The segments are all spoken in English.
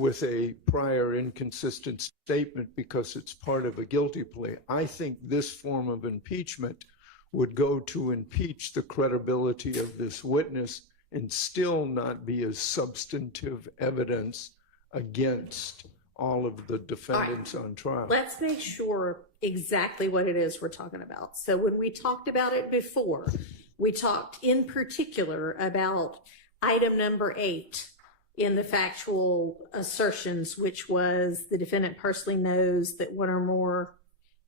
with a prior inconsistent statement because it's part of a guilty plea. I think this form of impeachment would go to impeach the credibility of this witness and still not be as substantive evidence against all of the defendants on trial. Let's make sure exactly what it is we're talking about. So when we talked about it before, we talked in particular about item number 8 in the factual assertions, which was the defendant personally knows that one or more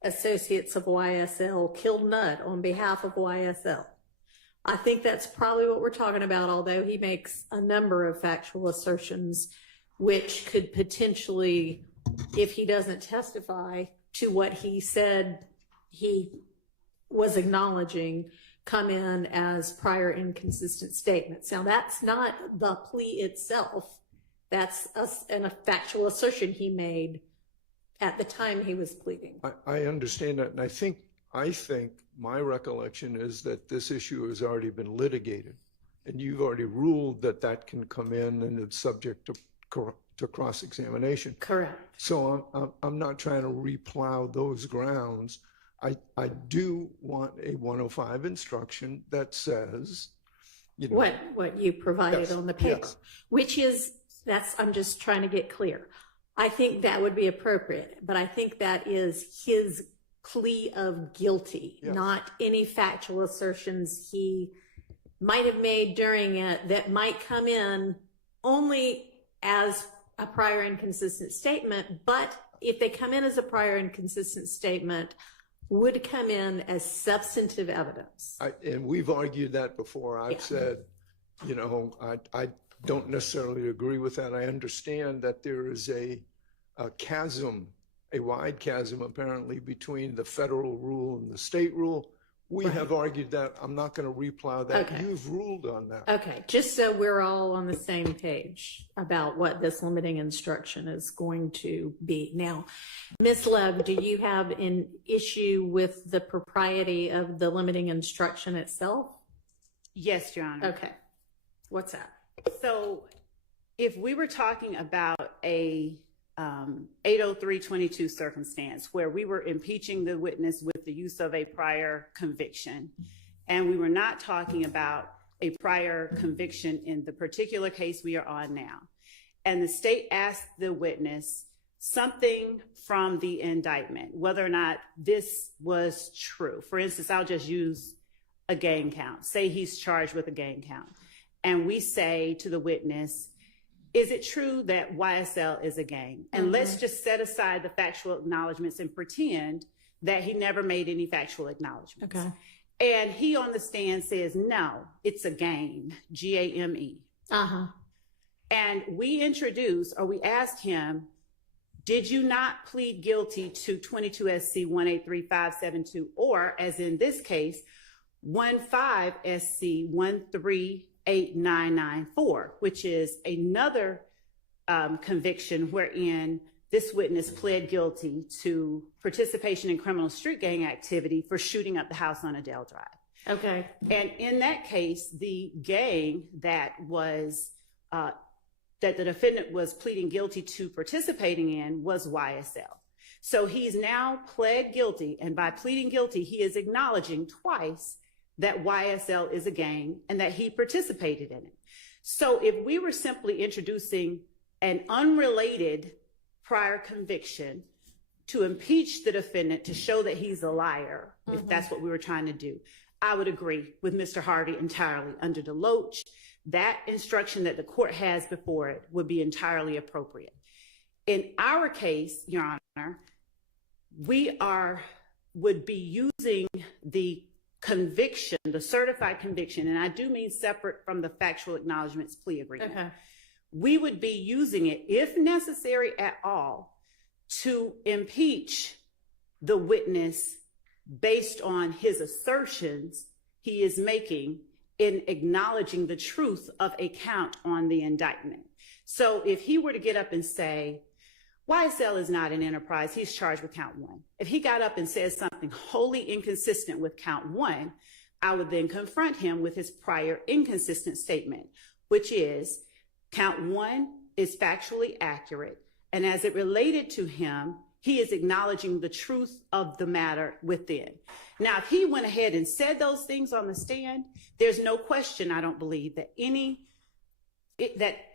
associates of YSL killed Nudd on behalf of YSL. I think that's probably what we're talking about, although he makes a number of factual assertions which could potentially, if he doesn't testify to what he said he was acknowledging, come in as prior inconsistent statements. Now, that's not the plea itself. That's a factual assertion he made at the time he was pleading. I understand that, and I think my recollection is that this issue has already been litigated, and you've already ruled that that can come in and it's subject to cross-examination. Correct. So I'm not trying to replow those grounds. I do want a 105 instruction that says, you know, what you provided yes, on the paper, yes. Which is, I'm just trying to get clear. I think that would be appropriate, but I think that is his plea of guilty, yes. Not any factual assertions he might have made during it that might come in only as a prior inconsistent statement, but if they come in as a prior inconsistent statement, would come in as substantive evidence. And we've argued that before. I've said, you know, I don't necessarily agree with that. I understand that there is a chasm, a wide chasm apparently between the federal rule and the state rule. We have argued that. I'm not going to replow that. Okay. You've ruled on that. Okay, just so we're all on the same page about what this limiting instruction is going to be. Now, Ms. Love, do you have an issue with the propriety of the limiting instruction itself? Yes, Your Honor. Okay, what's that? So if we were talking about a 803.22 circumstance where we were impeaching the witness with the use of a prior conviction, and we were not talking about a prior conviction in the particular case we are on now, and the state asked the witness something from the indictment, whether or not this was true. For instance, I'll just use a gang count. Say he's charged with a gang count, and we say to the witness, is it true that YSL is a gang? And let's just set aside the factual acknowledgments and pretend that he never made any factual acknowledgments. Okay. And he on the stand says, no, it's a gang, G-A-M-E. Uh-huh. And we asked him, did you not plead guilty to 22 SC 183.572, or as in this case, 15 SC 138.994, which is another conviction wherein this witness pled guilty to participation in criminal street gang activity for shooting up the house on Adele Drive. Okay. And in that case, the gang that was that the defendant was pleading guilty to participating in was YSL. So he's now pled guilty, and by pleading guilty, he is acknowledging twice that YSL is a gang and that he participated in it. So if we were simply introducing an unrelated prior conviction to impeach the defendant to show that he's a liar, if that's what we were trying to do, I would agree with Mr. Harvey entirely. Under Deloach, that instruction that the court has before it would be entirely appropriate. In our case, Your Honor, we would be using the conviction, the certified conviction, and I do mean separate from the factual acknowledgments plea agreement. Okay. We would be using it, if necessary at all, to impeach the witness based on his assertions he is making in acknowledging the truth of a count on the indictment. So if he were to get up and say, YSL is not an enterprise, he's charged with count 1. If he got up and said something wholly inconsistent with count 1, I would then confront him with his prior inconsistent statement, which is count 1 is factually accurate, and as it related to him, he is acknowledging the truth of the matter within. Now, if he went ahead and said those things on the stand, there's no question, I don't believe, that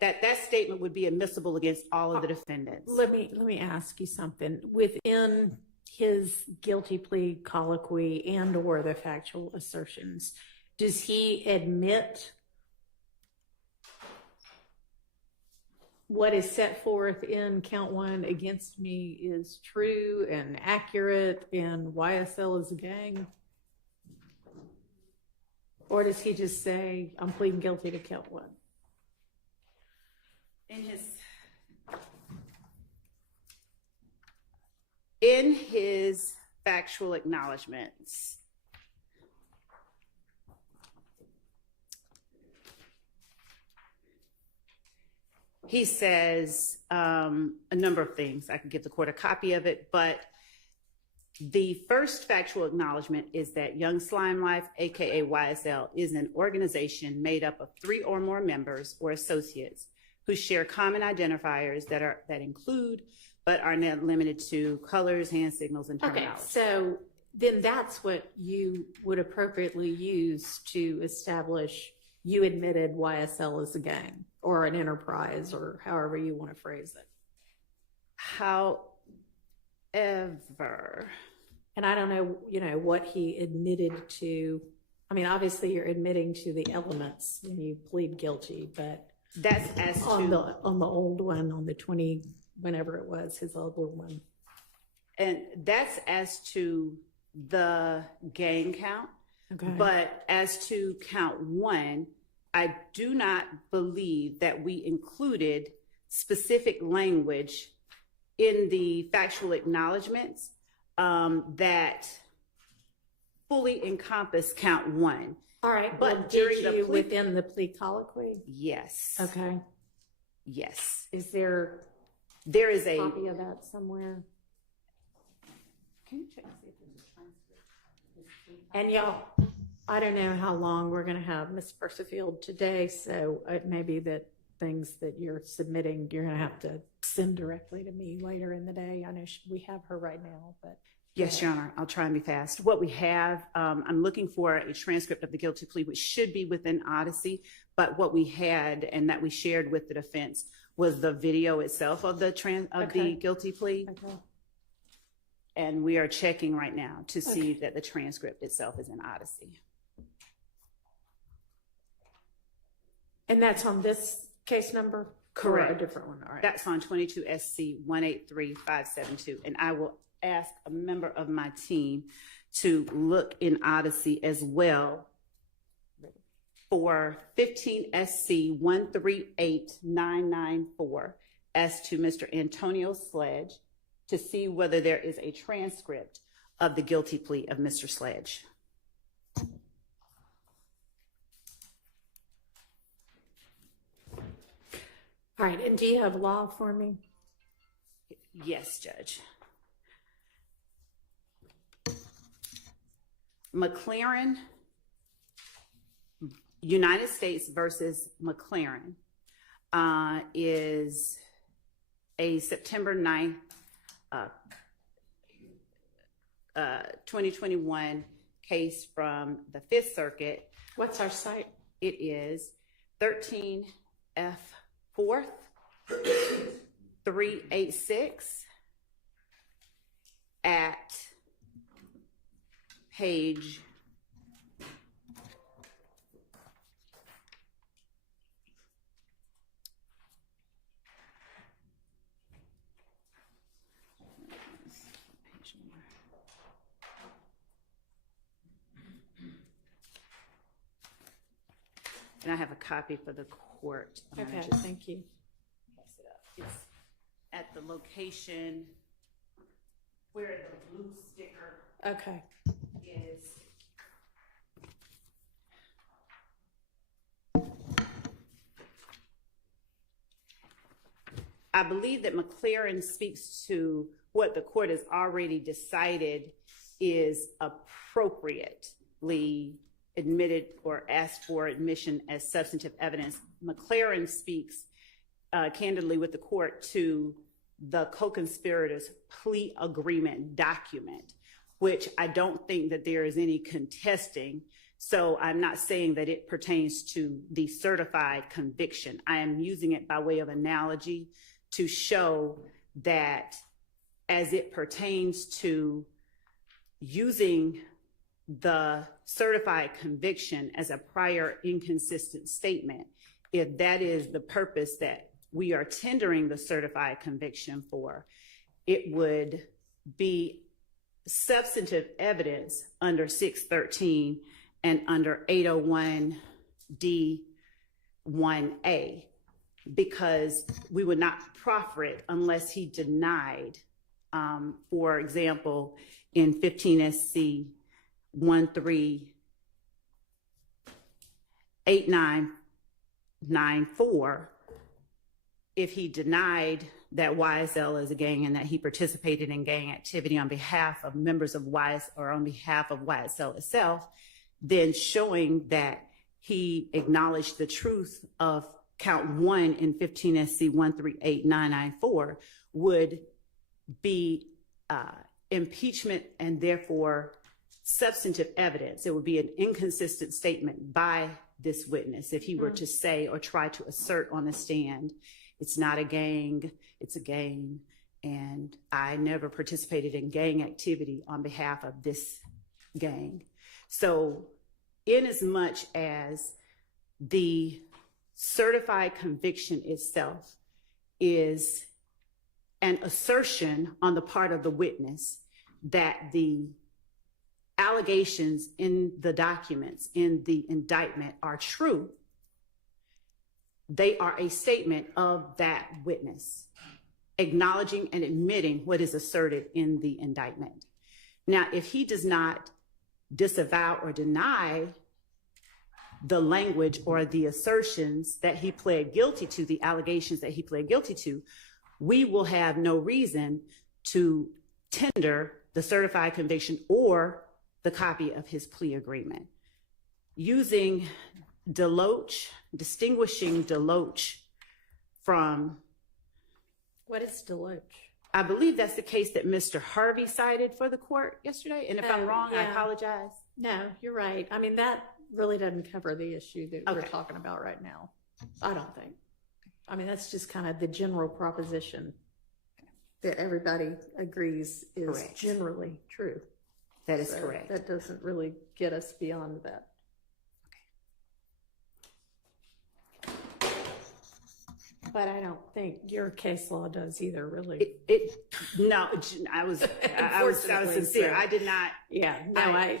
that statement would be admissible against all of the defendants. Let me ask you something. Within his guilty plea colloquy and or the factual assertions, does he admit what is set forth in count 1 against me is true and accurate and YSL is a gang? Or does he just say, I'm pleading guilty to count 1? In his factual acknowledgments, he says a number of things. I could give the court a copy of it, but the first factual acknowledgement is that Young Slime Life, aka YSL, is an organization made up of 3 or more members or associates who share common identifiers that include but are not limited to colors, hand signals, and terminology. Okay, so then that's what you would appropriately use to establish you admitted YSL is a gang or an enterprise or however you want to phrase it. However, and I don't know, what he admitted to. I mean, obviously you're admitting to the elements when you plead guilty, but that's as on the old one, on the 20, whenever it was, his older one. And that's as to the gang count. Okay. But as to count 1, I do not believe that we included specific language in the factual acknowledgments that fully encompass count 1. All right, but well, during did the you plea, within the plea colloquy? yes. Okay. Yes. Is there is a copy of that somewhere? Can you check and see if there's a transcript? And y'all, I don't know how long we're going to have Ms. Persifield today, so it may be that things that you're submitting, you're going to have to send directly to me later in the day. I know we have her right now, but. Yes, Your Honor, I'll try and be fast. What we have, I'm looking for a transcript of the guilty plea, which should be within Odyssey, but what we had and that we shared with the defense was the video itself of the the guilty plea. Okay. And we are checking right now to see that the transcript itself is in Odyssey. And that's on this case number? Correct. Or a different one, all right. That's on 22 SC 183572. And I will ask a member of my team to look in Odyssey as well for 15 SC 138994 as to Mr. Antonio Sledge to see whether there is a transcript of the guilty plea of Mr. Sledge. All right, and do you have law for me? Yes, Judge. McLaren, United States versus McLaren is a September 9th, 2021 case from the 5th Circuit. What's our site? It is 13F 4th 386 at page 2. And I have a copy for the court. Okay, thank you. Pass it up. It's at the location where the blue sticker Okay. is. I believe that McLaren speaks to what the court has already decided is appropriately admitted or asked for admission as substantive evidence. McLaren speaks candidly with the court to the co-conspirators plea agreement document, which I don't think that there is any contesting. So I'm not saying that it pertains to the certified conviction. I am using it by way of analogy to show that as it pertains to using the certified conviction as a prior inconsistent statement, if that is the purpose that we are tendering the certified conviction for, it would be substantive evidence under 613 and under 801D1A, because we would not proffer it unless he denied, for example, in 15 SC 138994, if he denied that YSL is a gang and that he participated in gang activity on behalf of members of YSL or on behalf of YSL itself, then showing that he acknowledged the truth of count 1 in 15 SC 138994 would be impeachment and therefore substantive evidence. It would be an inconsistent statement by this witness if he were to say or try to assert on the stand, it's not a gang, it's a gang, and I never participated in gang activity on behalf of this gang. So inasmuch as the certified conviction itself is an assertion on the part of the witness that the allegations in the documents in the indictment are true, they are a statement of that witness acknowledging and admitting what is asserted in the indictment. Now, if he does not disavow or deny the language or the assertions that he pled guilty to, the allegations that he pled guilty to, we will have no reason to tender the certified conviction or the copy of his plea agreement. Using Deloach, distinguishing Deloach from... What is Deloach? I believe that's the case that Mr. Harvey cited for the court yesterday. And if I'm wrong, I apologize. No, you're right. I mean, that really doesn't cover the issue that we're talking about right now. I don't think. I mean, that's just kind of the general proposition that everybody agrees is generally true. That is correct. That doesn't really get us beyond that. But I don't think your case law does either, really. No, I was sincere. So. I did not. Yeah. No,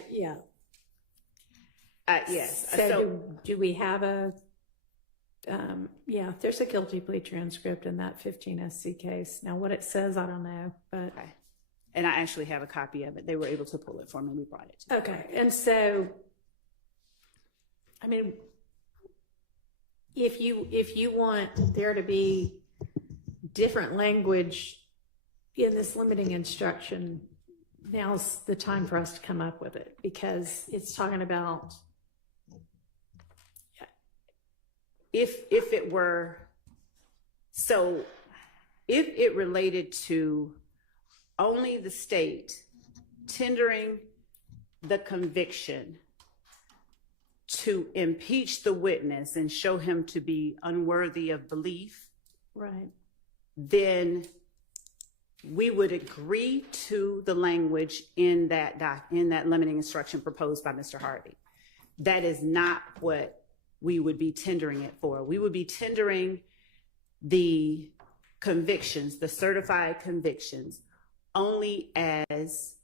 yes. So do we have a? There's a guilty plea transcript in that 15 SC case. Now, what it says, I don't know, but. Okay. And I actually have a copy of it. They were able to pull it for me. We brought it to Okay. And so, I mean, if you want there to be different language in this limiting instruction, now's the time for us to come up with it, because it's talking about. If it were, so if it related to only the state tendering the conviction to impeach the witness and show him to be unworthy of belief, right, then we would agree to the language in that limiting instruction proposed by Mr. Harvey. That is not what we would be tendering it for. We would be tendering the convictions, the certified convictions, only as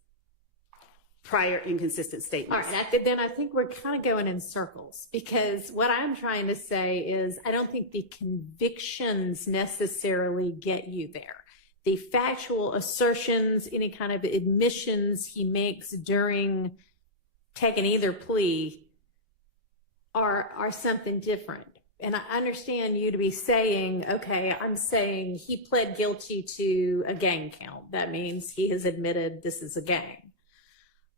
prior inconsistent statements. All right, then I think we're kind of going in circles, because what I'm trying to say is I don't think the convictions necessarily get you there. The factual assertions, any kind of admissions he makes during taking either plea are something different. And I understand you to be saying, okay, I'm saying he pled guilty to a gang count. That means he has admitted this is a gang.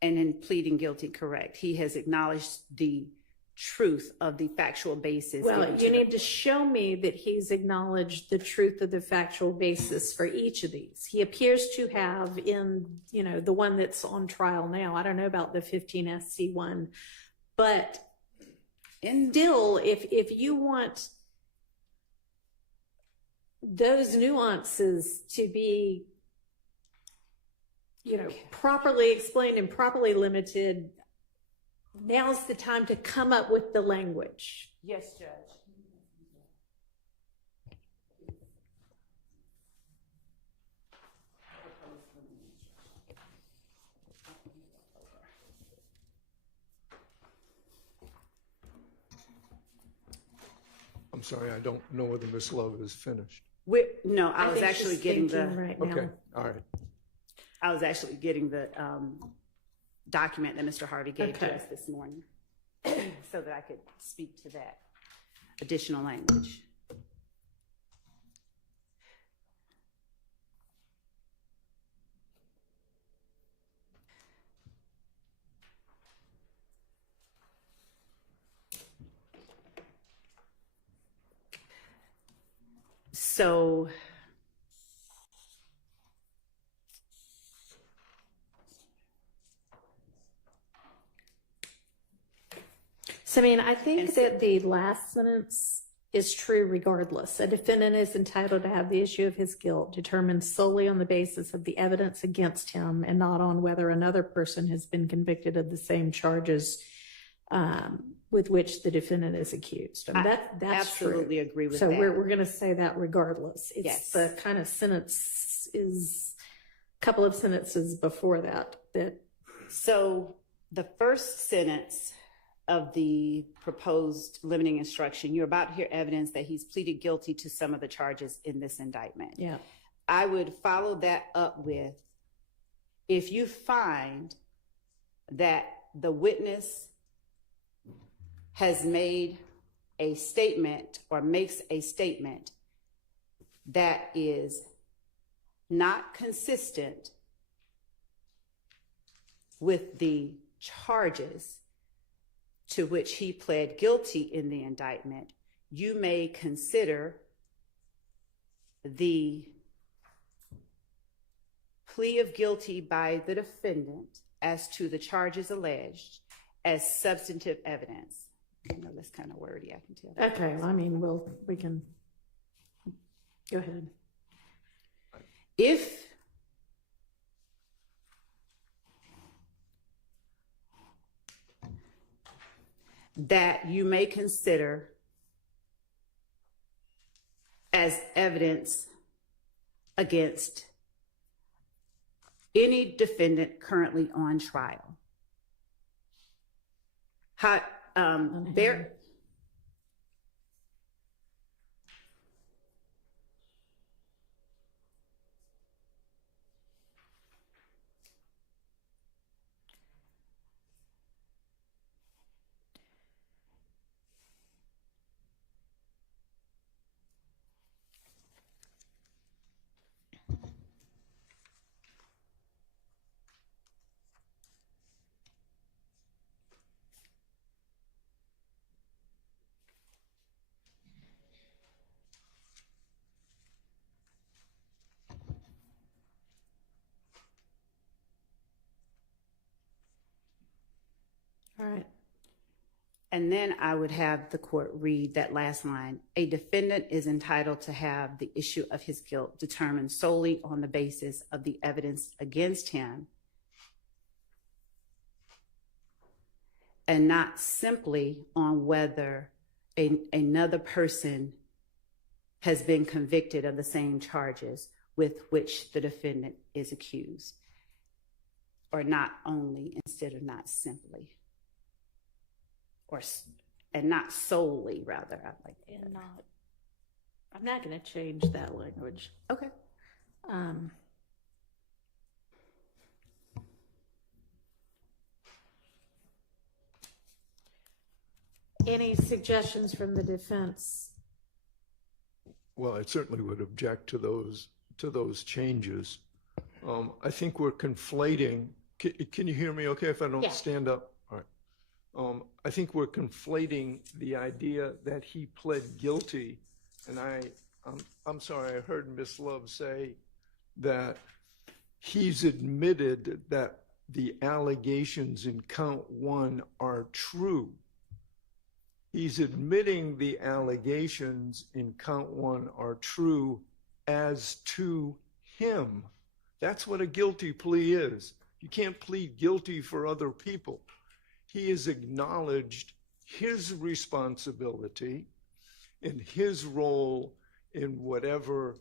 And in pleading guilty, correct, he has acknowledged the truth of the factual basis. Well, you need to show me that he's acknowledged the truth of the factual basis for each of these. He appears to have in, the one that's on trial now. I don't know about the 15 SC one, but still, if you want those nuances to be, properly explained and properly limited, now's the time to come up with the language. Yes, Judge. I'm sorry, I don't know whether Ms. Love is finished. No, I was think actually she's getting thinking the. right now. Okay, all right. I was actually getting the document that Mr. Harvey gave to Okay. us this morning so that I could speak to that additional language. So I think that the last sentence is true regardless. A defendant is entitled to have the issue of his guilt determined solely on the basis of the evidence against him and not on whether another person has been convicted of the same charges with which the defendant is accused. That's absolutely true. agree with so that. we're going to say that regardless. It's Yes. the kind of sentence is a couple of sentences before that. So the first sentence of the proposed limiting instruction, you're about to hear evidence that he's pleaded guilty to some of the charges in this indictment. Yeah. I would follow that up with, if you find that the witness has made a statement or makes a statement that is not consistent with the charges to which he pled guilty in the indictment, you may consider the plea of guilty by the defendant as to the charges alleged as substantive evidence. I know that's kind of wordy, I can tell. Okay. We can go ahead. If that you may consider as evidence against any defendant currently on trial. All right. And then I would have the court read that last line. A defendant is entitled to have the issue of his guilt determined solely on the basis of the evidence against him and not simply on whether another person has been convicted of the same charges with which the defendant is accused. Or not only instead of not simply. And not solely, rather. I like that. And not. I'm not going to change that language. Okay. Any suggestions from the defense? Well, I certainly would object to those changes. I think we're conflating. Can you hear me okay if I don't Yeah. stand up? All I think we're conflating the idea that he pled guilty, and I'm sorry, I heard Ms. Love say that he's admitted that the allegations in count 1 are true. He's admitting the allegations in count 1 are true as to him. That's what a guilty plea is. You can't plead guilty for other people. He has acknowledged his responsibility and his role in whatever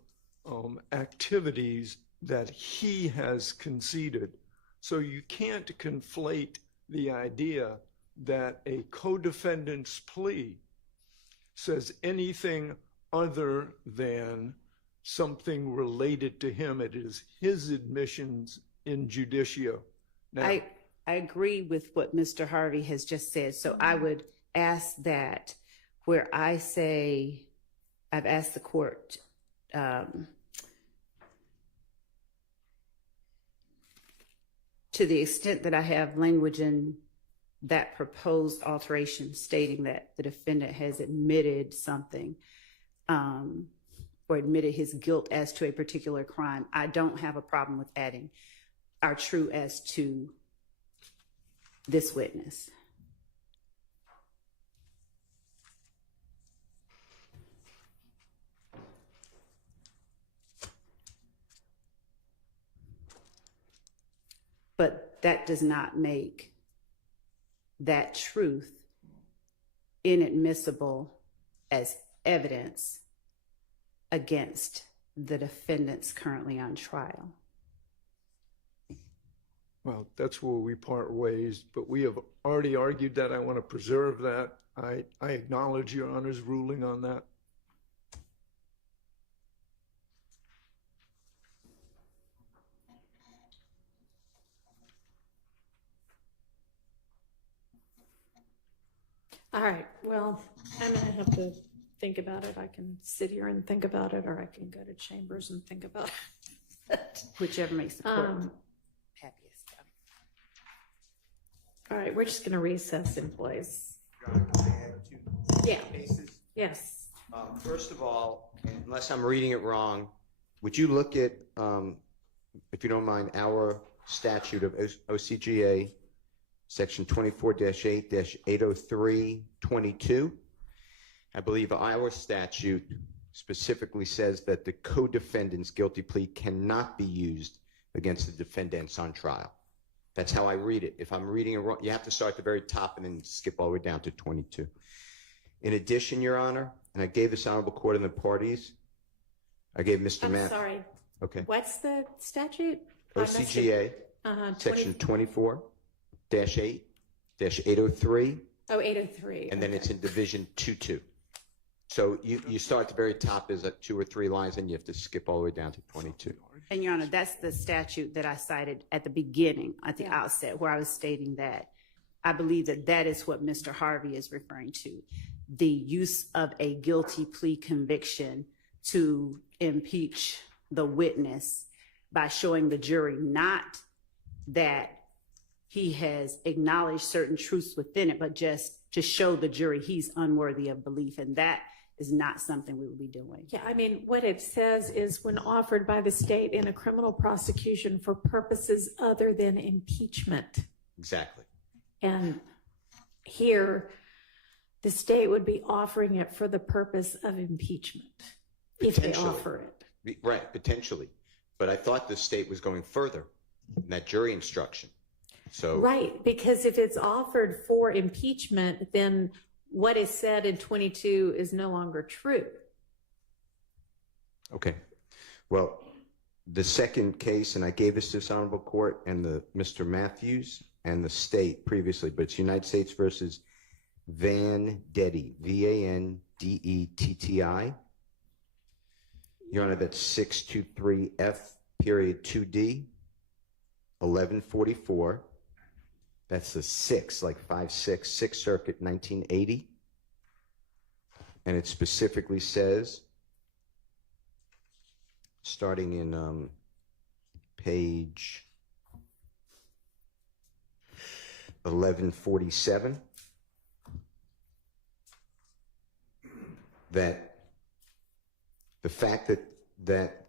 activities that he has conceded. So you can't conflate the idea that a co-defendant's plea says anything other than something related to him. It is his admissions in judicio. Now, I agree with what Mr. Harvey has just said. So I would ask that where I say, I've asked the court to the extent that I have language in that proposed alteration stating that the defendant has admitted something or admitted his guilt as to a particular crime, I don't have a problem with adding are true as to this witness. But that does not make that truth inadmissible as evidence against the defendants currently on trial. well, that's where we part ways, but we have already argued that. I want to preserve that. I acknowledge Your Honor's ruling on that. All right, well, I'm gonna have to think about it. I can sit here and think about it, or I can go to chambers and think about it. Whichever makes the court happiest. All right, we're just gonna recess in place. Can I add two Yeah. cases? Yes. First of all, unless I'm reading it wrong, would you look at, if you don't mind, our statute of OCGA, section 24-8-803-22? I believe our statute specifically says that the co-defendant's guilty plea cannot be used against the defendants on trial. That's how I read it. If I'm reading it wrong, you have to start at the very top and then skip all the way down to 22. In addition, Your Honor, and I gave this honorable court and the parties, I gave Mr. I'm Matt. sorry. Okay. What's the statute? OCGA, section 24-8-803, Oh, 803. and then it's in division 2-2. So you start at the very top, there's 2 or 3 lines, and you have to skip all the way down to 22. And Your Honor, that's the statute that I cited at the beginning, at the outset, where I was stating that I believe that that is what Mr. Harvey is referring to. The use of a guilty plea conviction to impeach the witness by showing the jury not that he has acknowledged certain truths within it, but just to show the jury he's unworthy of belief. And that is not something we would be doing. Yeah, I mean, what it says is when offered by the state in a criminal prosecution for purposes other than impeachment. Exactly. And here, the state would be offering it for the purpose of impeachment if they Potentially. offer it. Right, potentially. But I thought the state was going further in that jury instruction. So Right, because if it's offered for impeachment, then what is said in 22 is no longer true. okay. Well, the second case, and I gave this to this honorable court and Mr. Matthews and the state previously, but it's United States versus Vandetti, Vandetti. Your Honor, that's 623F.2D, 1144. That's the 6, like 5-6, Sixth Circuit, 1980. And it specifically says, starting in page 1147, that the fact that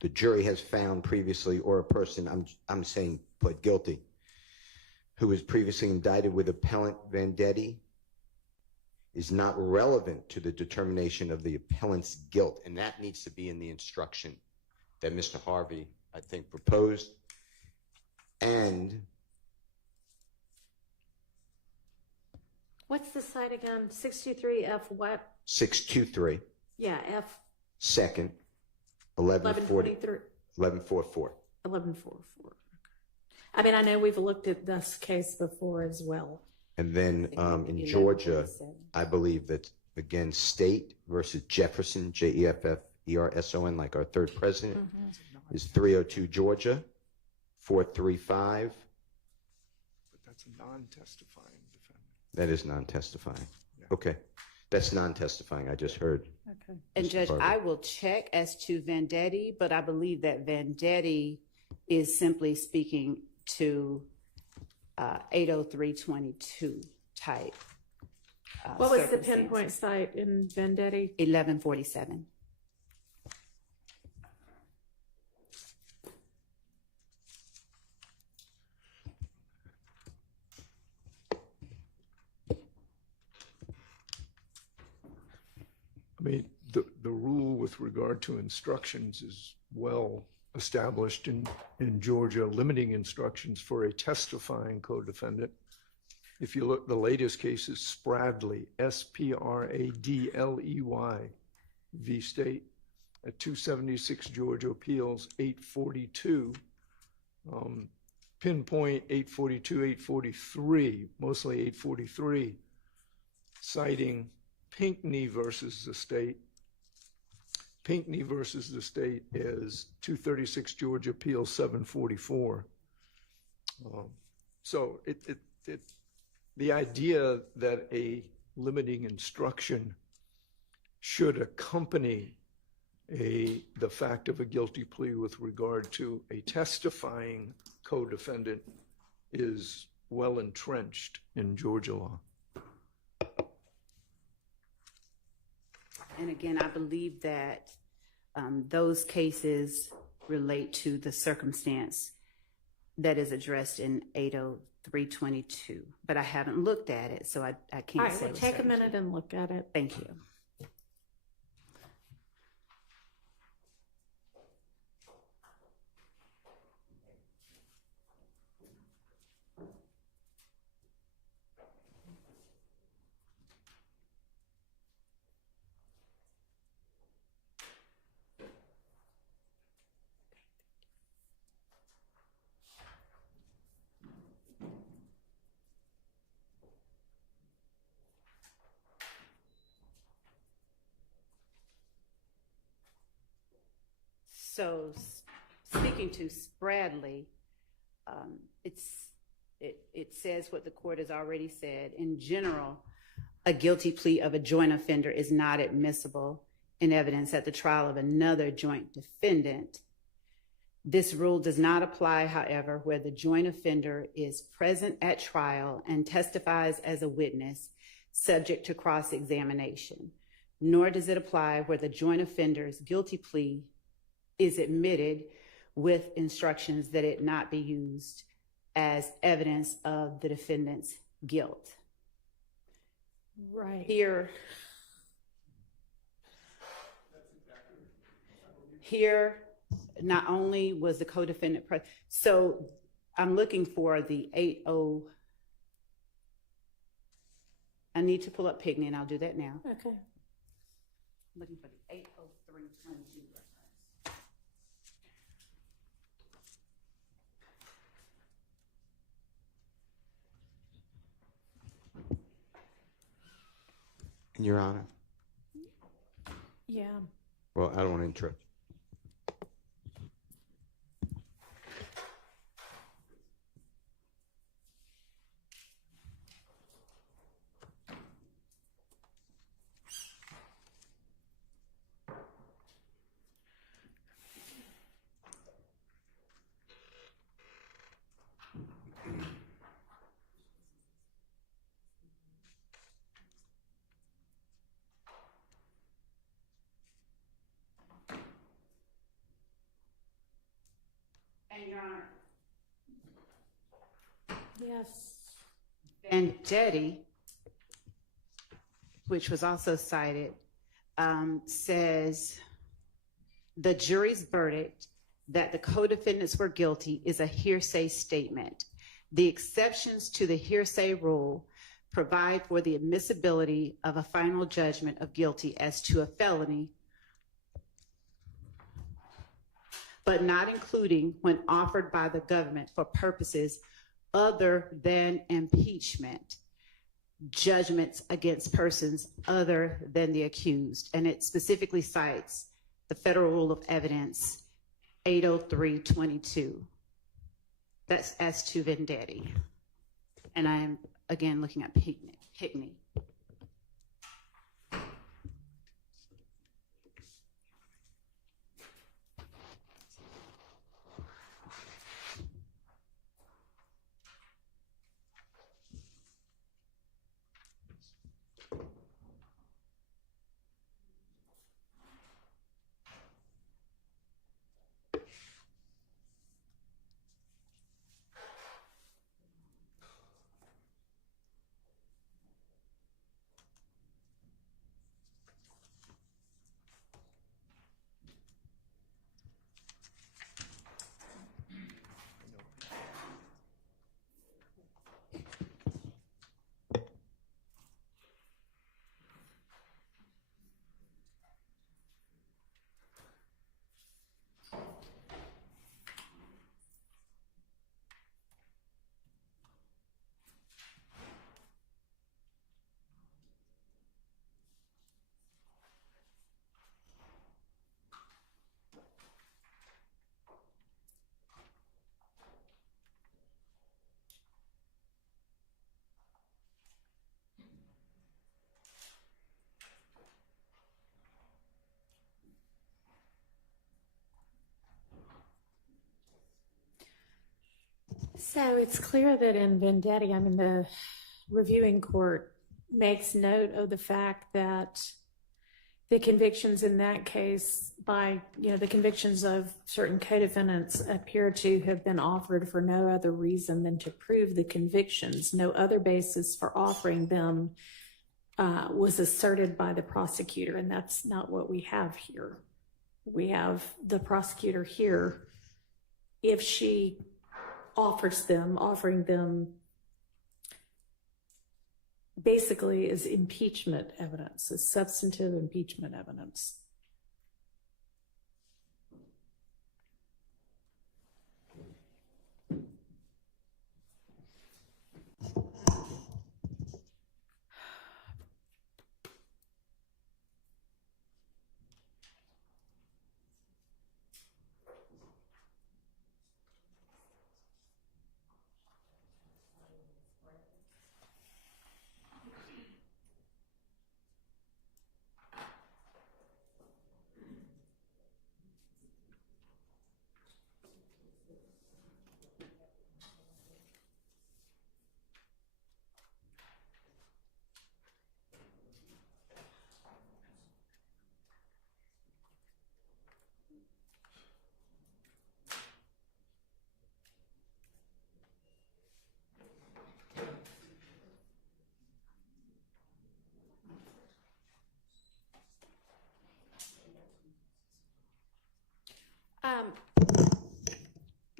the jury has found previously, or a person I'm saying pled guilty, who was previously indicted with appellant Vendetti, is not relevant to the determination of the appellant's guilt, and that needs to be in the instruction that Mr. Harvey, I think, proposed. And What's the site again? 623F what? 623, Yeah, F second, 1140, 1143. 1144. 1144. I mean, I know we've looked at this case before as well. And then in Georgia, I believe that, again, State versus Jefferson, Jefferson, like our third president, is 302 Georgia, 435. But that's a non-testifying defendant. That is non-testifying. Okay. That's non-testifying, I just heard. Okay. And Mr. Judge, Harvey. I will check as to Vendetti, but I believe that Vendetti is simply speaking to 80322 type. What was the circumstances. pinpoint site in Vendetti? 1147. I mean, the rule with regard to instructions is well established in Georgia, limiting instructions for a testifying co-defendant. If you look, the latest case is Spradley, Spradley v. State at 276 Georgia Appeals, 842. Pinpoint 842, 843, mostly 843, citing Pinckney versus the State. Pinckney versus the State is 236 Georgia Appeals 744. So the idea that a limiting instruction should accompany the fact of a guilty plea with regard to a testifying co-defendant is well entrenched in Georgia law. And again, I believe that those cases relate to the circumstance that is addressed in 80322, but I haven't looked at it, so I can't All right, say. well, with take a certainty. minute and look at it. Thank you. So, speaking to Spradley, it says what the court has already said. In general, a guilty plea of a joint offender is not admissible in evidence at the trial of another joint defendant. This rule does not apply, however, where the joint offender is present at trial and testifies as a witness subject to cross-examination, nor does it apply where the joint offender's guilty plea is admitted with instructions that it not be used as evidence of the defendant's guilt. Right. Here, not only was the co-defendant present, so I'm looking for the 80. I need to pull up Pigney, and I'll do that now. Okay. I'm looking for the 80322 reference. Your Honor. Yeah. Well, I don't want to interrupt. Yes. Vendetti, which was also cited, says the jury's verdict that the co-defendants were guilty is a hearsay statement. The exceptions to the hearsay rule provide for the admissibility of a final judgment of guilty as to a felony, but not including when offered by the government for purposes other than impeachment, judgments against persons other than the accused. And it specifically cites the Federal Rule of Evidence 803.22. That's as to Vendetti. And I am, again, looking at Hickney. So it's clear that in Vendetti, I mean, the reviewing court makes note of the fact that the convictions in that case the convictions of certain co-defendants appear to have been offered for no other reason than to prove the convictions. No other basis for offering them was asserted by the prosecutor, and that's not what we have here. We have the prosecutor here, if she offering them basically as impeachment evidence, as substantive impeachment evidence.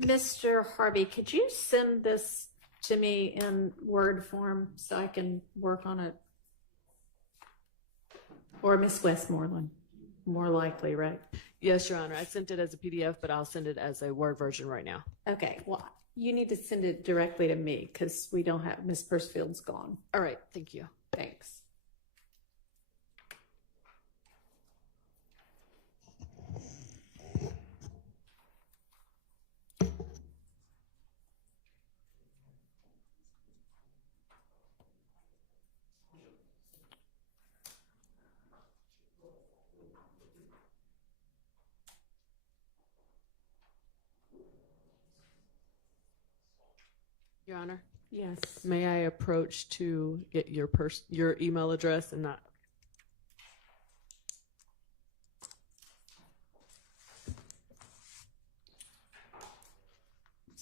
Mr. Harvey, could you send this to me in Word form so I can work on it? Or Miss Westmoreland, more likely, right? Yes, Your Honor. I sent it as a PDF, but I'll send it as a Word version right now. Okay, well, you need to send it directly to me because we don't have, Miss Pursfield's gone. All right. Thank you. Thanks. Your Honor, Yes. may I approach to get your email address and not?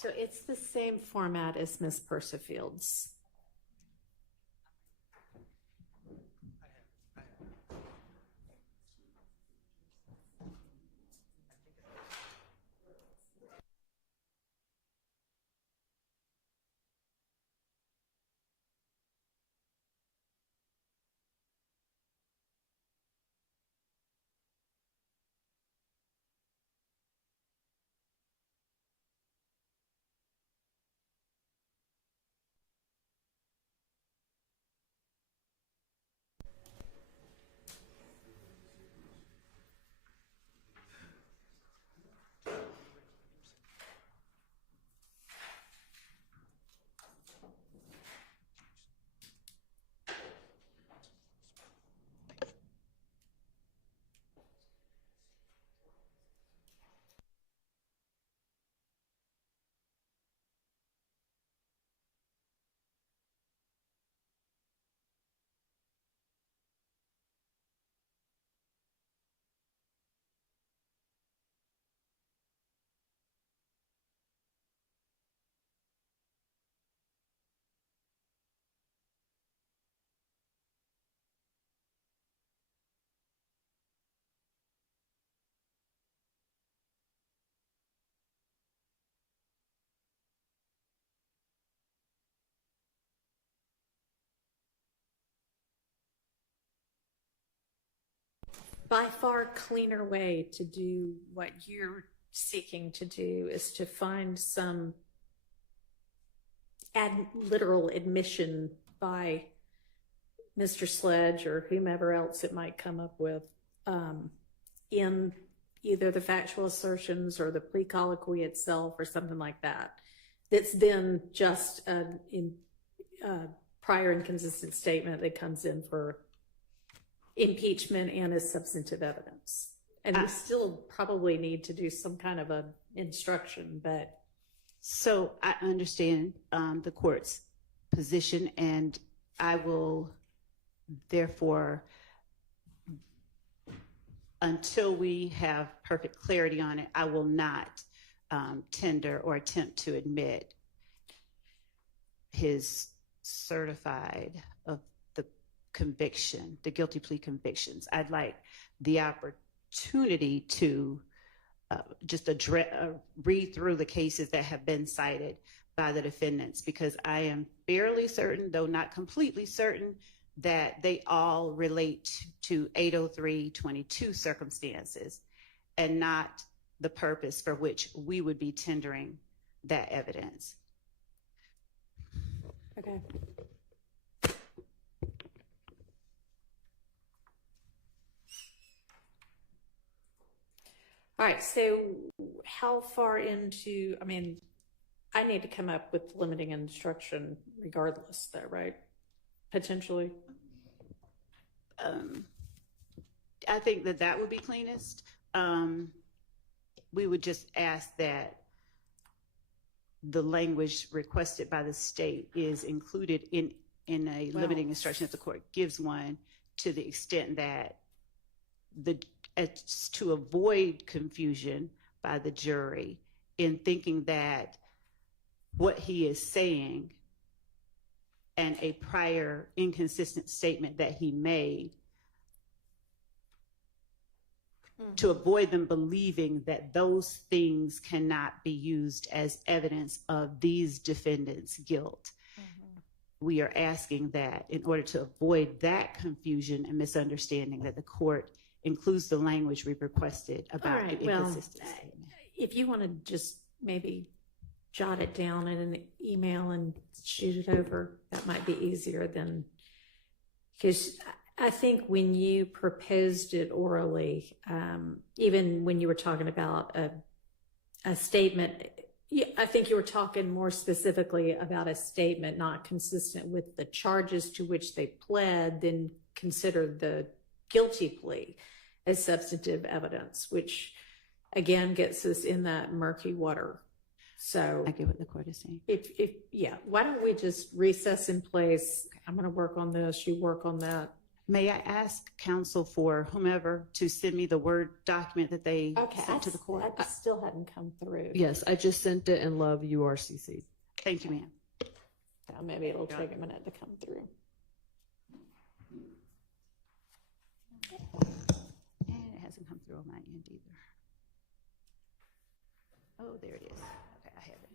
So it's the same format as Ms. Persifield's. By far cleaner way to do what you're seeking to do is to find some literal admission by Mr. Sledge or whomever else it might come up with in either the factual assertions or the plea colloquy itself or something like that. That's then just a prior inconsistent statement that comes in for impeachment and as substantive evidence. And we still probably need to do some kind of an instruction, but. So I understand the court's position, and I will therefore, until we have perfect clarity on it, I will not tender or attempt to admit his certified of the conviction, the guilty plea convictions. I'd like the opportunity to just read through the cases that have been cited by the defendants, because I am fairly certain, though not completely certain, that they all relate to 803.22 circumstances and not the purpose for which we would be tendering that evidence. Okay. All right, so how far into, I mean, I need to come up with limiting instruction regardless though, right? Potentially. I think that would be cleanest. We would just ask that the language requested by the state is included in a limiting instruction if the court gives one, to the extent that to avoid confusion by the jury in thinking that what he is saying and a prior inconsistent statement that he made, to avoid them believing that those things cannot be used as evidence of these defendants' guilt. We are asking that in order to avoid that confusion and misunderstanding, that the court includes the language we've requested about the inconsistent statement. If you want to just maybe jot it down in an email and shoot it over, that might be easier than, because I think when you proposed it orally, even when you were talking about a statement, I think you were talking more specifically about a statement not consistent with the charges to which they pled, then consider the guilty plea as substantive evidence, which again gets us in that murky water. So I get what the court is saying. Why don't we just recess in place? I'm going to work on this, you work on that. May I ask counsel for whomever to send me the Word document that they Okay, sent to the court? I still hadn't come through. Yes, I just sent it, and love, you are CC'd. Thank you, ma'am. Now, maybe it'll take a minute to come through. And it hasn't come through on my end either. Oh, there it is. Okay, I have it.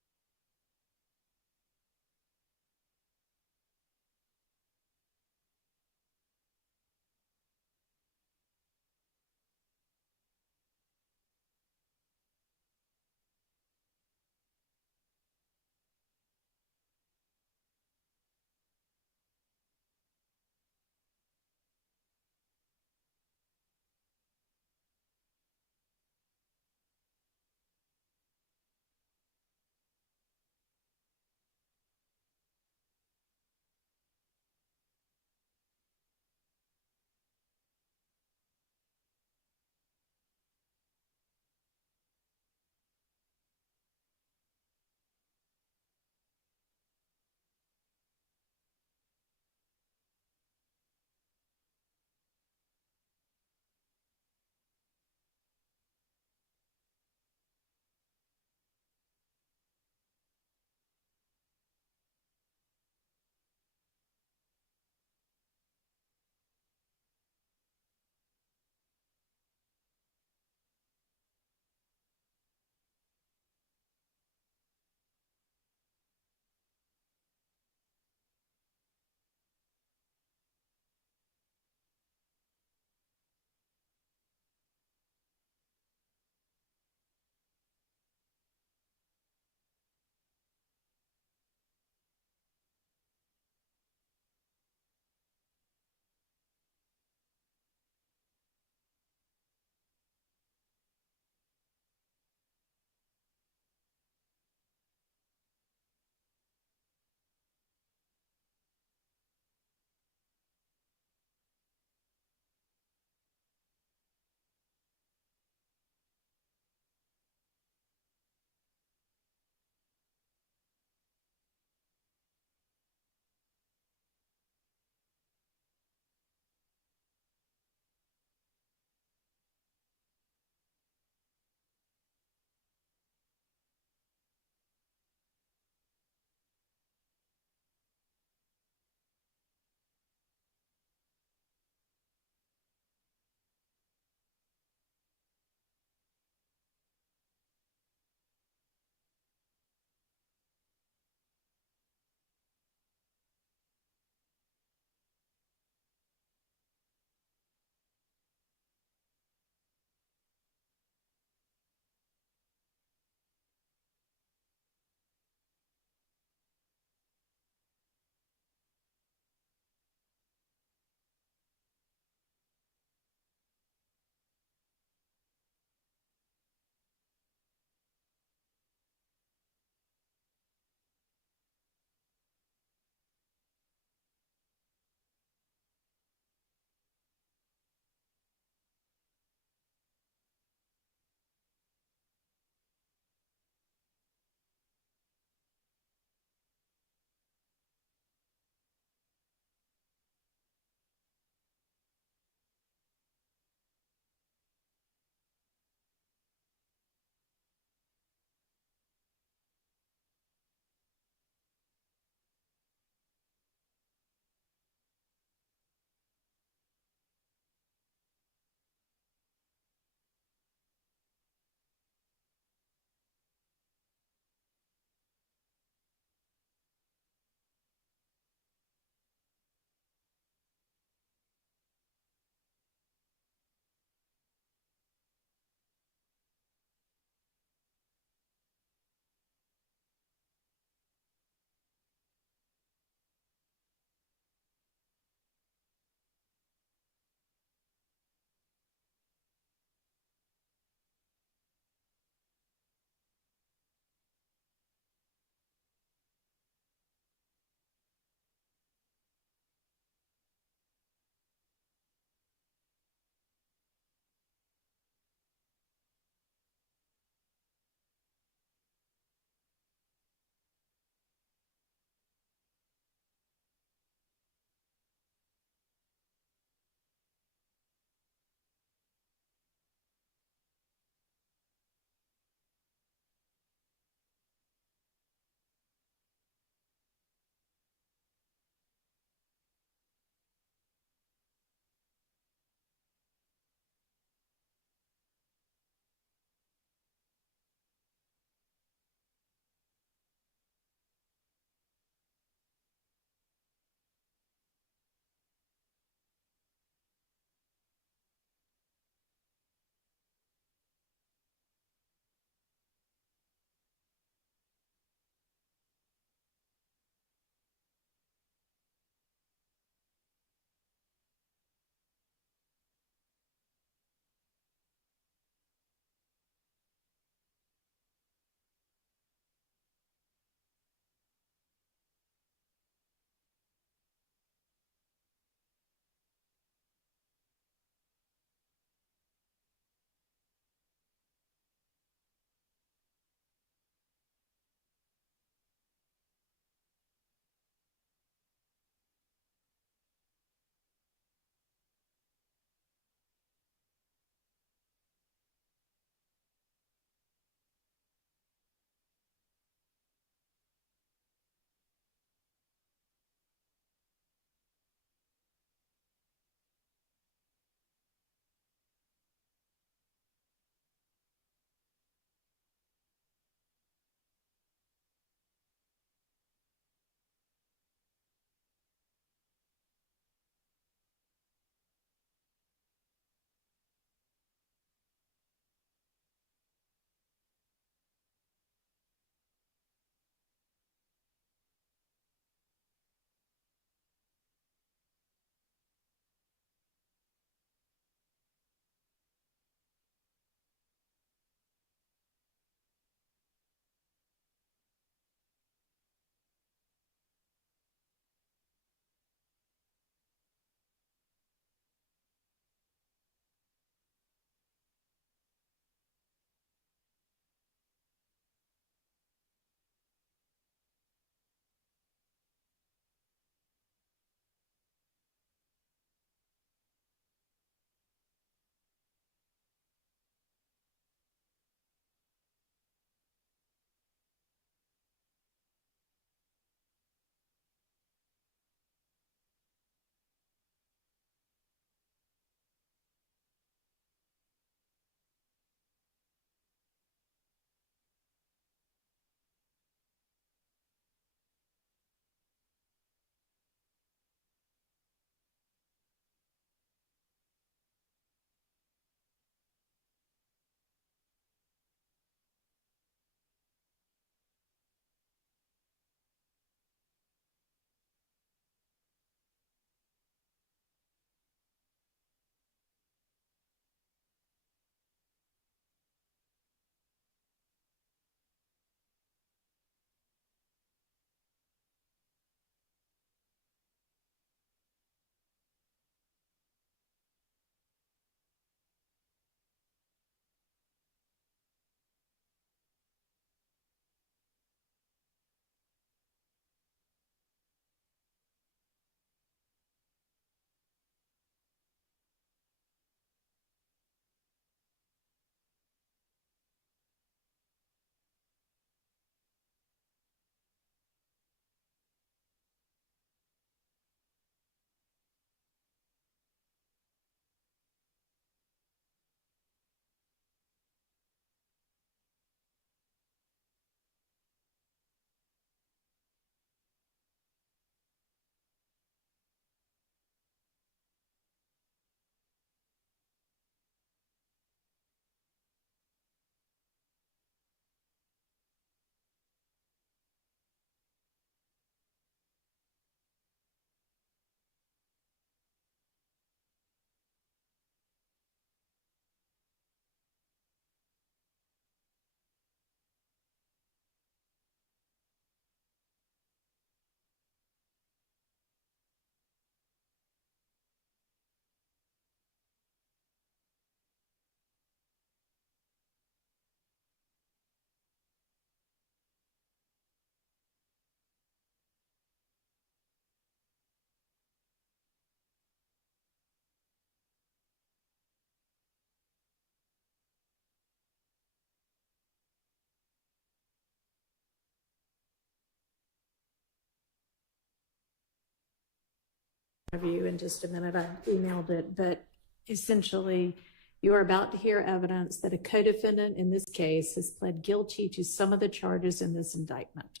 of you in just a minute. I emailed it, but essentially, you are about to hear evidence that a co-defendant in this case has pled guilty to some of the charges in this indictment.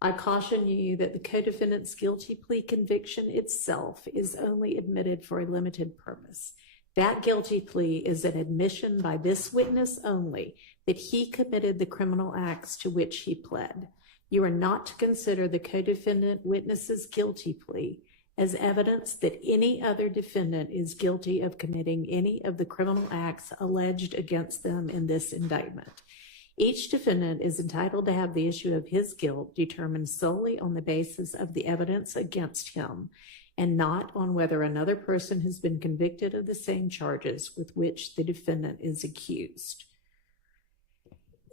I caution you that the co-defendant's guilty plea conviction itself is only admitted for a limited purpose. That guilty plea is an admission by this witness only that he committed the criminal acts to which he pled. You are not to consider the co-defendant witness's guilty plea as evidence that any other defendant is guilty of committing any of the criminal acts alleged against them in this indictment. Each defendant is entitled to have the issue of his guilt determined solely on the basis of the evidence against him and not on whether another person has been convicted of the same charges with which the defendant is accused.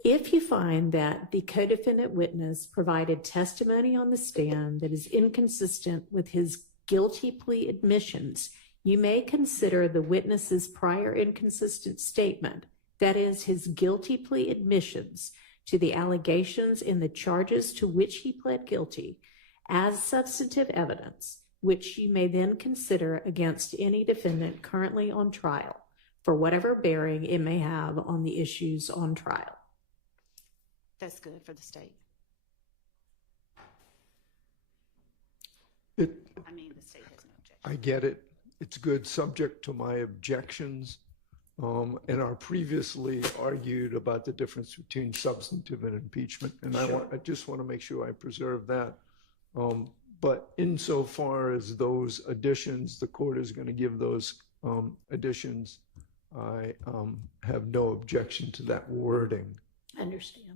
If you find that the co-defendant witness provided testimony on the stand that is inconsistent with his guilty plea admissions, you may consider the witness's prior inconsistent statement, that is, his guilty plea admissions to the allegations in the charges to which he pled guilty, as substantive evidence, which you may then consider against any defendant currently on trial, for whatever bearing it may have on the issues on trial. That's good for the state. It, I mean, the state has no objection. I get it. It's good, subject to my objections. And our previously argued about the difference between substantive and impeachment. And I just want to make sure I preserve that. But insofar as those additions, the court is going to give those additions, I have no objection to that wording. Understand.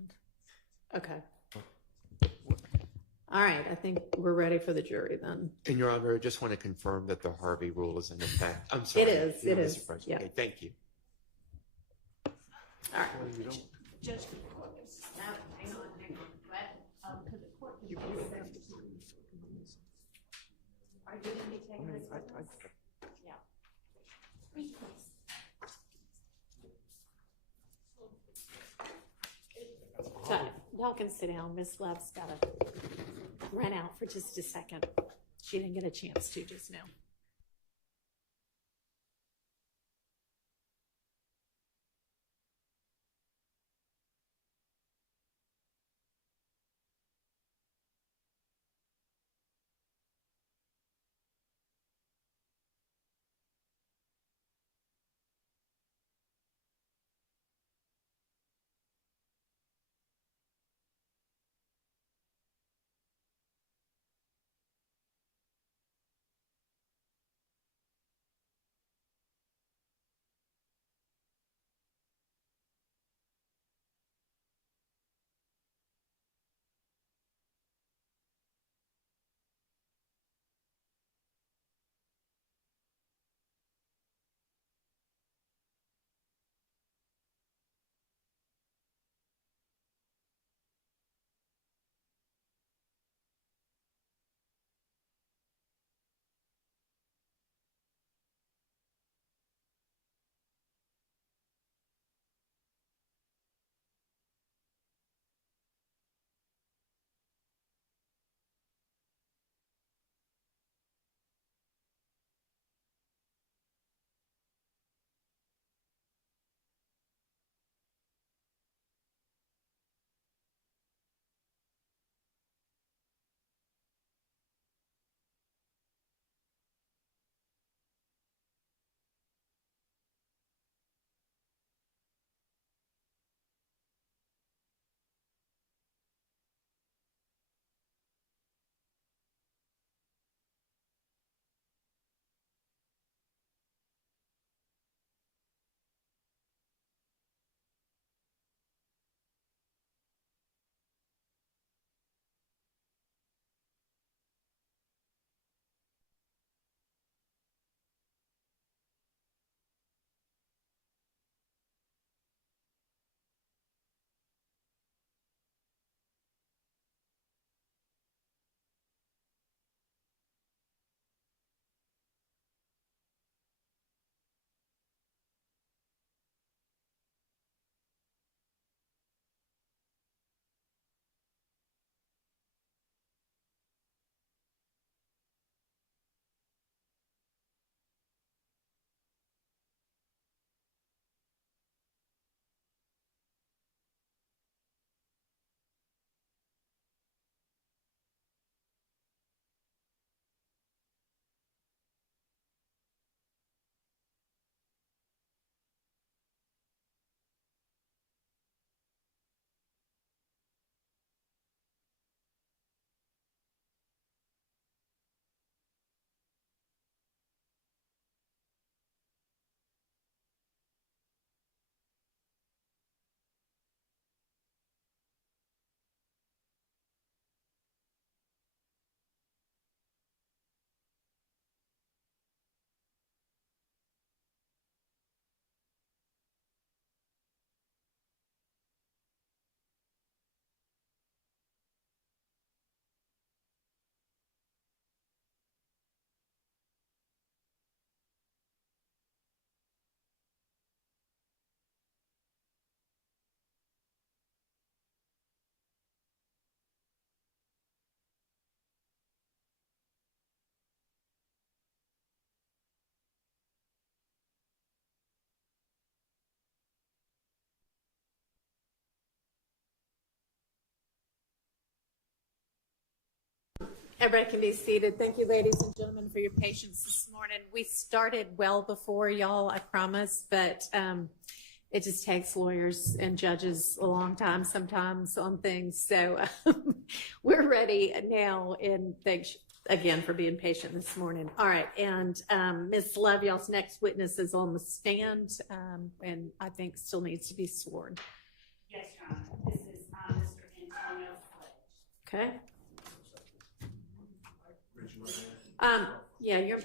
Okay. All right, I think we're ready for the jury then. And Your Honor, I just want to confirm that the Harvey rule is in effect. I'm sorry. It is, Mr. President. yeah. Okay, thank you. All right. Judge, Now, hang on. Because the court can Are you going to be taking this witness? Yeah. So, y'all can sit down. Miss Love's got to run out for just a second. She didn't get a chance to just now. Everybody can be seated. Thank you, ladies and gentlemen, for your patience this morning. We started well before y'all, I promise, but it just takes lawyers and judges a long time sometimes on things. So we're ready now, and thanks again for being patient this morning. All right, and Ms. Love, y'all's next witness is on the stand, and I think still needs to be sworn. Yes, Your Honor. This is Mr. Antonio Sledge. Okay? Yeah, you're.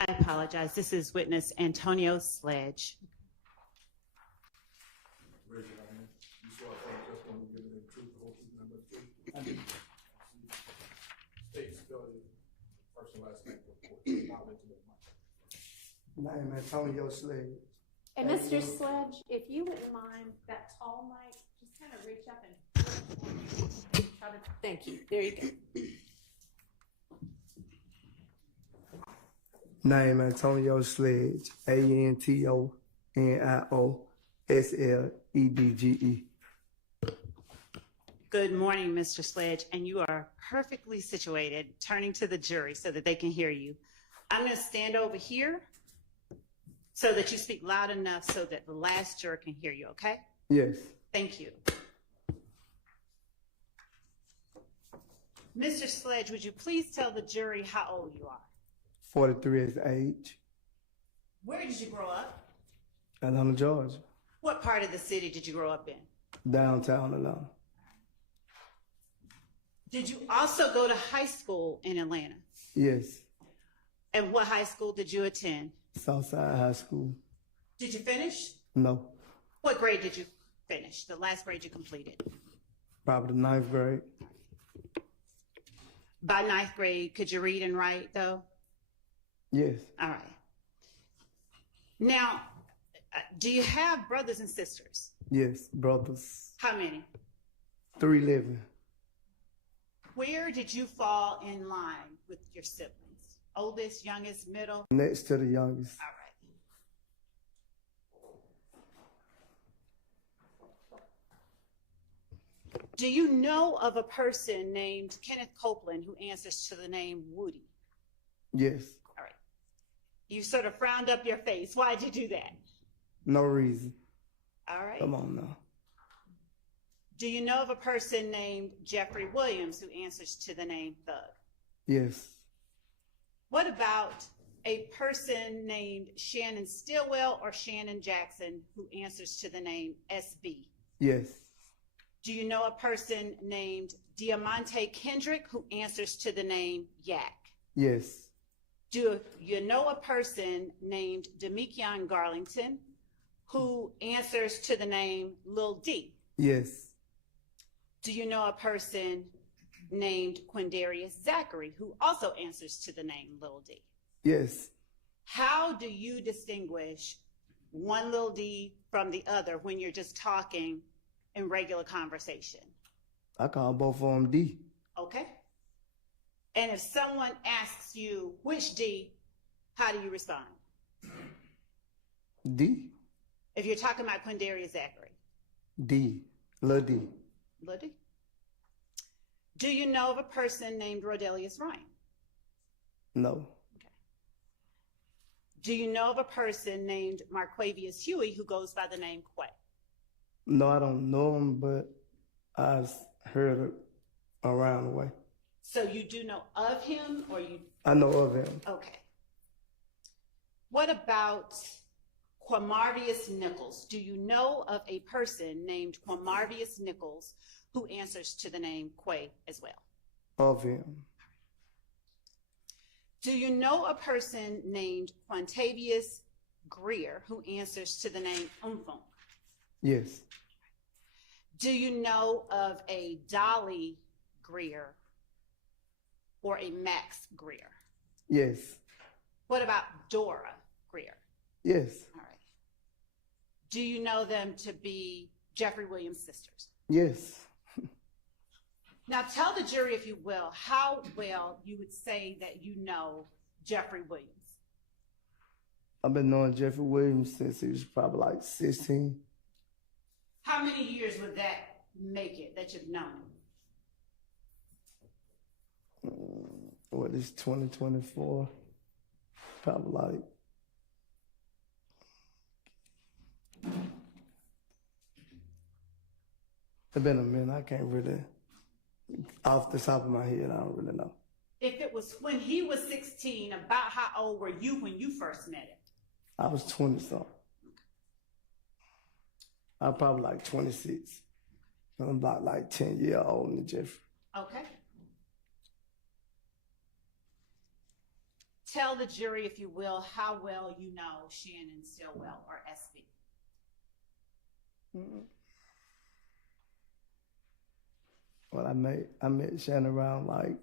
I apologize. This is witness Antonio Sledge. Raise your right hand. You swear to tell the testimony you give in truth, the whole truth, and nothing but the truth? I do. State, spell your first and last name for the court. Not into the mic. Name Antonio Slade. And Mr. Sledge, if you wouldn't mind that tall mic, just kind of reach up and try to, thank you. There you go. Name Antonio Sledge. ANTONIOSLEDGE. Good morning, Mr. Sledge, and you are perfectly situated, turning to the jury so that they can hear you. I'm going to stand over here so that you speak loud enough so that the last juror can hear you, okay? Yes. Thank you. Mr. Sledge, would you please tell the jury how old you are? 43 is age. Where did you grow up? Atlanta, Georgia. What part of the city did you grow up in? Downtown Atlanta. Did you also go to high school in Atlanta? Yes. And what high school did you attend? Southside High School. Did you finish? No. What grade did you finish? The last grade you completed? Probably the 9th grade. By 9th grade, could you read and write though? Yes. All right. Now, do you have brothers and sisters? Yes. Brothers. How many? 3 living. Where did you fall in line with your siblings? Oldest, youngest, middle? Next to the youngest. All right. Do you know of a person named Kenneth Copeland who answers to the name Woody? Yes. All right. You sort of frowned up your face. Why'd you do that? No reason. All right. Come on now. Do you know of a person named Jeffrey Williams who answers to the name Thug? Yes. What about a person named Shannon Stillwell or Shannon Jackson who answers to the name SB? Yes. Do you know a person named Diamante Kendrick who answers to the name Yak? Yes. Do you know a person named Demekion Garlington who answers to the name Lil D? Yes. Do you know a person named Quindarius Zachary who also answers to the name Lil D? Yes. How do you distinguish one Lil D from the other when you're just talking in regular conversation? I call both of them D. Okay. And if someone asks you which D, how do you respond? D. If you're talking about Quindarius Zachary. D. Lil D. Lil D. Do you know of a person named Rodelius Ryan? No. Do you know of a person named Marquavius Huey who goes by the name Quay? No, I don't know him, but I've heard it around the way. So you do know of him, or you? I know of him. Okay. What about Quamarvius Nichols? Do you know of a person named Quamarvius Nichols who answers to the name Quay as well? Of him. Do you know a person named Quantavius Greer who answers to the name Umfunk? Yes. Do you know of a Dolly Greer or a Max Greer? Yes. What about Dora Greer? Yes. All right. Do you know them to be Jeffrey Williams' sisters? Yes. Now tell the jury, if you will, how well you would say that you know Jeffrey Williams. I've been knowing Jeffrey Williams since he was probably like 16. How many years would that make it that you've known him? what is 2024? Probably like it's been a minute. I can't really, off the top of my head, I don't really know. If it was when he was 16, about how old were you when you first met him? I was 20 something. I was probably like 26. I'm about like 10 years older than Jeffrey. Okay. Tell the jury, if you will, how well you know Shannon Stillwell or SB. Well, I met Shannon around like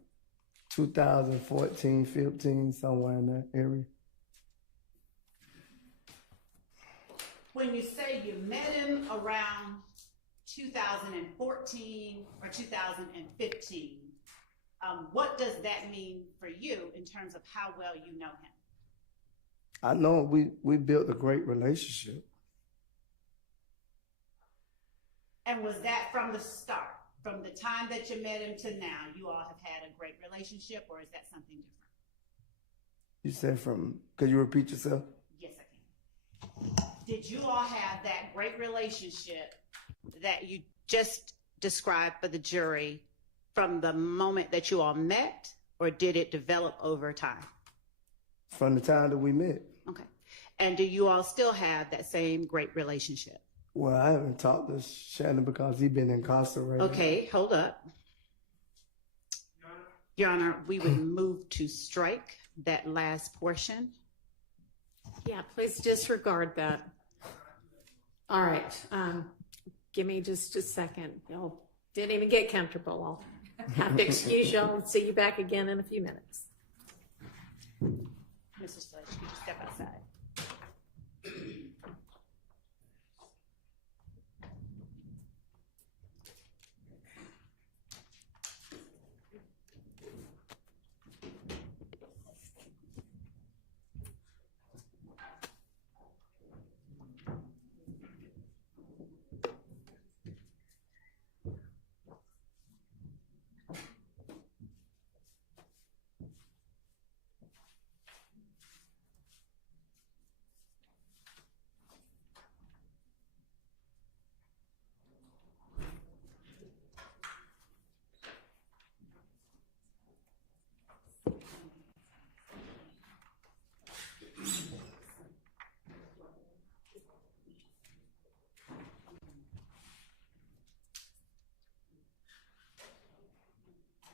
2014, 15, somewhere in that area. When you say you met him around 2014 or 2015, what does that mean for you in terms of how well you know him? I know we built a great relationship. And was that from the start? From the time that you met him to now, you all have had a great relationship, or is that something different? You said could you repeat yourself? Yes, I can. Did you all have that great relationship that you just described for the jury from the moment that you all met, or did it develop over time? From the time that we met. Okay. And do you all still have that same great relationship? Well, I haven't talked to Shannon because he's been incarcerated. Okay, hold up. Your Honor, we would move to strike that last portion. Yeah, please disregard that. All right, give me just a second. Y'all didn't even get comfortable. I'll have to excuse y'all and see you back again in a few minutes. Mr. Sledge, could you step outside?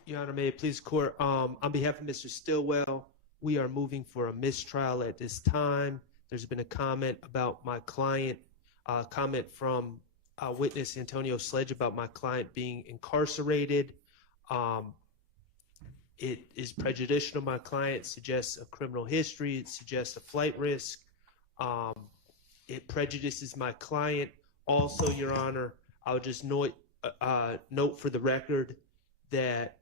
Your Honor, may it please the court. On behalf of Mr. Stillwell, we are moving for a mistrial at this time. There's been a comment about my client, comment from witness Antonio Sledge about my client being incarcerated. It is prejudicial to my client, suggests a criminal history, it suggests a flight risk. It prejudices my client. Also, Your Honor, I'll just note for the record that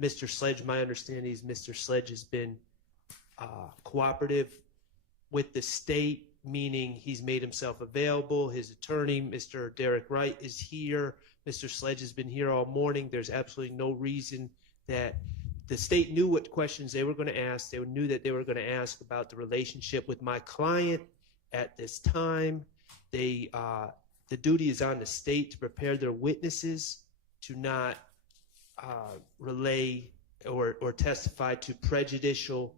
Mr. Sledge, my understanding is Mr. Sledge has been cooperative with the state, meaning he's made himself available. His attorney, Mr. Derek Wright, is here. Mr. Sledge has been here all morning. There's absolutely no reason that the state knew what questions they were going to ask. They knew that they were going to ask about the relationship with my client at this time. The duty is on the state to prepare their witnesses to not relay or testify to prejudicial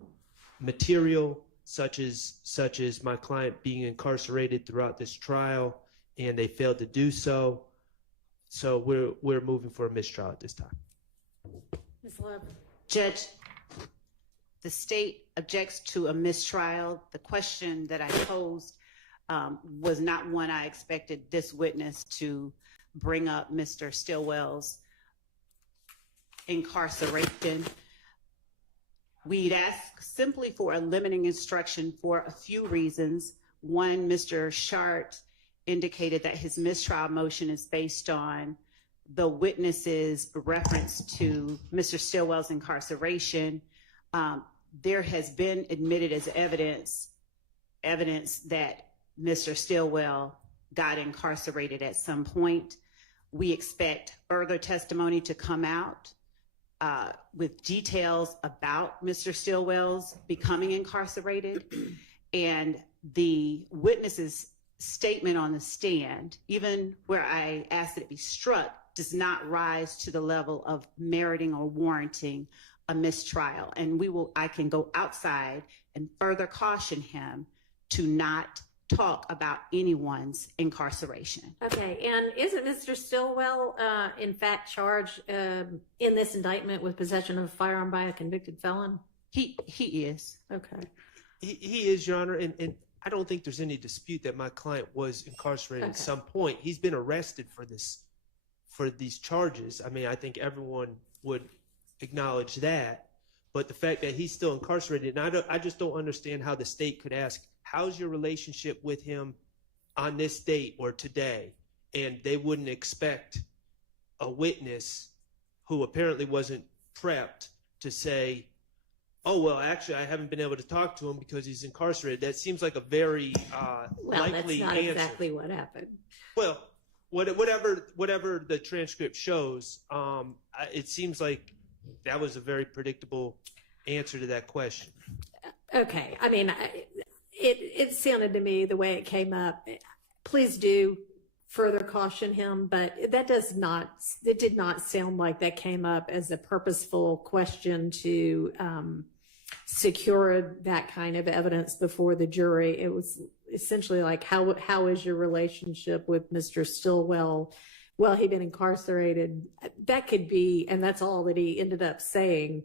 material such as my client being incarcerated throughout this trial, and they failed to do so. So we're moving for a mistrial at this time. Ms. Love. Judge, the state objects to a mistrial. The question that I posed was not one I expected this witness to bring up Mr. Stillwell's incarceration. We'd ask simply for a limiting instruction for a few reasons. One, Mr. Shart indicated that his mistrial motion is based on the witness's reference to Mr. Stillwell's incarceration. There has been admitted as evidence that Mr. Stillwell got incarcerated at some point. We expect further testimony to come out with details about Mr. Stillwell's becoming incarcerated, and the witness's statement on the stand, even where I asked that it be struck, does not rise to the level of meriting or warranting a mistrial. And I can go outside and further caution him to not talk about anyone's incarceration. Okay, and isn't Mr. Stillwell, in fact, charged in this indictment with possession of a firearm by a convicted felon? He is. Okay. He is, Your Honor, and I don't think there's any dispute that my client was incarcerated at some point. He's been arrested for these charges. I mean, I think everyone would acknowledge that. But the fact that he's still incarcerated, and I just don't understand how the state could ask, how's your relationship with him on this date or today? And they wouldn't expect a witness who apparently wasn't prepped to say, oh, well, actually, I haven't been able to talk to him because he's incarcerated. That seems like a very likely that's not answer. exactly what happened. Well, whatever the transcript shows, it seems like that was a very predictable answer to that question. Okay, I mean, it sounded to me the way it came up. Please do further caution him, but it did not sound like that came up as a purposeful question to secure that kind of evidence before the jury. It was essentially like, how is your relationship with Mr. Stillwell? Well, he'd been incarcerated. That could be, and that's all that he ended up saying.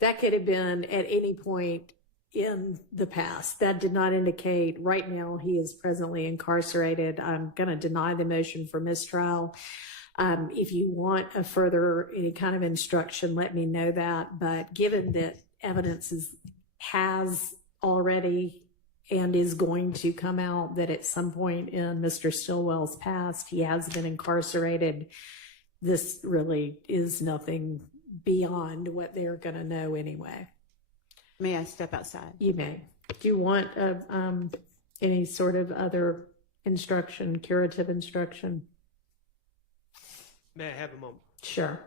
That could have been at any point in the past. That did not indicate right now he is presently incarcerated. I'm going to deny the motion for mistrial. If you want any kind of instruction, let me know that. But given that evidence has already and is going to come out that at some point in Mr. Stillwell's past, he has been incarcerated, this really is nothing beyond what they're going to know anyway. May I step outside? You may. Do you want any sort of other instruction, curative instruction? May I have a moment? Sure.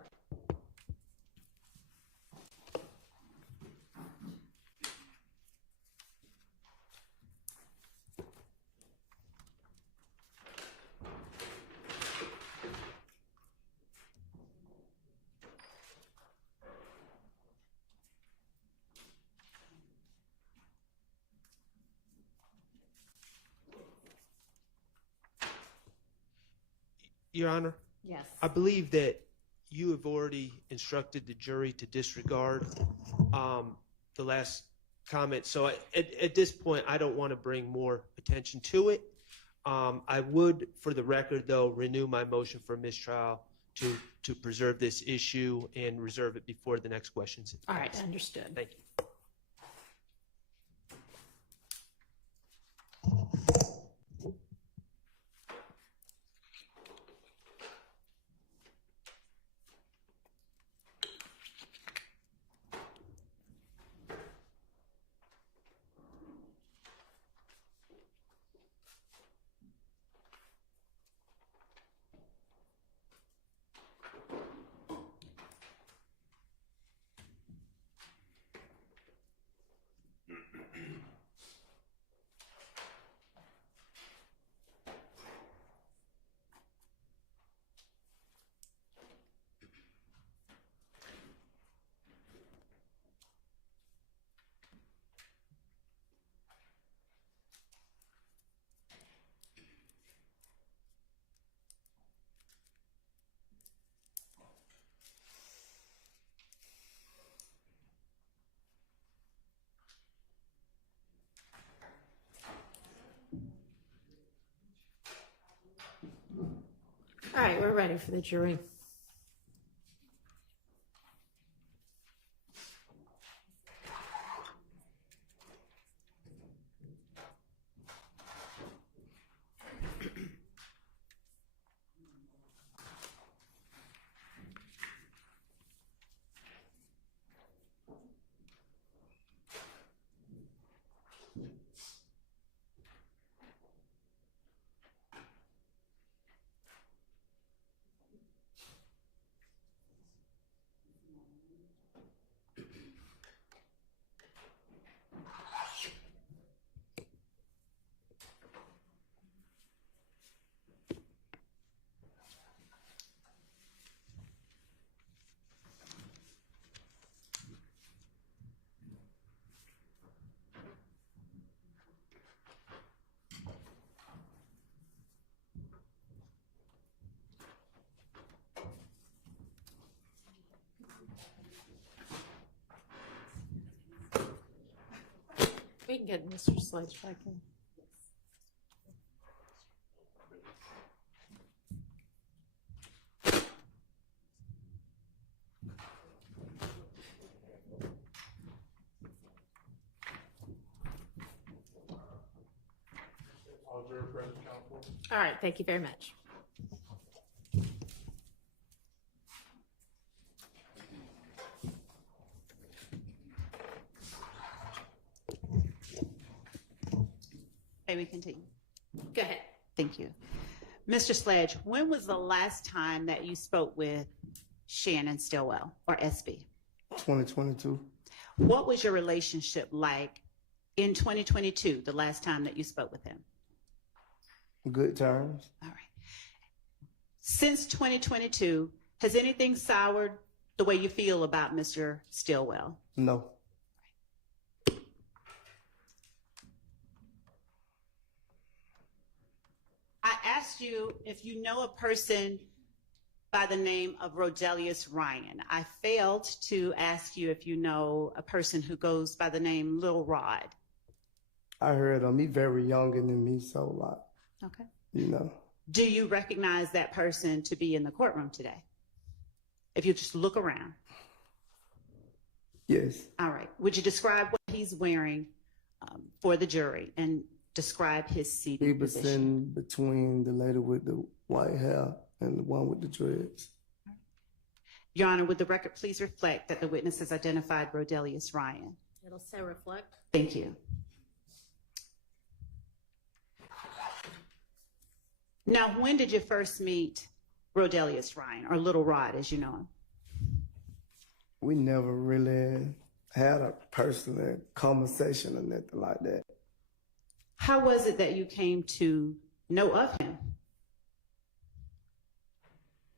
Your Honor, Yes. I believe that you have already instructed the jury to disregard the last comment. So at this point, I don't want to bring more attention to it. I would, for the record, though, renew my motion for mistrial to preserve this issue and reserve it before the next questions. All right, understood. Thank you. All right, we're ready for the jury. We can get Mr. Sledge back in. All juror present, count four. All right, thank you very much. May we continue? Go ahead. Thank you. Mr. Sledge, when was the last time that you spoke with Shannon Stillwell, or SB? 2022. What was your relationship like in 2022, the last time that you spoke with him? Good terms. All right. Since 2022, has anything soured the way you feel about Mr. Stillwell? No. I asked you if you know a person by the name of Rodelius Ryan. I failed to ask you if you know a person who goes by the name Little Rod. I heard him. He very younger than me, so Okay. you know. Do you recognize that person to be in the courtroom today? If you just look around. Yes. All right. Would you describe what he's wearing for the jury and describe his He seating was position? sitting between the lady with the white hair and the one with the dreads. Your Honor, would the record please reflect that the witness has identified Rodelius Ryan? It'll say reflect. Thank you. Now, when did you first meet Rodelius Ryan, or Little Rod, as you know him? We never really had a personal conversation or nothing like that. How was it that you came to know of him?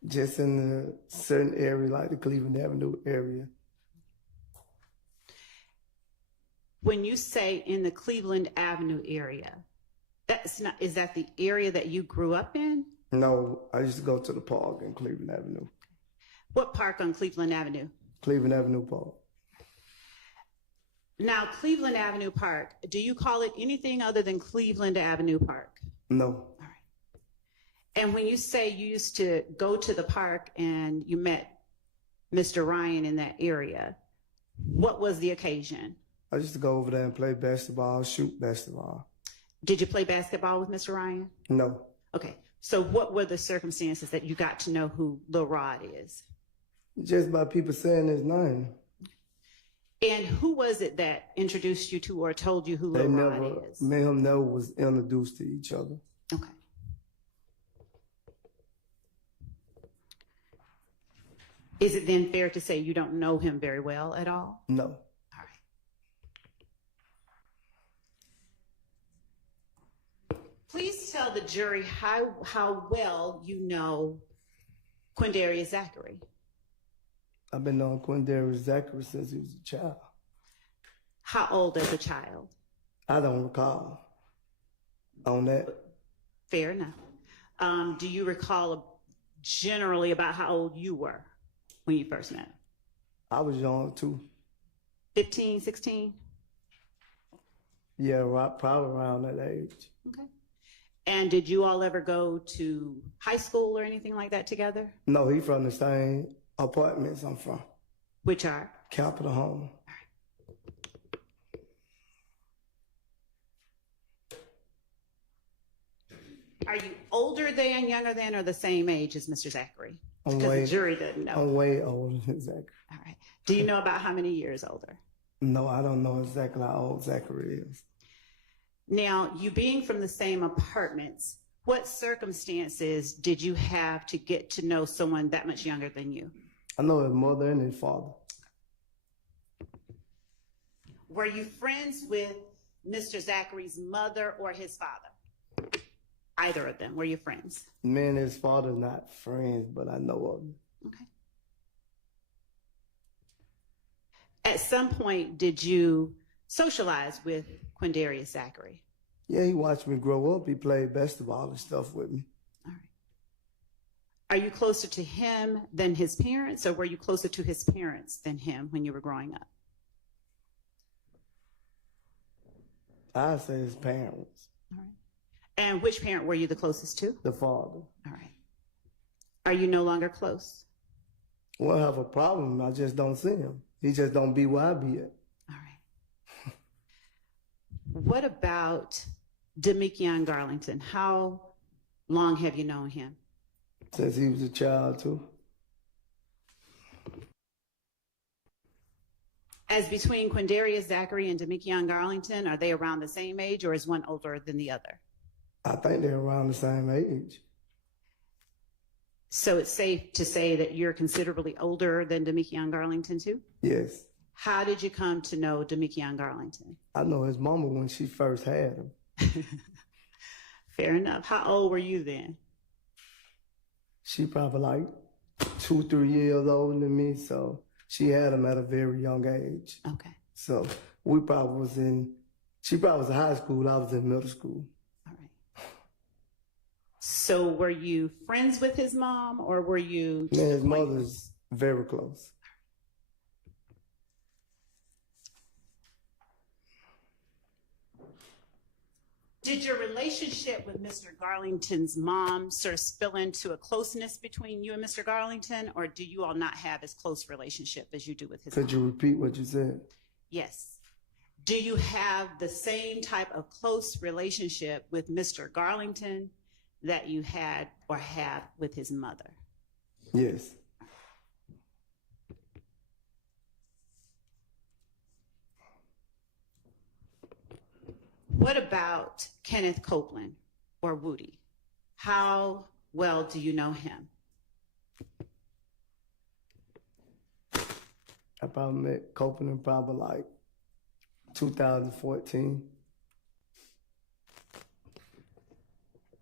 Just in a certain area, like the Cleveland Avenue area. When you say in the Cleveland Avenue area, is that the area that you grew up in? No, I used to go to the park in Cleveland Avenue. What park on Cleveland Avenue? Cleveland Avenue Park. Now, Cleveland Avenue Park, do you call it anything other than Cleveland Avenue Park? No. All right. And when you say you used to go to the park and you met Mr. Ryan in that area, what was the occasion? I used to go over there and play basketball, shoot basketball. Did you play basketball with Mr. Ryan? No. Okay. So what were the circumstances that you got to know who Lil Rod is? Just by people saying his name. And who was it that introduced you to or told you who They Lil never, Rod is? me and him never was introduced to each other. Okay. Is it then fair to say you don't know him very well at all? No. All right. Please tell the jury how well you know Quindarius Zachary. I've been knowing Quindarius Zachary since he was a child. How old as a child? I don't recall on that. Fair enough. Do you recall generally about how old you were when you first met him? I was young too. 15, 16? Yeah, right, probably around that age. Okay. And did you all ever go to high school or anything like that together? No, he from the same apartments I'm from. Which are? Capitol Home. Are you older than, younger than, or the same age as Mr. Zachary? I'm Because the way, jury doesn't know. I'm way older than Zachary. All right. Do you know about how many years older? No, I don't know exactly how old Zachary is. Now, you being from the same apartments, what circumstances did you have to get to know someone that much younger than you? I know his mother and his father. Were you friends with Mr. Zachary's mother or his father? Either of them. Were you friends? Me and his father not friends, but I know of him. Okay. At some point, did you socialize with Quindarius Zachary? Yeah, he watched me grow up. He played basketball and stuff with me. All right. Are you closer to him than his parents, or were you closer to his parents than him when you were growing up? I say his parents, All right. And which parent were you the closest to? the father. All right. Are you no longer close? We don't have a problem. I just don't see him. He just don't be where I be at. All right. What about Demikion Garlington? How long have you known him? Since he was a child too. As between Quindarius Zachary and Demikion Garlington, are they around the same age or is one older than the other? I think they're around the same age. So it's safe to say that you're considerably older than Demikion Garlington too? Yes. How did you come to know Demikion Garlington? I know his mama when she first had him. Fair enough. How old were you then? She probably like 2, 3 years older than me, so she had him at a very young age. Okay. So we probably was she probably was in high school, I was in middle school. All right. So were you friends with his mom or were you? Me and his mother's very close. Did your relationship with Mr. Garlington's mom sort of spill into a closeness between you and Mr. Garlington, or do you all not have as close relationship as you do with his Could you mom? repeat what you said? Yes. Do you have the same type of close relationship with Mr. Garlington that you had or have with his mother? Yes. What about Kenneth Copeland or Woody? How well do you know him? I probably met Copeland probably like 2014.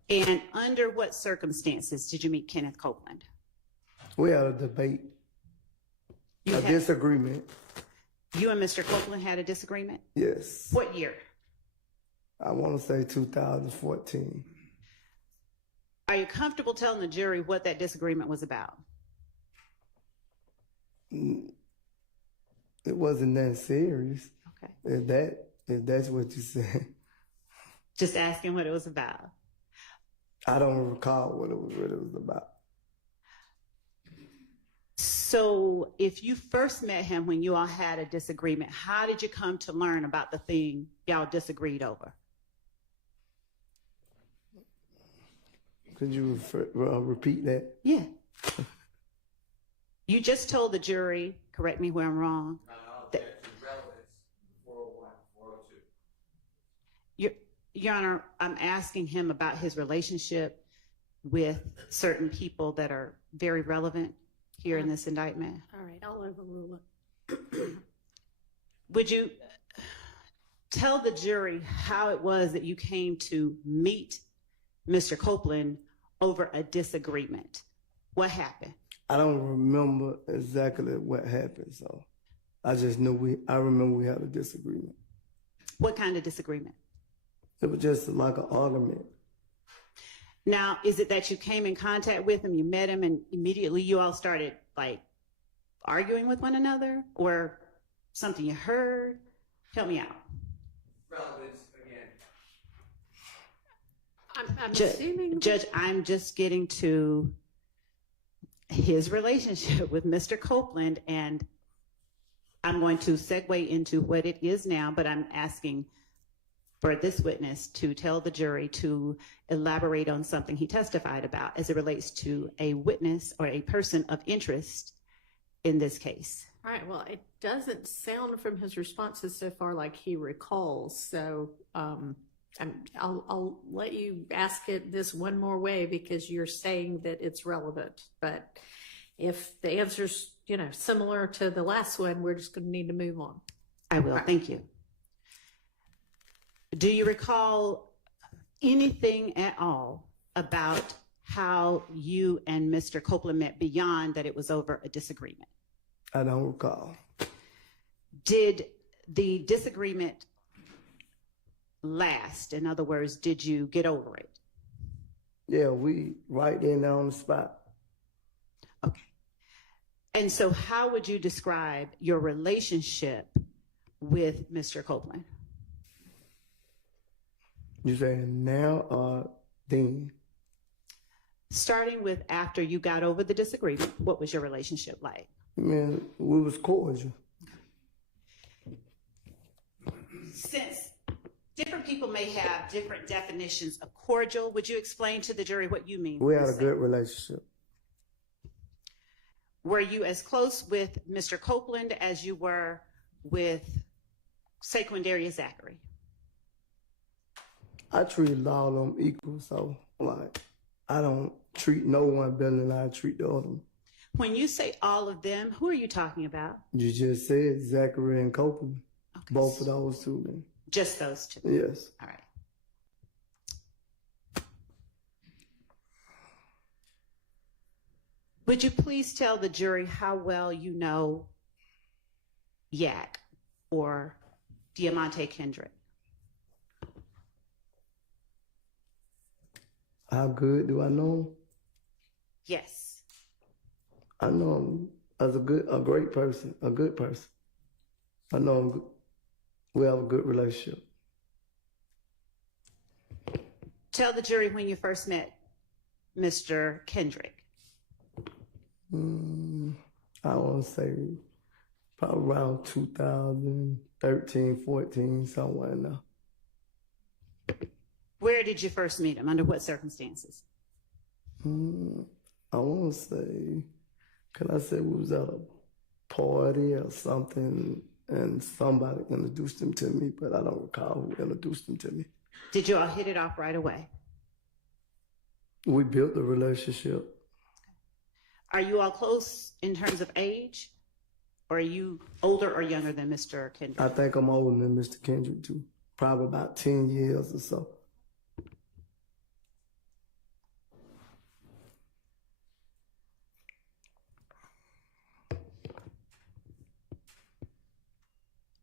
And under what circumstances did you meet Kenneth Copeland? We had a debate, a disagreement. You and Mr. Copeland had a disagreement? Yes. What year? I want to say 2014. Are you comfortable telling the jury what that disagreement was about? It wasn't that serious. Okay. If that's what you said. Just asking what it was about. I don't recall what it was about. So if you first met him when you all had a disagreement, how did you come to learn about the thing y'all disagreed over? Could you repeat that? Yeah. You just told the jury, correct me where I'm wrong. Your Honor, I'm asking him about his relationship with certain people that are very relevant here in this indictment. All right, I'll overrule it. Would you tell the jury how it was that you came to meet Mr. Copeland over a disagreement? What happened? I don't remember exactly what happened, so I just know I remember we had a disagreement. What kind of disagreement? It was just like an argument. Now, is it that you came in contact with him, you met him, and immediately you all started like arguing with one another, or something you heard? Help me out. Relevance again. I'm assuming. Judge, I'm just getting to his relationship with Mr. Copeland, and I'm going to segue into what it is now, but I'm asking for this witness to tell the jury to elaborate on something he testified about as it relates to a witness or a person of interest in this case. All right, well, it doesn't sound from his responses so far like he recalls, so I'll let you ask it this one more way because you're saying that it's relevant, but if the answer's, similar to the last one, we're just going to need to move on. I will, thank you. Do you recall anything at all about how you and Mr. Copeland met beyond that it was over a disagreement? I don't recall. Did the disagreement last? In other words, did you get over it? Yeah, we right in there on the spot. Okay. And so how would you describe your relationship with Mr. Copeland? You saying now or then? Starting with after you got over the disagreement, what was your relationship like? Man, we was cordial. Since different people may have different definitions of cordial, would you explain to the jury what you mean? We had a good relationship. Were you as close with Mr. Copeland as you were with Saquindaria Zachary? I treated all of them equal, so like I don't treat no one better than I treat the other one. When you say all of them, who are you talking about? You just said Zachary and Copeland. Okay. Both of those two, man. Just those two. Yes. All right. Would you please tell the jury how well you know Yak or Diamante Kendrick? How good do I know him? Yes. I know him as a great person, a good person. I know him. We have a good relationship. Tell the jury when you first met Mr. Kendrick. I want to say probably around 2013, 14, somewhere in there. Where did you first meet him? Under what circumstances? I want to say, can I say we was at a party or something and somebody introduced him to me, but I don't recall who introduced him to me. Did you all hit it off right away? We built a relationship. Are you all close in terms of age? Or are you older or younger than Mr. Kendrick? I think I'm older than Mr. Kendrick too, probably about 10 years or so.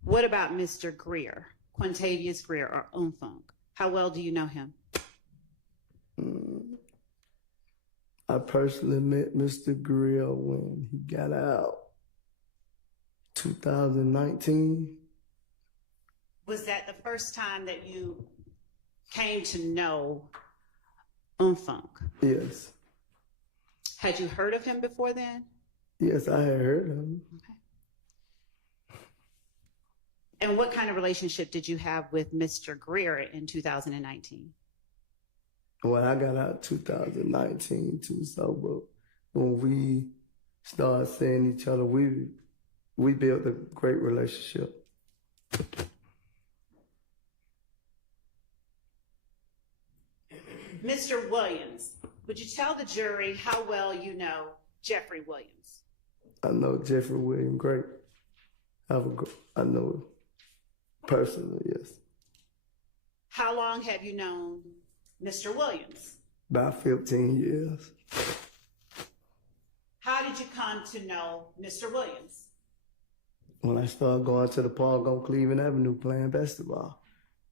What about Mr. Greer, Quintavious Greer or Unfunk? How well do you know him? I personally met Mr. Grill when he got out, 2019. Was that the first time that you came to know Unfunk? Yes. Had you heard of him before then? Yes, I had heard of him. Okay. And what kind of relationship did you have with Mr. Greer in 2019? Well, I got out 2019 too, so but when we started seeing each other, we built a great relationship. Mr. Williams, would you tell the jury how well you know Jeffrey Williams? I know Jeffrey Williams great. I know him personally, yes. How long have you known Mr. Williams? About 15 years. How did you come to know Mr. Williams? When I started going to the park on Cleveland Avenue playing basketball.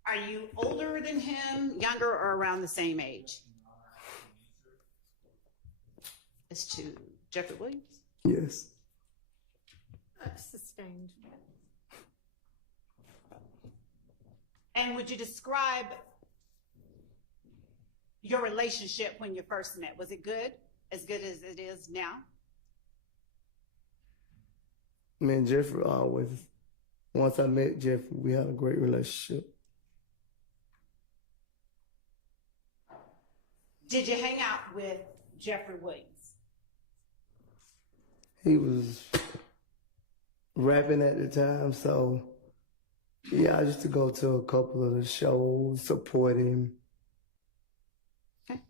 Are you older than him, younger, or around the same age? As to Jeffrey Williams? Yes. Sustained. And would you describe your relationship when you first met? Was it good? As good as it is now? Me and Jeffrey always, once I met Jeffrey, we had a great relationship. Did you hang out with Jeffrey Williams? He was rapping at the time, so yeah, I used to go to a couple of the shows, support him. Okay.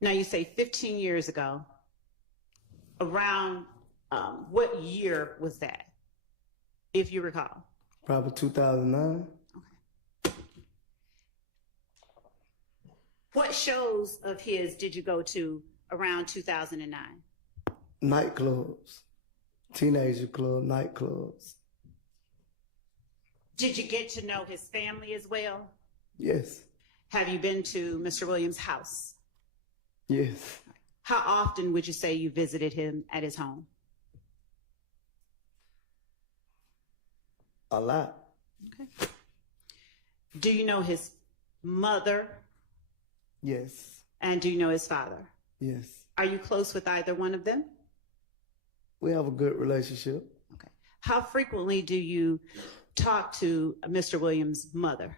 Now you say 15 years ago. Around what year was that, if you recall? Probably 2009. Okay. What shows of his did you go to around 2009? Nightclubs, teenager club, nightclubs. Did you get to know his family as well? Yes. Have you been to Mr. Williams' house? Yes. How often would you say you visited him at his home? A lot. Okay. Do you know his mother, Yes. and do you know his father? Yes. Are you close with either one of them? We have a good relationship. Okay. How frequently do you talk to Mr. Williams' mother?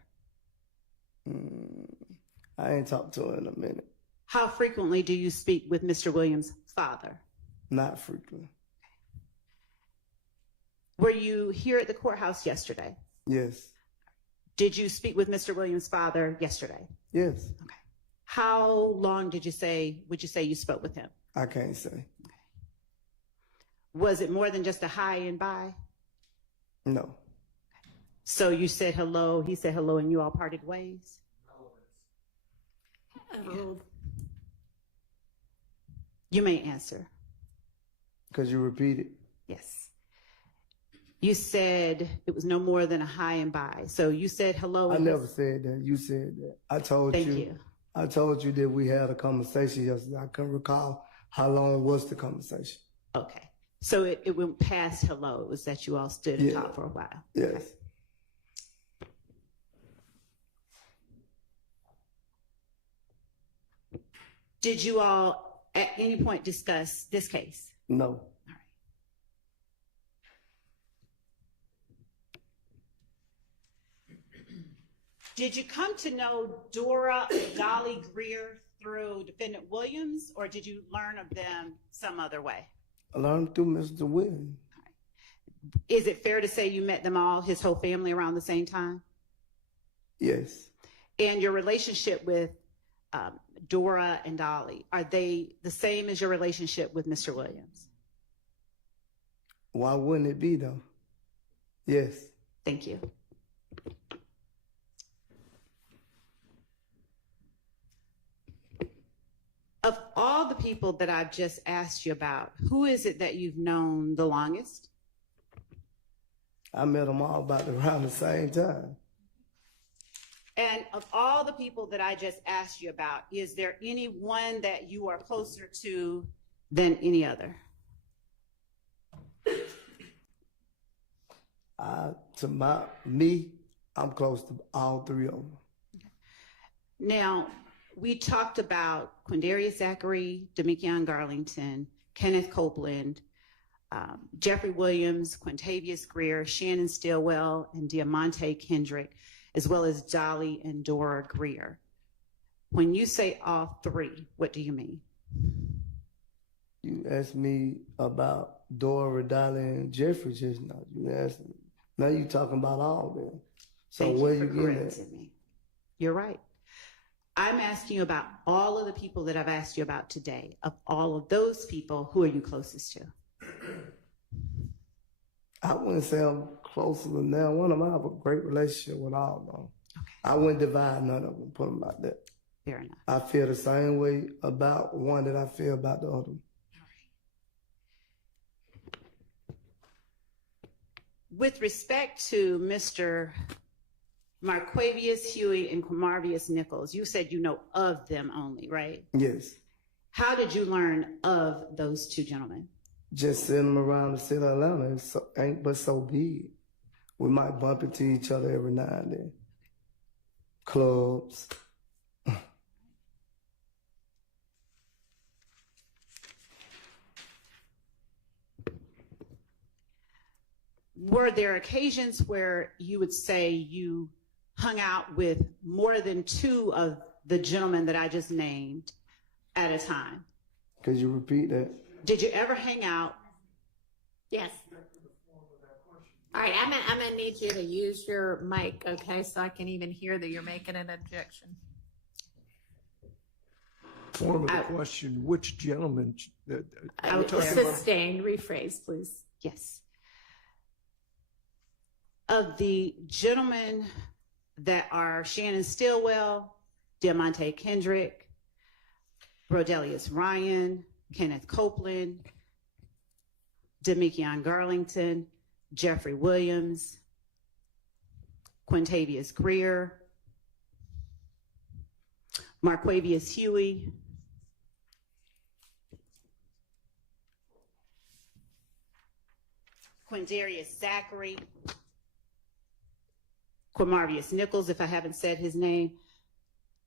I ain't talked to her in a minute. How frequently do you speak with Mr. Williams' father? Not frequently. Were you here at the courthouse yesterday? Yes. Did you speak with Mr. Williams' father yesterday? Yes. Okay. How long would you say you spoke with him? I can't say. Was it more than just a hi and bye? No. So you said hello, he said hello, and you all parted ways? Oh, You may answer. Because you repeated. Yes. You said it was no more than a hi and bye. So you said hello. I never said that. You said that. I told Thank you. you. I told you that we had a conversation yesterday. I couldn't recall how long was the conversation. Okay. So it went past hello. It was that you all stood and Yeah. talked for a while. Yes. Did you all at any point discuss this case? No. Did you come to know Dora and Dolly Greer through Defendant Williams, or did you learn of them some other way? I learned through Mr. Williams. Is it fair to say you met them all, his whole family, around the same time? Yes. And your relationship with Dora and Dolly, are they the same as your relationship with Mr. Williams? Why wouldn't it be though? Yes. Thank you. Of all the people that I've just asked you about, who is it that you've known the longest? I met them all about around the same time. And of all the people that I just asked you about, is there any one that you are closer to than any other? I'm close to all three of them. Now, we talked about Quindarius Zachary, Demikion Garlington, Kenneth Copeland, Jeffrey Williams, Quintavious Greer, Shannon Stillwell, and Diamante Kendrick, as well as Dolly and Dora Greer. When you say all three, what do you mean? You asked me about Dora, Dolly, and Jeffrey just now. You asked me. Now you talking about all of them. So Thank where you you for getting at? correcting me. You're right. I'm asking you about all of the people that I've asked you about today. Of all of those people, who are you closest to? I wouldn't say I'm closer than now. One of them, I have a great relationship with all of them. Okay, I wouldn't divide none of them, put them like that. fair enough. I feel the same way about one that I feel about the other. With respect to Mr. Marquavius Huey and Quamarvius Nichols, you said you know of them only, right? Yes. How did you learn of those two gentlemen? Just seeing them around the city of Atlanta ain't but so big. We might bump into each other every now and then. Clubs. Were there occasions where you would say you hung out with more than two of the gentlemen that I just named at a time? Could you repeat that? Did you ever hang out? yes. All right, I'm gonna need you to use your mic, okay, so I can even hear that you're making an objection. Form of the question, which gentleman? I would talking about- Sustained, rephrase, please. Yes. Of the gentlemen that are Shannon Stillwell, Diamante Kendrick, Brodelius Ryan, Kenneth Copeland, Demikion Garlington, Jeffrey Williams, Quintavious Greer, Marquavius Huey, Quindarius Zachary, Quamarvius Nichols, if I haven't said his name,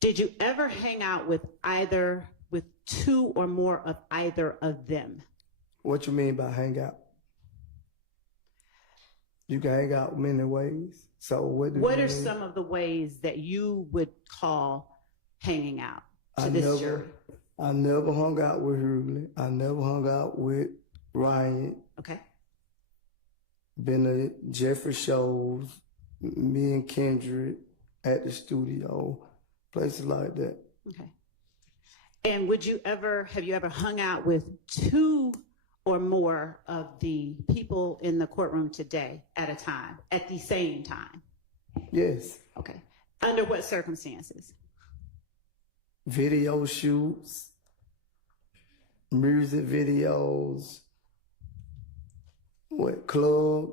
Did you ever hang out with two or more of either of them? What you mean by hang out? You can hang out many ways. So what What you are mean? some of the ways that you would call hanging out to I this never, jury? I never hung out with Hurley. I never hung out with Ryan. Okay. Been to Jeffrey shows, me and Kendrick at the studio, places like that. Okay. And have you ever hung out with two or more of the people in the courtroom today at a time, at the same time? Yes. Okay. Under what circumstances? Video shoots, music videos, club.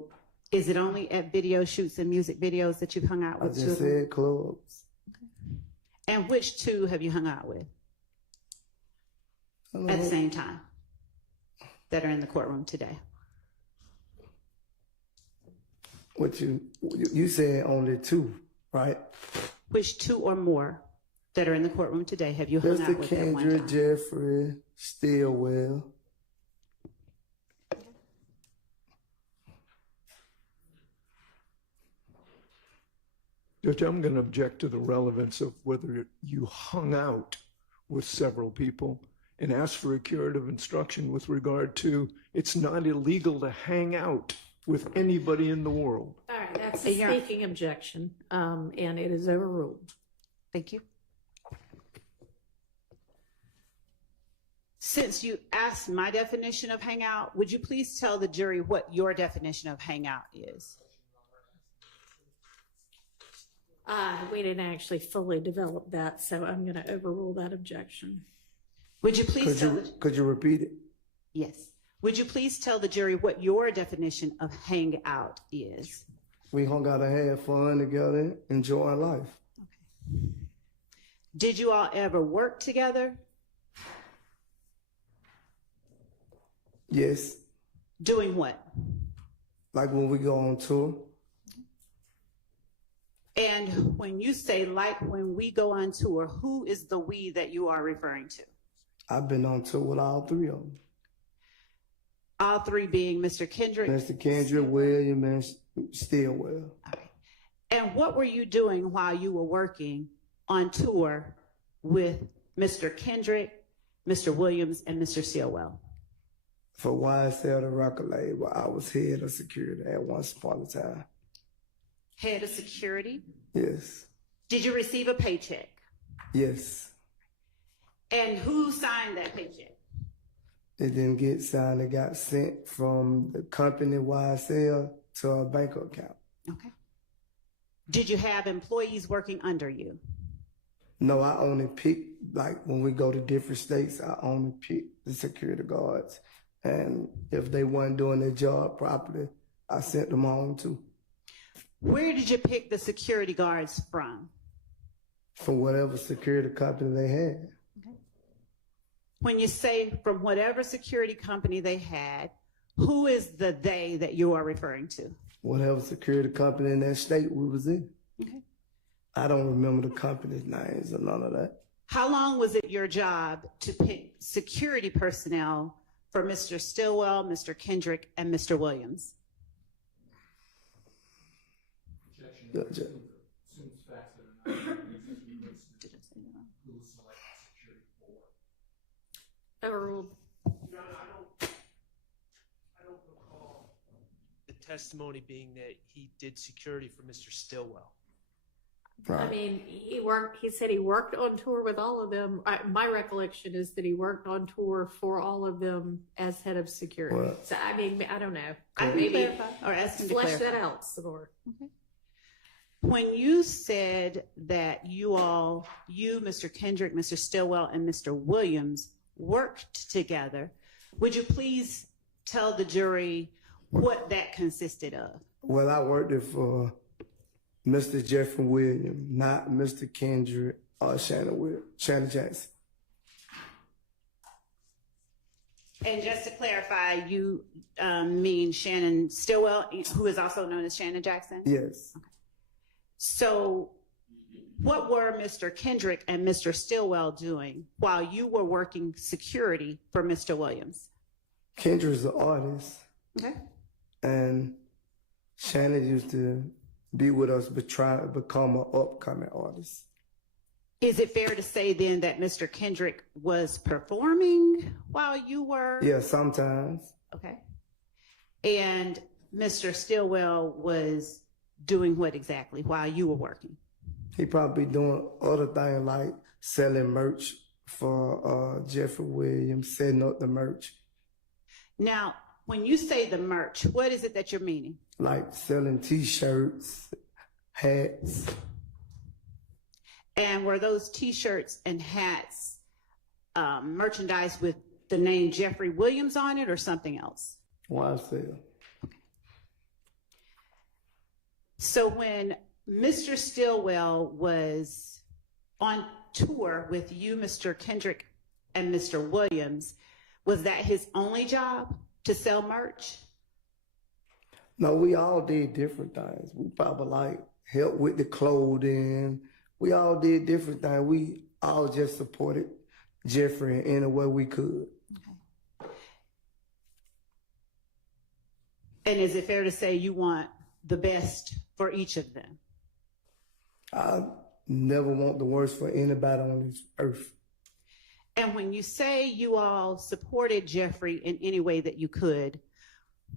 Is it only at video shoots and music videos that you've hung out I with? just children? said clubs. And which two have you hung out with at the same time that are in the courtroom today? What you said only two, right? Which two or more that are in the courtroom today have you hung out Mr. with at one Kendrick, time? Jeffrey, Stillwell. Judge, I'm going to object to the relevance of whether you hung out with several people and ask for a curative instruction with regard to it's not illegal to hang out with anybody in the world. All right, that's a Yeah. speaking objection, and it is overruled. Thank you. Since you asked my definition of hangout, would you please tell the jury what your definition of hangout is? We didn't actually fully develop that, so I'm going to overrule that objection. Would you please Could you repeat it? Yes. Would you please tell the jury what your definition of hangout is? We hung out and had fun together, enjoying life. Did you all ever work together? Yes. Doing what? Like when we go on tour. And when you say like when we go on tour, who is the we that you are referring to? I've been on tour with all three of them. All three being Mr. Kendrick. Mr. Kendrick, William, and Stillwell. All right. And what were you doing while you were working on tour with Mr. Kendrick, Mr. Williams, and Mr. Stillwell? For YSL, the record label, I was head of security at once upon a time. Head of security? Yes. Did you receive a paycheck? Yes. And who signed that paycheck? It didn't get signed. It got sent from the company YSL to a bank account. Okay. Did you have employees working under you? No, I only pick, like when we go to different states, I only pick the security guards. And if they weren't doing their job properly, I sent them home too. Where did you pick the security guards from? From whatever security company they had. When you say from whatever security company they had, who is the they that you are referring to? Whatever security company in that state we was in. Okay. I don't remember the company's names or none of that. How long was it your job to pick security personnel for Mr. Stillwell, Mr. Kendrick, and Mr. Williams? Gotcha. Seems facts that are not who selected security for. Overruled. Your Honor, I don't recall the testimony being that he did security for Mr. Stillwell. Right. I mean, he said he worked on tour with all of them. My recollection is that he worked on tour for all of them as head of security. Well, so, I mean, I don't know. I can Maybe clarify or ask him to flesh clarify. that out some more. When you said that you, Mr. Kendrick, Mr. Stillwell, and Mr. Williams worked together, would you please tell the jury what that consisted of? Well, I worked it for Mr. Jeffrey Williams, not Mr. Kendrick or Shannon Jackson. And just to clarify, you mean Shannon Stillwell, who is also known as Shannon Jackson? Yes. So What were Mr. Kendrick and Mr. Stillwell doing while you were working security for Mr. Williams? Kendra's an artist, Okay. and Shannon used to be with us, but trying to become an upcoming artist. Is it fair to say then that Mr. Kendrick was performing while you were? Yeah, sometimes. Okay. And Mr. Stillwell was doing what exactly while you were working? He probably doing other things like selling merch for Jeffrey Williams, setting up the merch, Now, when you say the merch, what is it that you're meaning? like selling T-shirts, hats. And were those T-shirts and hats merchandise with the name Jeffrey Williams on it or something else? YSL. So when Mr. Stillwell was on tour with you, Mr. Kendrick, and Mr. Williams, was that his only job to sell merch? No, we all did different things. We probably like helped with the clothing. We all did different things. We all just supported Jeffrey in any way we could. And is it fair to say you want the best for each of them? I never want the worst for anybody on this earth. And when you say you all supported Jeffrey in any way that you could,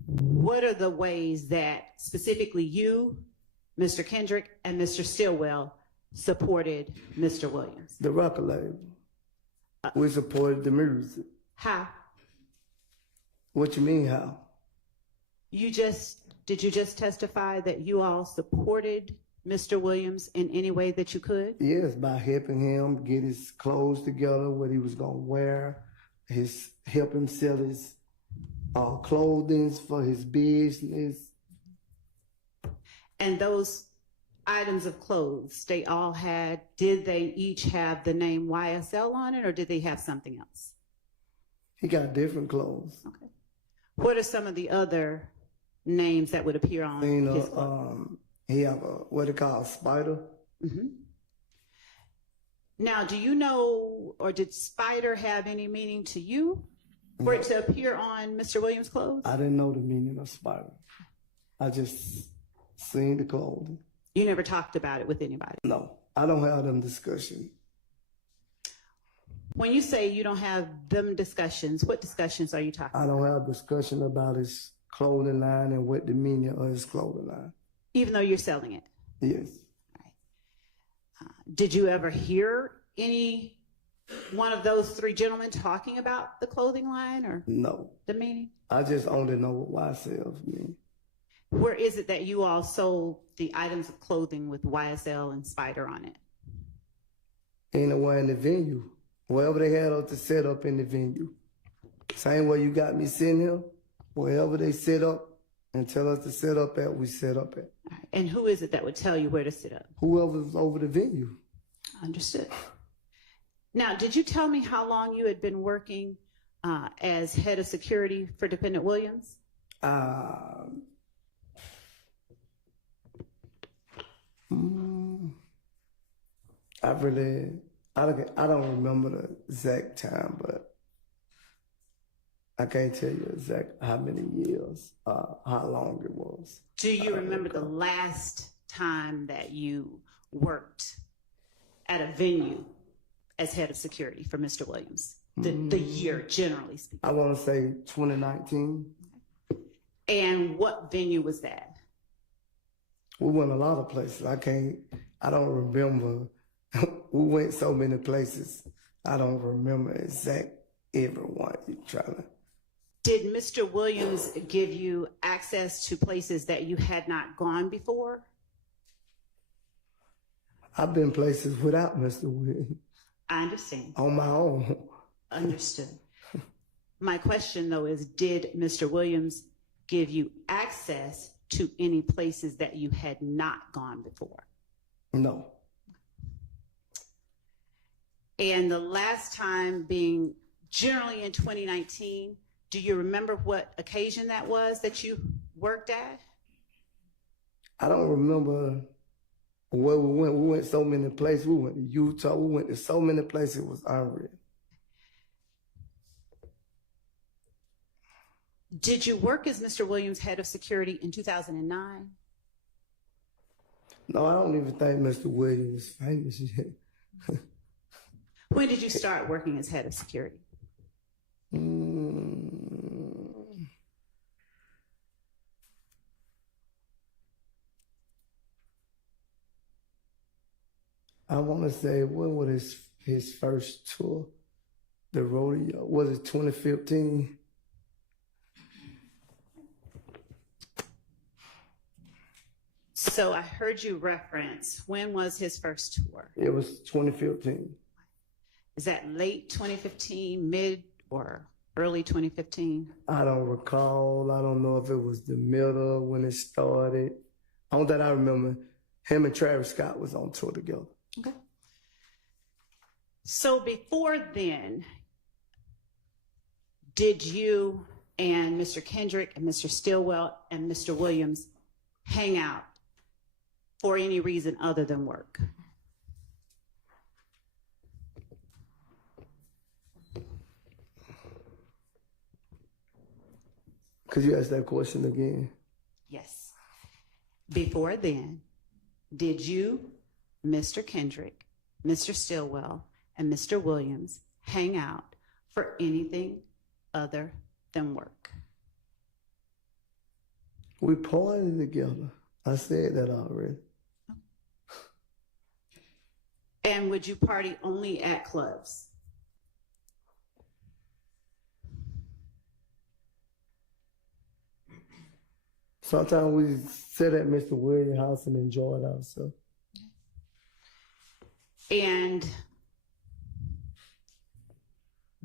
what are the ways that specifically you, Mr. Kendrick, and Mr. Stillwell supported Mr. Williams? The record label. We supported the music. How? What you mean how? Did you just testify that you all supported Mr. Williams in any way that you could? Yes, by helping him get his clothes together, what he was gonna wear, help him sell his clothing for his business. And those items of clothes, did they each have the name YSL on it, or did they have something else? He got different clothes. Okay. What are some of the other names that would appear on his clothes? He have what they call a spider. Mm-hmm. Now, do you know, or did spider have any meaning to you for it to appear on Mr. Williams' clothes? I didn't know the meaning of spider. I just seen the clothing. You never talked about it with anybody? No, I don't have them discussions. When you say you don't have them discussions, what discussions are you talking about? I don't have discussion about his clothing line and what the meaning of his clothing line. Even though you're selling it? Yes. Did you ever hear any one of those three gentlemen talking about the clothing line or No. the meaning? I just only know what YSL mean. Where is it that you all sold the items of clothing with YSL and Spider on it? Anywhere in the venue. Wherever they had us to set up in the venue. Same way you got me sitting here. Wherever they set up and tell us to set up at, we set up at. All right. And who is it that would tell you where to sit up? Whoever's over the venue. Understood. Now, did you tell me how long you had been working as head of security for Defendant Williams? I don't remember the exact time, but I can't tell you exact how many years, how long it was. Do you remember the last time that you worked at a venue as head of security for Mr. Williams? The year, generally speaking. I want to say 2019. And what venue was that? We went a lot of places. I don't remember. We went so many places. I don't remember exact everyone you're trying to. Did Mr. Williams give you access to places that you had not gone before? I've been places without Mr. Williams. I understand. On my own. Understood. My question, though, is did Mr. Williams give you access to any places that you had not gone before? No. And the last time being generally in 2019, do you remember what occasion that was that you worked at? I don't remember Where we went so many places. We went to Utah. We went to so many places. It was unreal. Did you work as Mr. Williams head of security in 2009? No, I don't even think Mr. Williams is famous yet. When did you start working as head of security? I want to say, when was his first tour? The rodeo, was it 2015? So I heard you reference, when was his first tour? It was 2015. Is that late 2015, mid or early 2015? I don't recall. I don't know if it was the middle when it started. All that I remember, him and Travis Scott was on tour together. Okay. So before then, did you and Mr. Kendrick and Mr. Stillwell and Mr. Williams hang out for any reason other than work? Could you ask that question again? Yes. Before then, did you, Mr. Kendrick, Mr. Stillwell, and Mr. Williams hang out for anything other than work? We partied together. I said that already. And would you party only at clubs? Sometimes we sit at Mr. Williams' house and enjoy it ourselves. And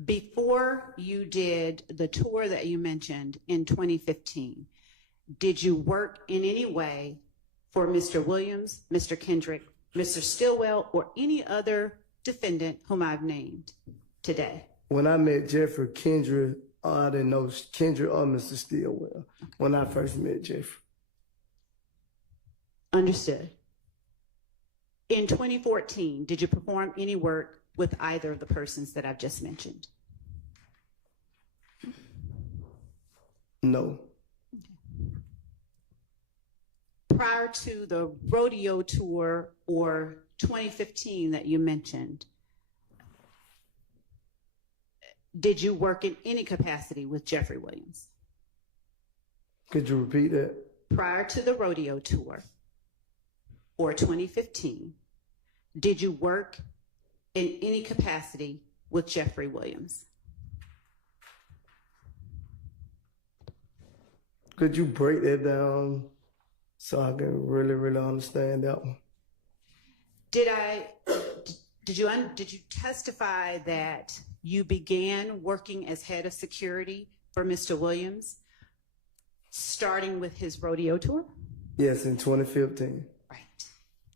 before you did the tour that you mentioned in 2015, did you work in any way for Mr. Williams, Mr. Kendrick, Mr. Stillwell, or any other defendant whom I've named today? When I met Jeffrey Kendrick, I didn't know Kendrick or Mr. Stillwell when I first met Jeffrey. Understood. In 2014, did you perform any work with either of the persons that I've just mentioned? No. Prior to the rodeo tour or 2015 that you mentioned, did you work in any capacity with Jeffrey Williams? Could you repeat that? Prior to the rodeo tour or 2015, did you work in any capacity with Jeffrey Williams? Could you break that down so I can really understand that one? Did you testify that you began working as head of security for Mr. Williams starting with his rodeo tour? Yes, in 2015. Right.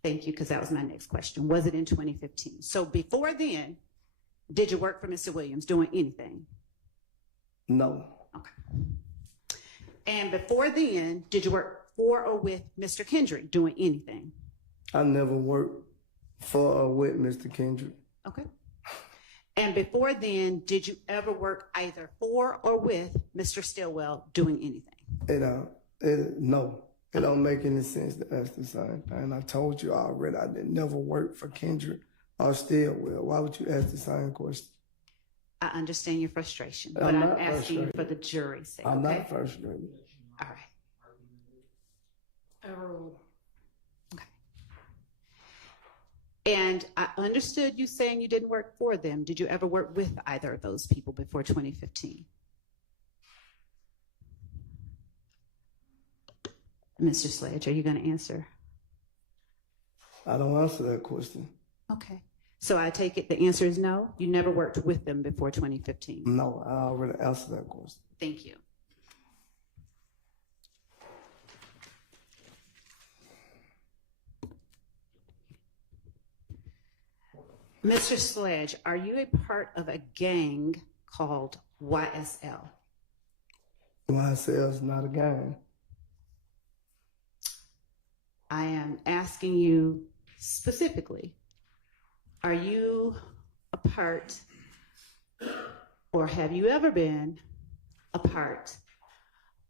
Thank you, because that was my next question. Was it in 2015? So before then, did you work for Mr. Williams doing anything? No. Okay. And before then, did you work for or with Mr. Kendrick doing anything? I never worked for or with Mr. Kendrick. Okay. And before then, did you ever work either for or with Mr. Stillwell doing anything? No. It don't make any sense to ask the same thing. I told you already I didn't never work for Kendrick or Stillwell. Why would you ask the same question? I understand your frustration, but I'm I'm not asking you frustrated. for the jury's sake. I'm Okay? not frustrated. All right. Okay. And I understood you saying you didn't work for them. Did you ever work with either of those people before 2015? Mr. Sledge, are you going to answer? I don't answer that question. Okay. So I take it the answer is no? You never worked with them before 2015? No, I already answered that question. Thank you. Mr. Sledge, are you a part of a gang called YSL? YSL is not a gang. I am asking you specifically, are you a part, or have you ever been a part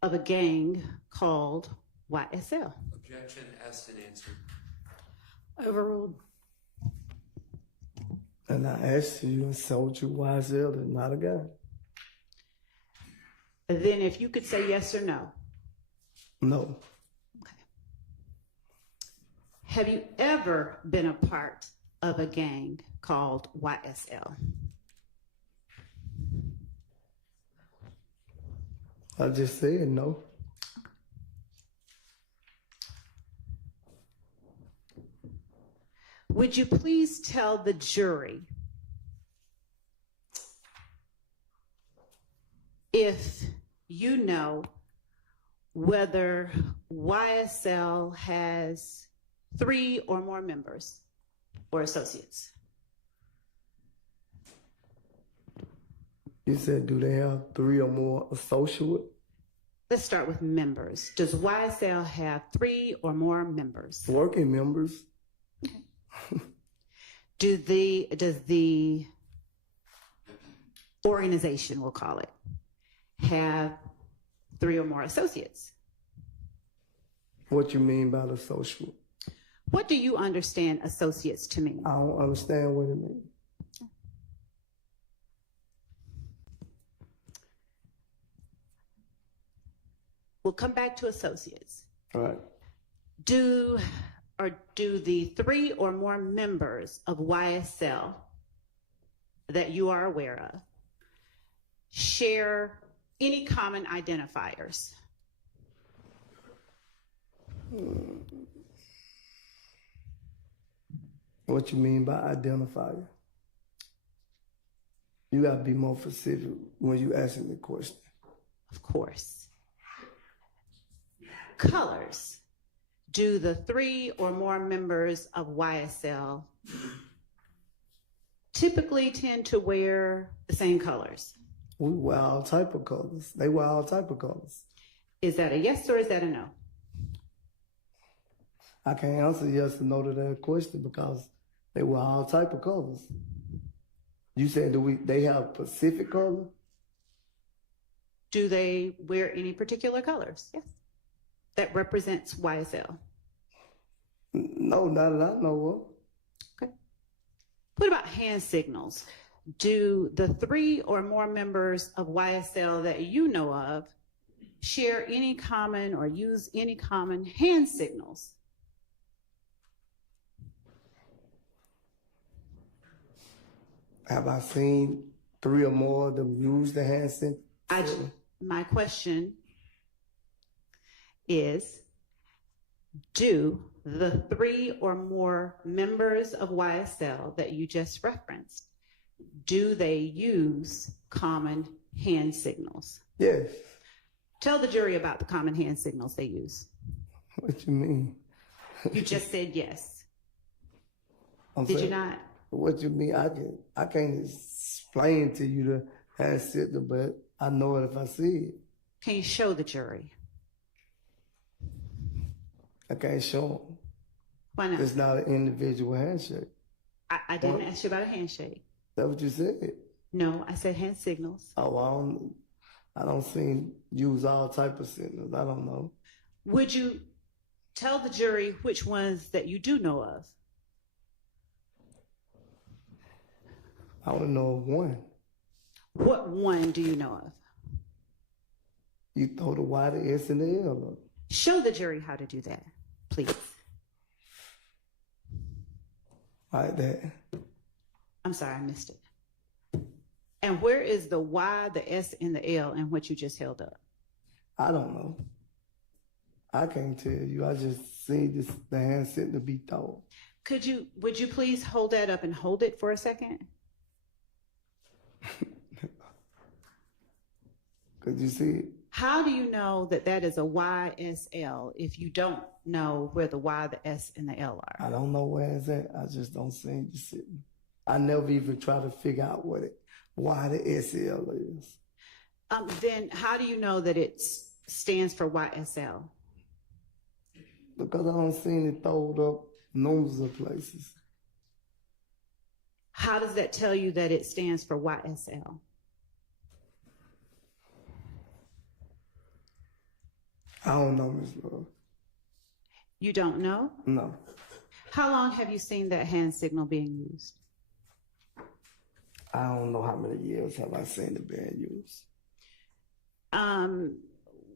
of a gang called YSL? Objection, asked and answered. Overruled. And I asked you and told you YSL is not a guy. Then if you could say yes or no. No. Have you ever been a part of a gang called YSL? I just said no. Would you please tell the jury if you know whether YSL has 3 or more members or associates? You said, do they have 3 or more associates? Let's start with members. Does YSL have 3 or more members? Working members? Does the organization, we'll call it, have 3 or more associates? What you mean by the associate? What do you understand associates to mean? I don't understand what it means. We'll come back to associates. All right. Do the 3 or more members of YSL that you are aware of share any common identifiers? What you mean by identifier? You gotta be more specific when you asking the question. Of course. Colors. Do the 3 or more members of YSL typically tend to wear the same colors? We wear all type of colors. They wear all type of colors. Is that a yes or is that a no? I can't answer yes or no to that question because they wear all type of colors. You said they have Pacific color? Do they wear any particular colors? Yes. That represents YSL. No, not that I know of. Okay. What about hand signals? Do the 3 or more members of YSL that you know of share any common or use any common hand signals? Have I seen 3 or more of them use the hand signal? My question is, do the 3 or more members of YSL that you just referenced, do they use common hand signals? Yes. Tell the jury about the common hand signals they use. What you mean? You just said yes. I'm Did you saying, not? What you mean? I can't explain to you the hand signal, but I know it if I see it. Can you show the jury? I can't show them. Why not? It's not an individual handshake. I didn't ask you about a handshake. That's what you said. No, I said hand signals. Oh, I don't see use all type of signals. I don't know. Would you tell the jury which ones that you do know of? I only know of one. What one do you know of? You throw the Y, the S, and the L up. Show the jury how to do that, please. Like that. I'm sorry, I missed it. And where is the Y, the S, and the L in what you just held up? I don't know. I can't tell you. I just see the hand signal be thrown. Would you please hold that up and hold it for a second? Could you see it? How do you know that that is a YSL if you don't know where the Y, the S, and the L are? I don't know where it's at. I just don't see it just sitting. I never even try to figure out why the SL is. Then how do you know that it stands for YSL? Because I don't see it throwed up numbers of places. How does that tell you that it stands for YSL? I don't know, Ms. Love. You don't know? No. How long have you seen that hand signal being used? I don't know how many years have I seen it being used.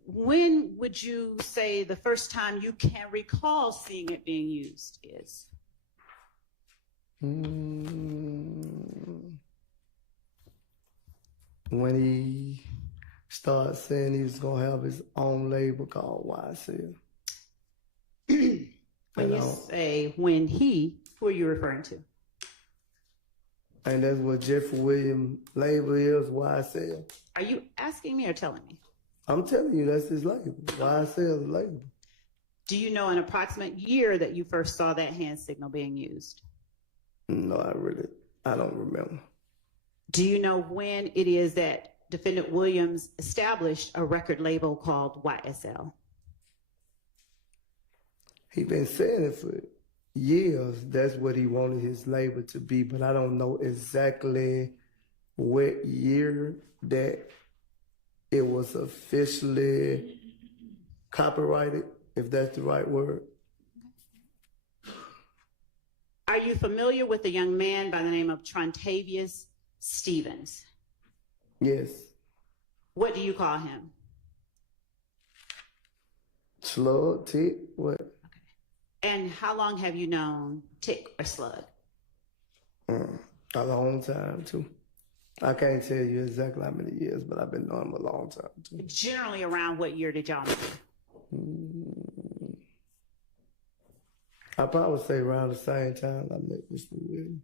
When would you say the first time you can recall seeing it being used is? When he started saying he was going to have his own label called YSL. When you say when he, who are you referring to? And that's what Jeffrey Williams' label is, YSL. Are you asking me or telling me? I'm telling you, that's his label. YSL is the label. Do you know an approximate year that you first saw that hand signal being used? No, I don't remember. Do you know when it is that Defendant Williams established a record label called YSL? He been saying it for years. That's what he wanted his label to be, but I don't know exactly what year that it was officially copyrighted, if that's the right word. Are you familiar with a young man by the name of Trontavious Stevens? Yes. What do you call him? Slug, tick, what? And how long have you known Tick or Slug? A long time, too. I can't tell you exactly how many years, but I've been knowing him a long time, too. Generally around what year did y'all meet? I probably say around the same time I met Mr. Williams.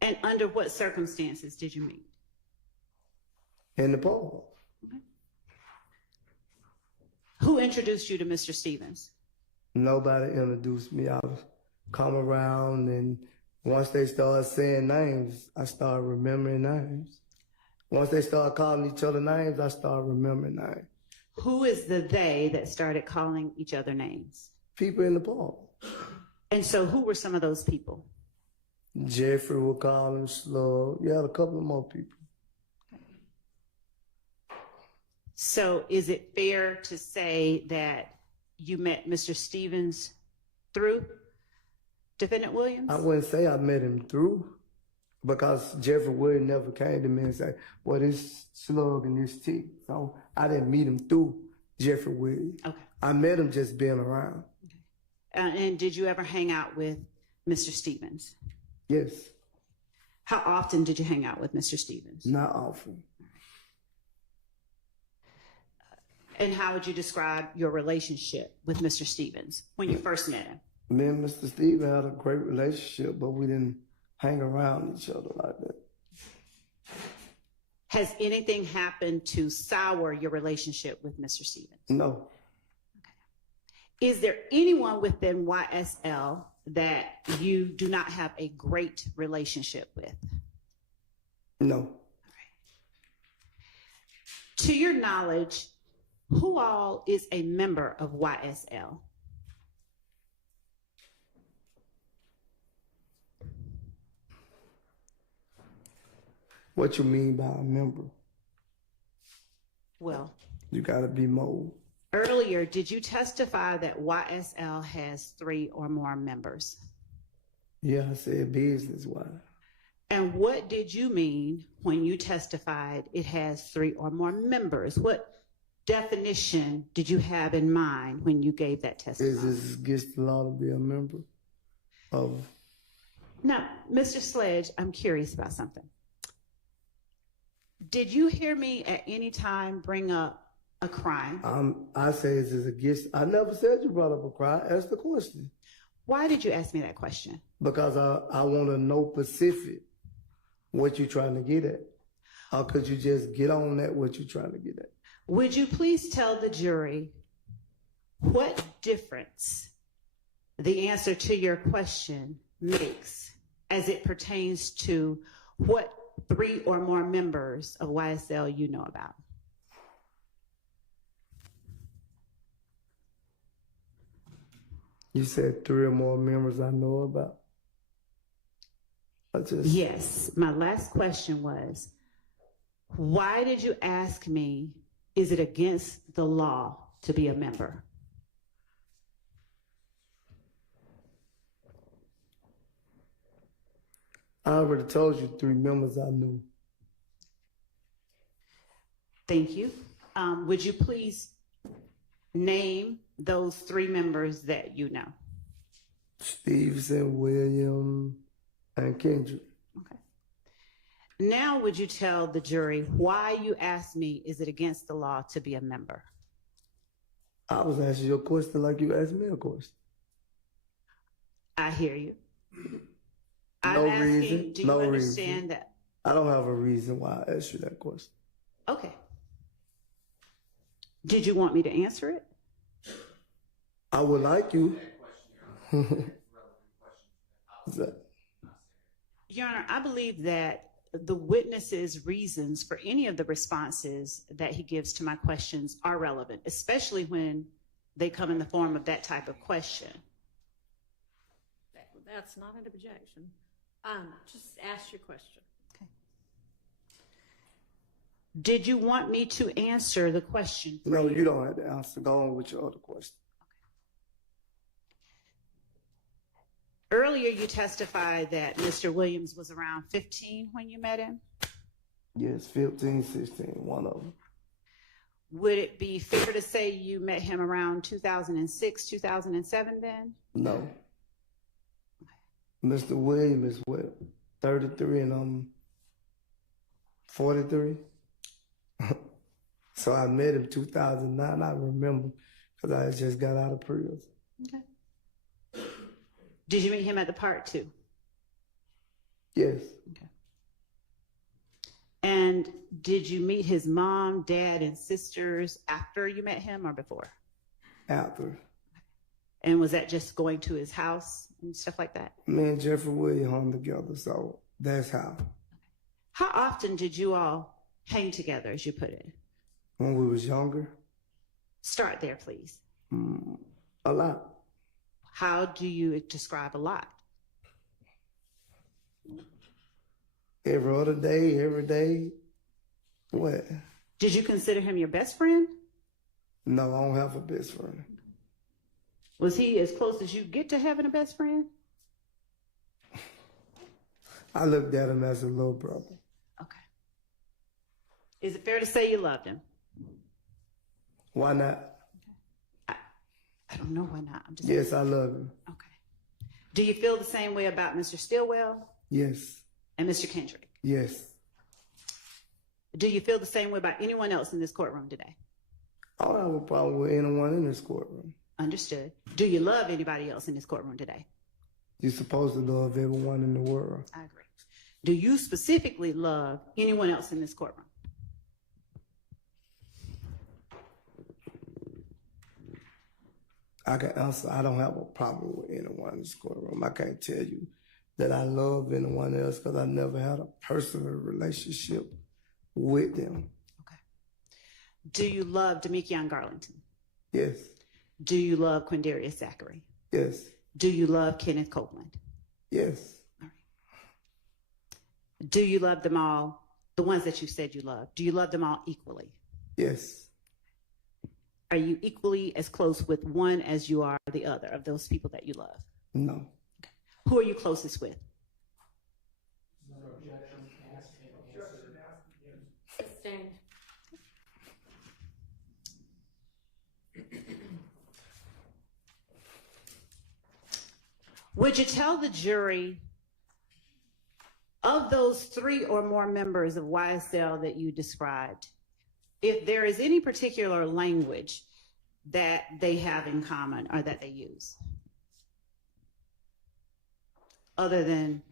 And under what circumstances did you meet? In the park. Who introduced you to Mr. Stevens? Nobody introduced me. I was come around, and once they started saying names, I started remembering names. Once they started calling each other names, I started remembering names. Who is the they that started calling each other names? People in the park. And so who were some of those people? Jeffrey would call him Slug. You had a couple of more people. So is it fair to say that you met Mr. Stevens through Defendant Williams? I wouldn't say I met him through, because Jeffrey Williams never came to me and said, well, this Slug and this Tick. So I didn't meet him through Jeffrey Williams. Okay. I met him just being around. And did you ever hang out with Mr. Stevens? Yes. How often did you hang out with Mr. Stevens? Not often. And how would you describe your relationship with Mr. Stevens when you first met him? Me and Mr. Stevens had a great relationship, but we didn't hang around each other like that. Has anything happened to sour your relationship with Mr. Stevens? No. Is there anyone within YSL that you do not have a great relationship with? No. To your knowledge, who all is a member of YSL? What you mean by a member? Well, You gotta be more. earlier, did you testify that YSL has 3 or more members? Yeah, I said business-wise. And what did you mean when you testified it has 3 or more members? What definition did you have in mind when you gave that Is testimony? this against the law to be a member of? Now, Mr. Sledge, I'm curious about something. Did you hear me at any time bring up a crime? I say is this against? I never said you brought up a crime. Ask the question. Why did you ask me that question? Because I want to know specific what you're trying to get at. Or could you just get on at what you're trying to get at? Would you please tell the jury what difference the answer to your question makes as it pertains to what 3 or more members of YSL you know about? You said 3 or more members I know about. Yes. My last question was, why did you ask me, is it against the law to be a member? I already told you 3 members I knew. Thank you. Would you please name those 3 members that you know? Stevenson, William, and Kendrick. Okay. Now, would you tell the jury why you asked me, is it against the law to be a member? I was asking you a question like you asked me a question. I hear you. No I'm asking, reason. do you No understand reason. that? I don't have a reason why I asked you that question. Okay. Did you want me to answer it? I would like you. What's that? Your Honor, I believe that the witness's reasons for any of the responses that he gives to my questions are relevant, especially when they come in the form of that type of question. That's not an objection. Just ask your question. Okay. Did you want me to answer the question? No, you don't have to answer. Go on with your other question. Earlier, you testified that Mr. Williams was around 15 when you met him. Yes, 15, 16, one of them. Would it be fair to say you met him around 2006, 2007 then? No. Mr. Williams is what, 33 and I'm 43? So I met him 2009, I remember, because I just got out of prison. Okay. Did you meet him at the park too? Yes. Okay. And did you meet his mom, dad, and sisters after you met him or before? After. And was that just going to his house and stuff like that? Me and Jeffrey Williams hung together, so that's how. How often did you all hang together, as you put it? When we was younger? Start there, please. A lot. How do you describe a lot? Every other day, every day. What? Did you consider him your best friend? No, I don't have a best friend. Was he as close as you get to having a best friend? I looked at him as a little brother. Okay. Is it fair to say you loved him? Why not? I don't know why not. I'm just Yes, I love him. Okay. Do you feel the same way about Mr. Stillwell Yes. and Mr. Kendrick? Yes. Do you feel the same way about anyone else in this courtroom today? I don't have a problem with anyone in this courtroom. Understood. Do you love anybody else in this courtroom today? You're supposed to love everyone in the world. I agree. Do you specifically love anyone else in this courtroom? I can answer, I don't have a problem with anyone in this courtroom. I can't tell you that I love anyone else because I never had a personal relationship with them. Okay. Do you love Demekion Garlington? Yes. Do you love Quindarius Zachary? Yes. Do you love Kenneth Copeland? Yes. All right. Do you love them all, the ones that you said you love? Do you love them all equally? Yes. Are you equally as close with one as you are the other of those people that you love? No. Okay. Who are you closest with? Sustained. Would you tell the jury of those 3 or more members of YSL that you described, if there is any particular language that they have in common or that they use, other than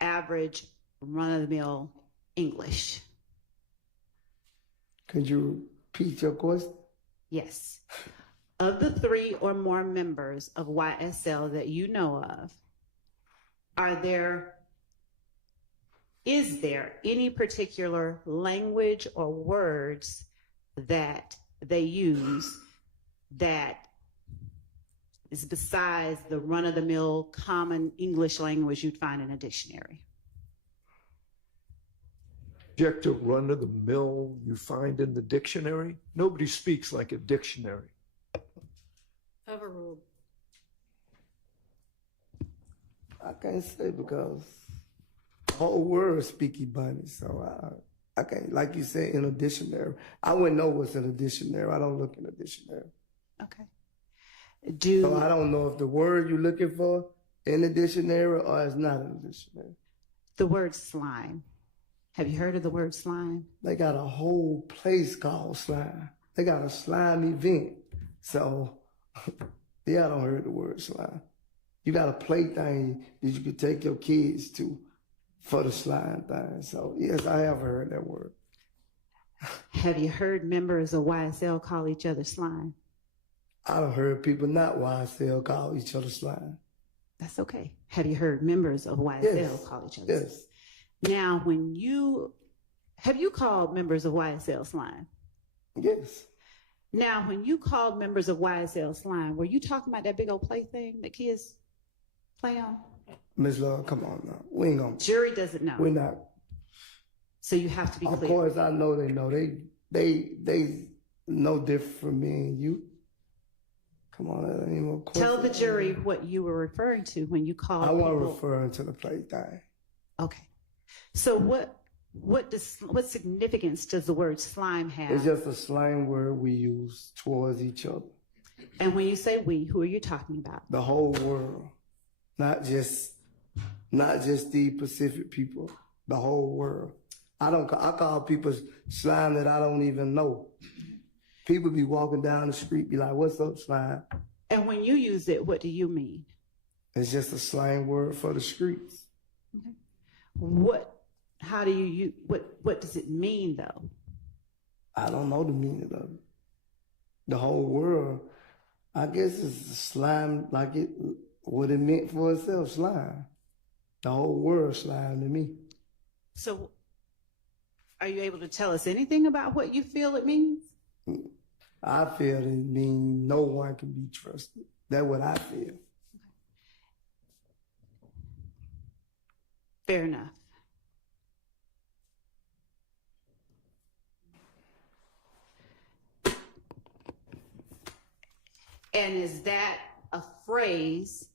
average run-of-the-mill English? Could you repeat your question? Yes. Of the 3 or more members of YSL that you know of, is there any particular language or words that they use that is besides the run-of-the-mill common English language you'd find in a dictionary? Object to run-of-the-mill you find in the dictionary? Nobody speaks like a dictionary. Overruled. I can't say because the whole world speak Ebonics, so I can't, like you said, in a dictionary. I wouldn't know what's in a dictionary. I don't look in a dictionary. Okay. So I don't know if the word you're looking for in the dictionary or it's not in the dictionary. The word slime. Have you heard of the word slime? They got a whole place called slime. They got a slime event. So, yeah, I don't heard the word slime. You got a play thing that you could take your kids to for the slime thing. So, yes, I have heard that word. Have you heard members of YSL call each other slime? I done heard people not YSL call each other slime. That's okay. Have you heard members of YSL Yes. call each other? Yes. Now, have you called members of YSL slime? Yes. Now, when you called members of YSL slime, were you talking about that big old play thing that kids play on? Miss Love, come on now. We ain't gonna. Jury doesn't know. We're not. So you have to be Of clear. course, I know they know. They no different from me and you. Come on, that ain't no question. Tell the jury what you were referring to when you called I wasn't people. referring to the play thing. Okay. So what significance does the word slime have? It's just a slang word we use towards each other. And when you say we, who are you talking about? The whole world, not just the Pacific people. The whole world. I call people slime that I don't even know. People be walking down the street, be like, "What's up, slime?" And when you use it, what do you mean? It's just a slang word for the streets. Okay. How do you what does it mean though? I don't know the meaning of it. The whole world, I guess it's slime like what it meant for itself, slime. The whole world slime to me. So are you able to tell us anything about what you feel it means? I feel it means no one can be trusted. That's what I feel. Fair enough. And is that a phrase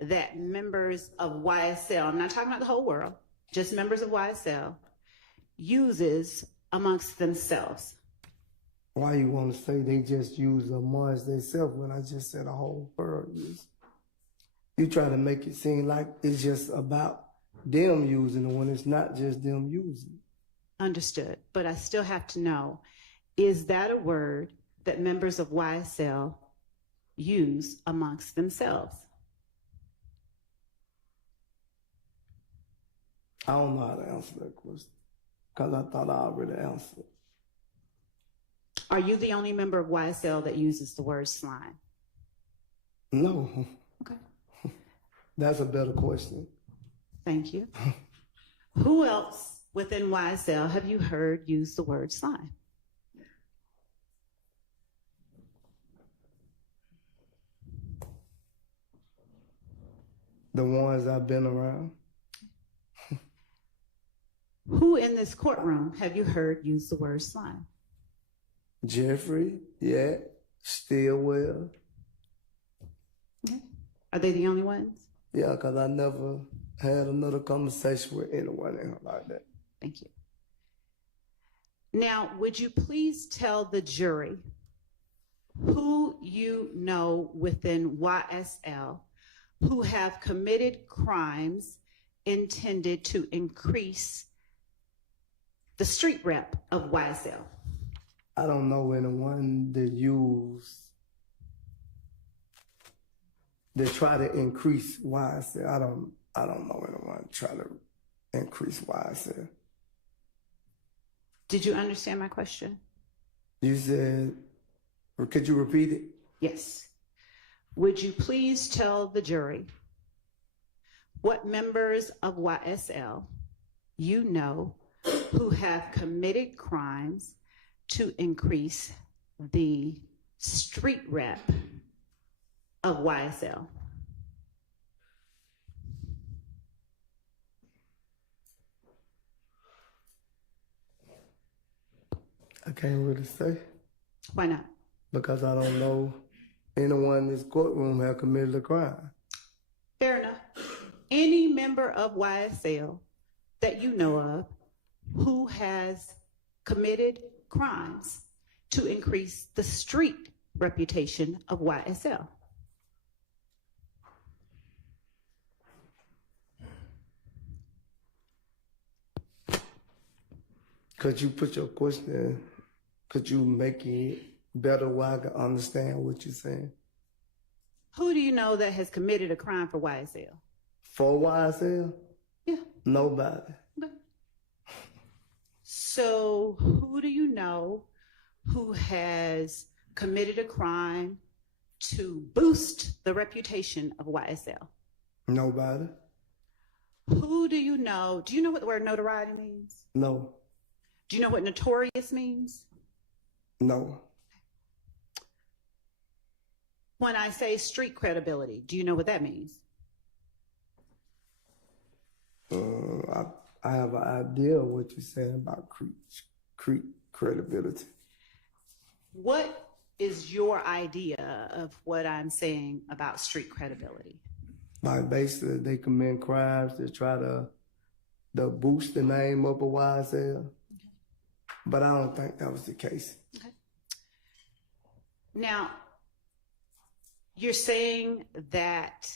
that members of YSL, I'm not talking about the whole world, just members of YSL, uses amongst themselves? Why you want to say they just use amongst themselves when I just said the whole world use? You try to make it seem like it's just about them using it when it's not just them using it. Understood. But I still have to know, is that a word that members of YSL use amongst themselves? I don't know how to answer that question because I thought I already answered. Are you the only member of YSL that uses the word slime? No. Okay. That's a better question. Thank you. Who else within YSL have you heard use the word slime? The ones I've been around. Who in this courtroom have you heard use the word slime? Jeffrey, yeah, Stillwell. Okay. Are they the only ones? Yeah, because I never had another conversation with anyone like that. Thank you. Now, would you please tell the jury who you know within YSL who have committed crimes intended to increase the street rep of YSL? I don't know anyone that try to increase YSL. I don't know anyone try to increase YSL. Did you understand my question? You said, could you repeat it? Yes. Would you please tell the jury what members of YSL you know who have committed crimes to increase the street rep of YSL? I can't really say Why not? because I don't know anyone in this courtroom have committed a crime. Fair enough. Any member of YSL that you know of who has committed crimes to increase the street reputation of YSL? Could you put your question, could you make it better where I can understand what you're saying? Who do you know that has committed a crime for YSL? For YSL? Yeah. Nobody. Okay. So who do you know who has committed a crime to boost the reputation of YSL? Nobody. Who do you know? Do you know what the word notoriety means? No. Do you know what notorious means? No. When I say street credibility, do you know what that means? I have an idea of what you're saying about credibility. What is your idea of what I'm saying about street credibility? Like basically they commit crimes to try to boost the name up of YSL. But I don't think that was the case. Okay. Now, you're saying that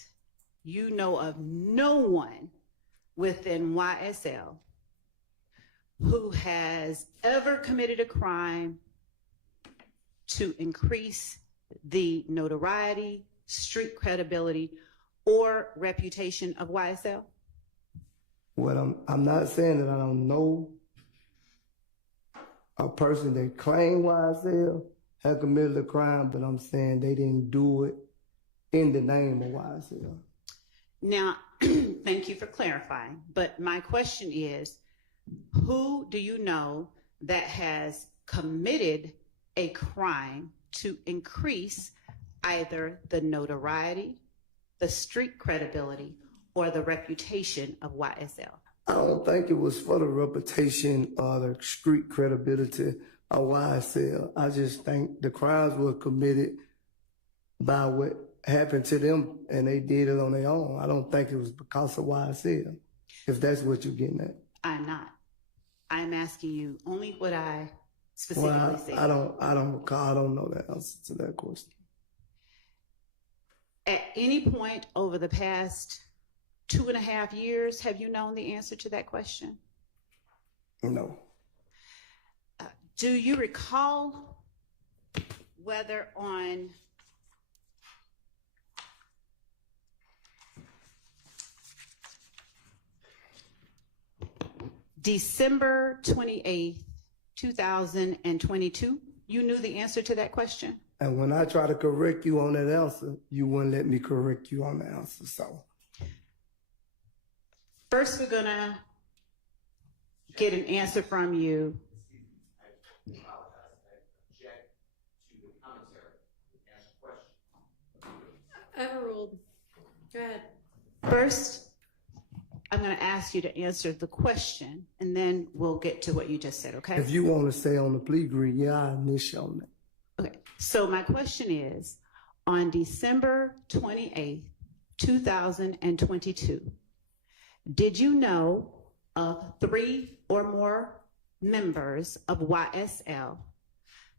you know of no one within YSL who has ever committed a crime to increase the notoriety, street credibility, or reputation of YSL? Well, I'm not saying that I don't know a person that claimed YSL had committed a crime, but I'm saying they didn't do it in the name of YSL. Now, thank you for clarifying, but my question is, who do you know that has committed a crime to increase either the notoriety, the street credibility, or the reputation of YSL? I don't think it was for the reputation or the street credibility of YSL. I just think the crimes were committed by what happened to them and they did it on their own. I don't think it was because of YSL, if that's what you're getting at. I'm not. I'm asking you only what I specifically said. I don't know the answer to that question. At any point over the past 2.5 years, have you known the answer to that question? No. Do you recall whether on December 28th, 2022, you knew the answer to that question? And when I try to correct you on that answer, you wouldn't let me correct you on the answer, so. First, we're gonna get an answer from you. Overruled. Go ahead. First, I'm gonna ask you to answer the question, and then we'll get to what you just said, okay? If you want to say on the plea agreement, yeah, I initiate on that. Okay, so my question is, on December 28th, 2022, did you know of 3 or more members of YSL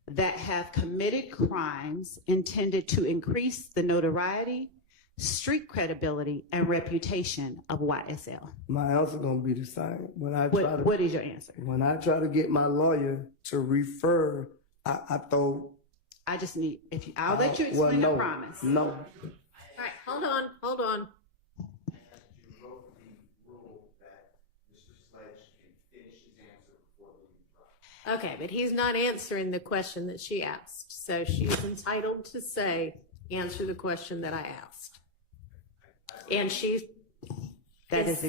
that have committed crimes intended to increase the notoriety, street credibility, and reputation of YSL? My answer gonna be the same. What is your answer? When I try to get my lawyer to refer, I throw. I just need, I'll let you explain, no, I promise. No. All right, hold on. Okay, but he's not answering the question that she asked. So she's entitled to say, answer the question that I asked. And she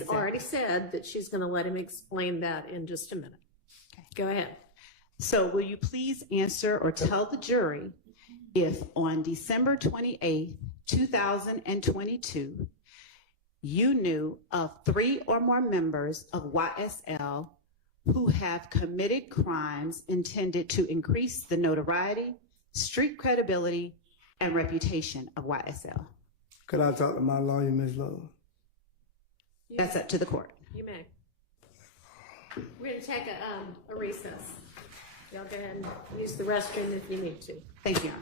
already said that she's going to let him explain that in just a minute. Okay. Go ahead. So will you please answer or tell the jury if on December 28th, 2022, you knew of 3 or more members of YSL who have committed crimes intended to increase the notoriety, street credibility, and reputation of YSL? Could I talk to my lawyer, Ms. Love? That's up to the court. You may. We're going to take a recess. Y'all go ahead and use the restroom if you need to. Thank you.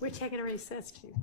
We're taking a recess too.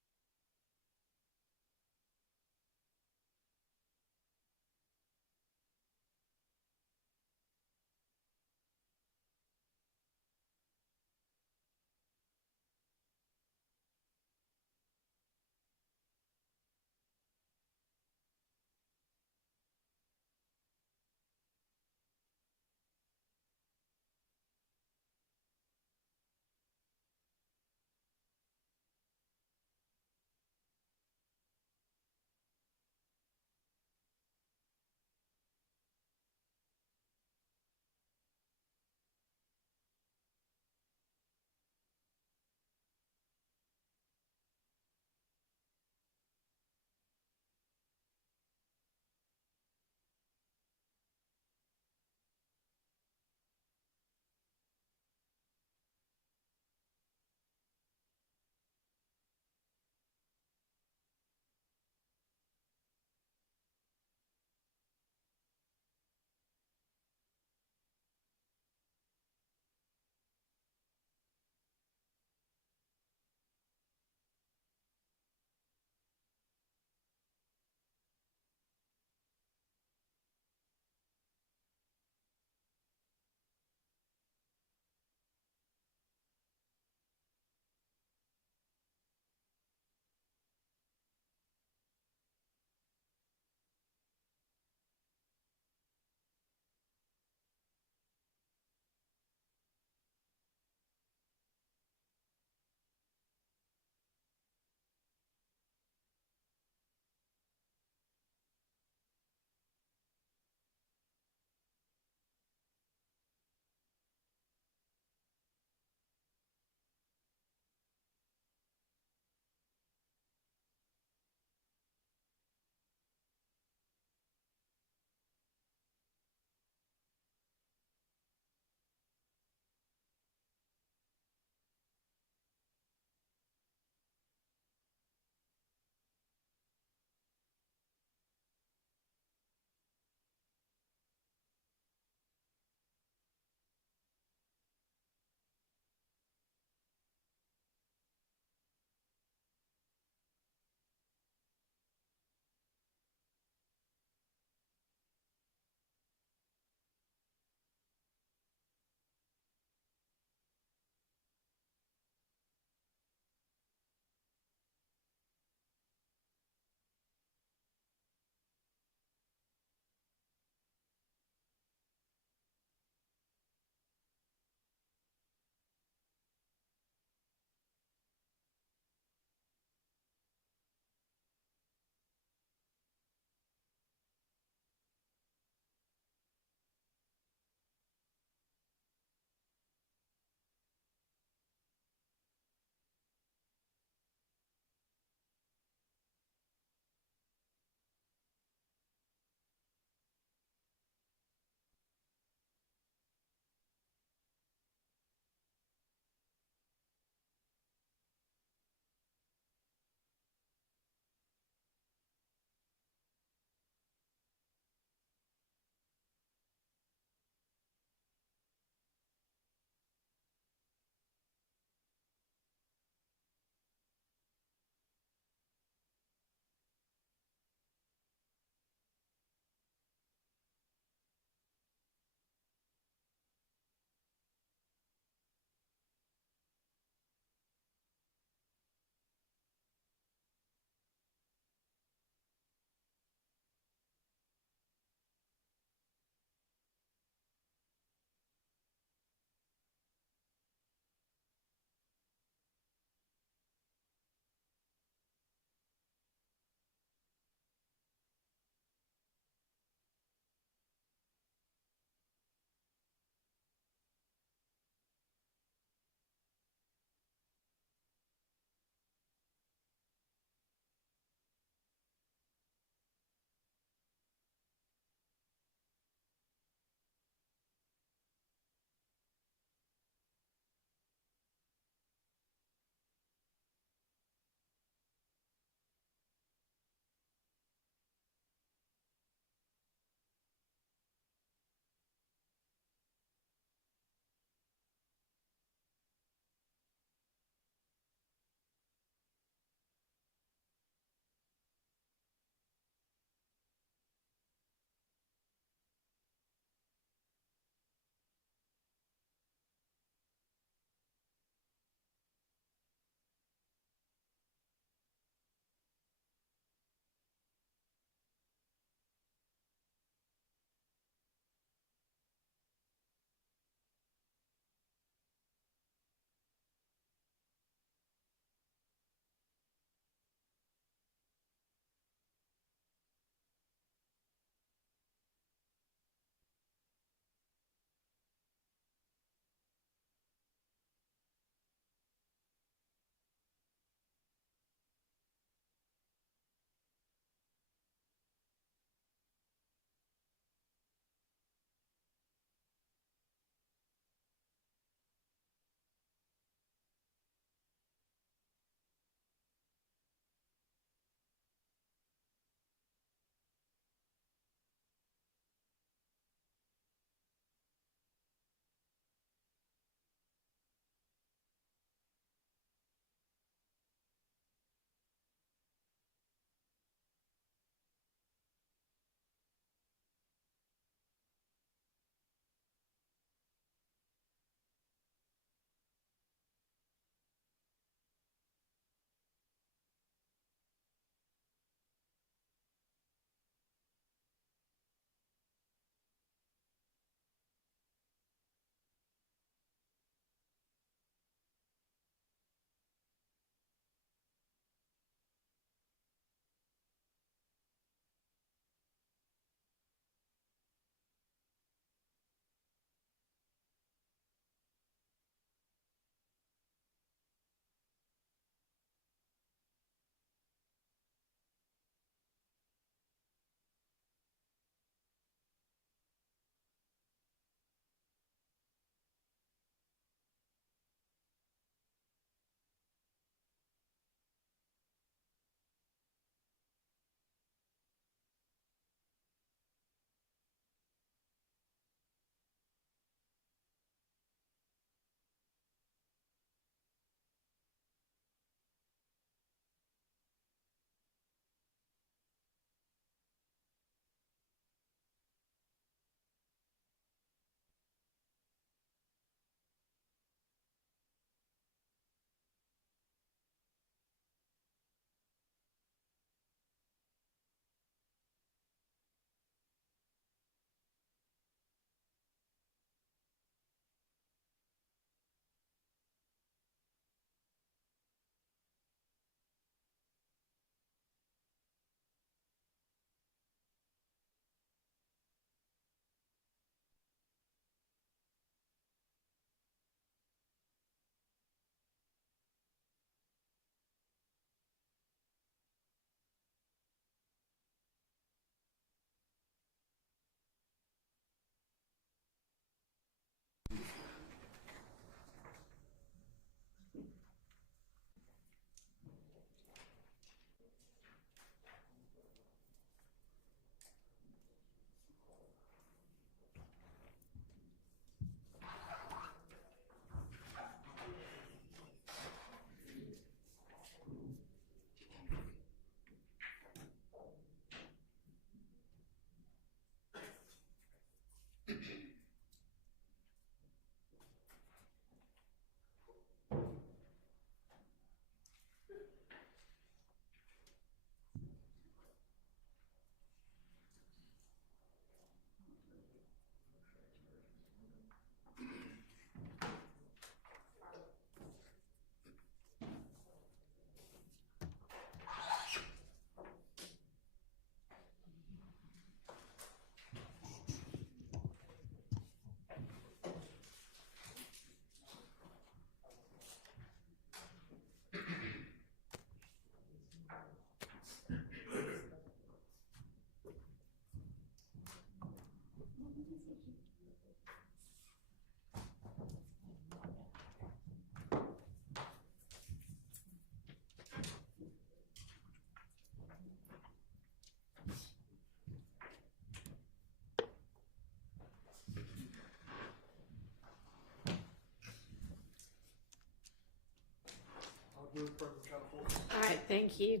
Thank you.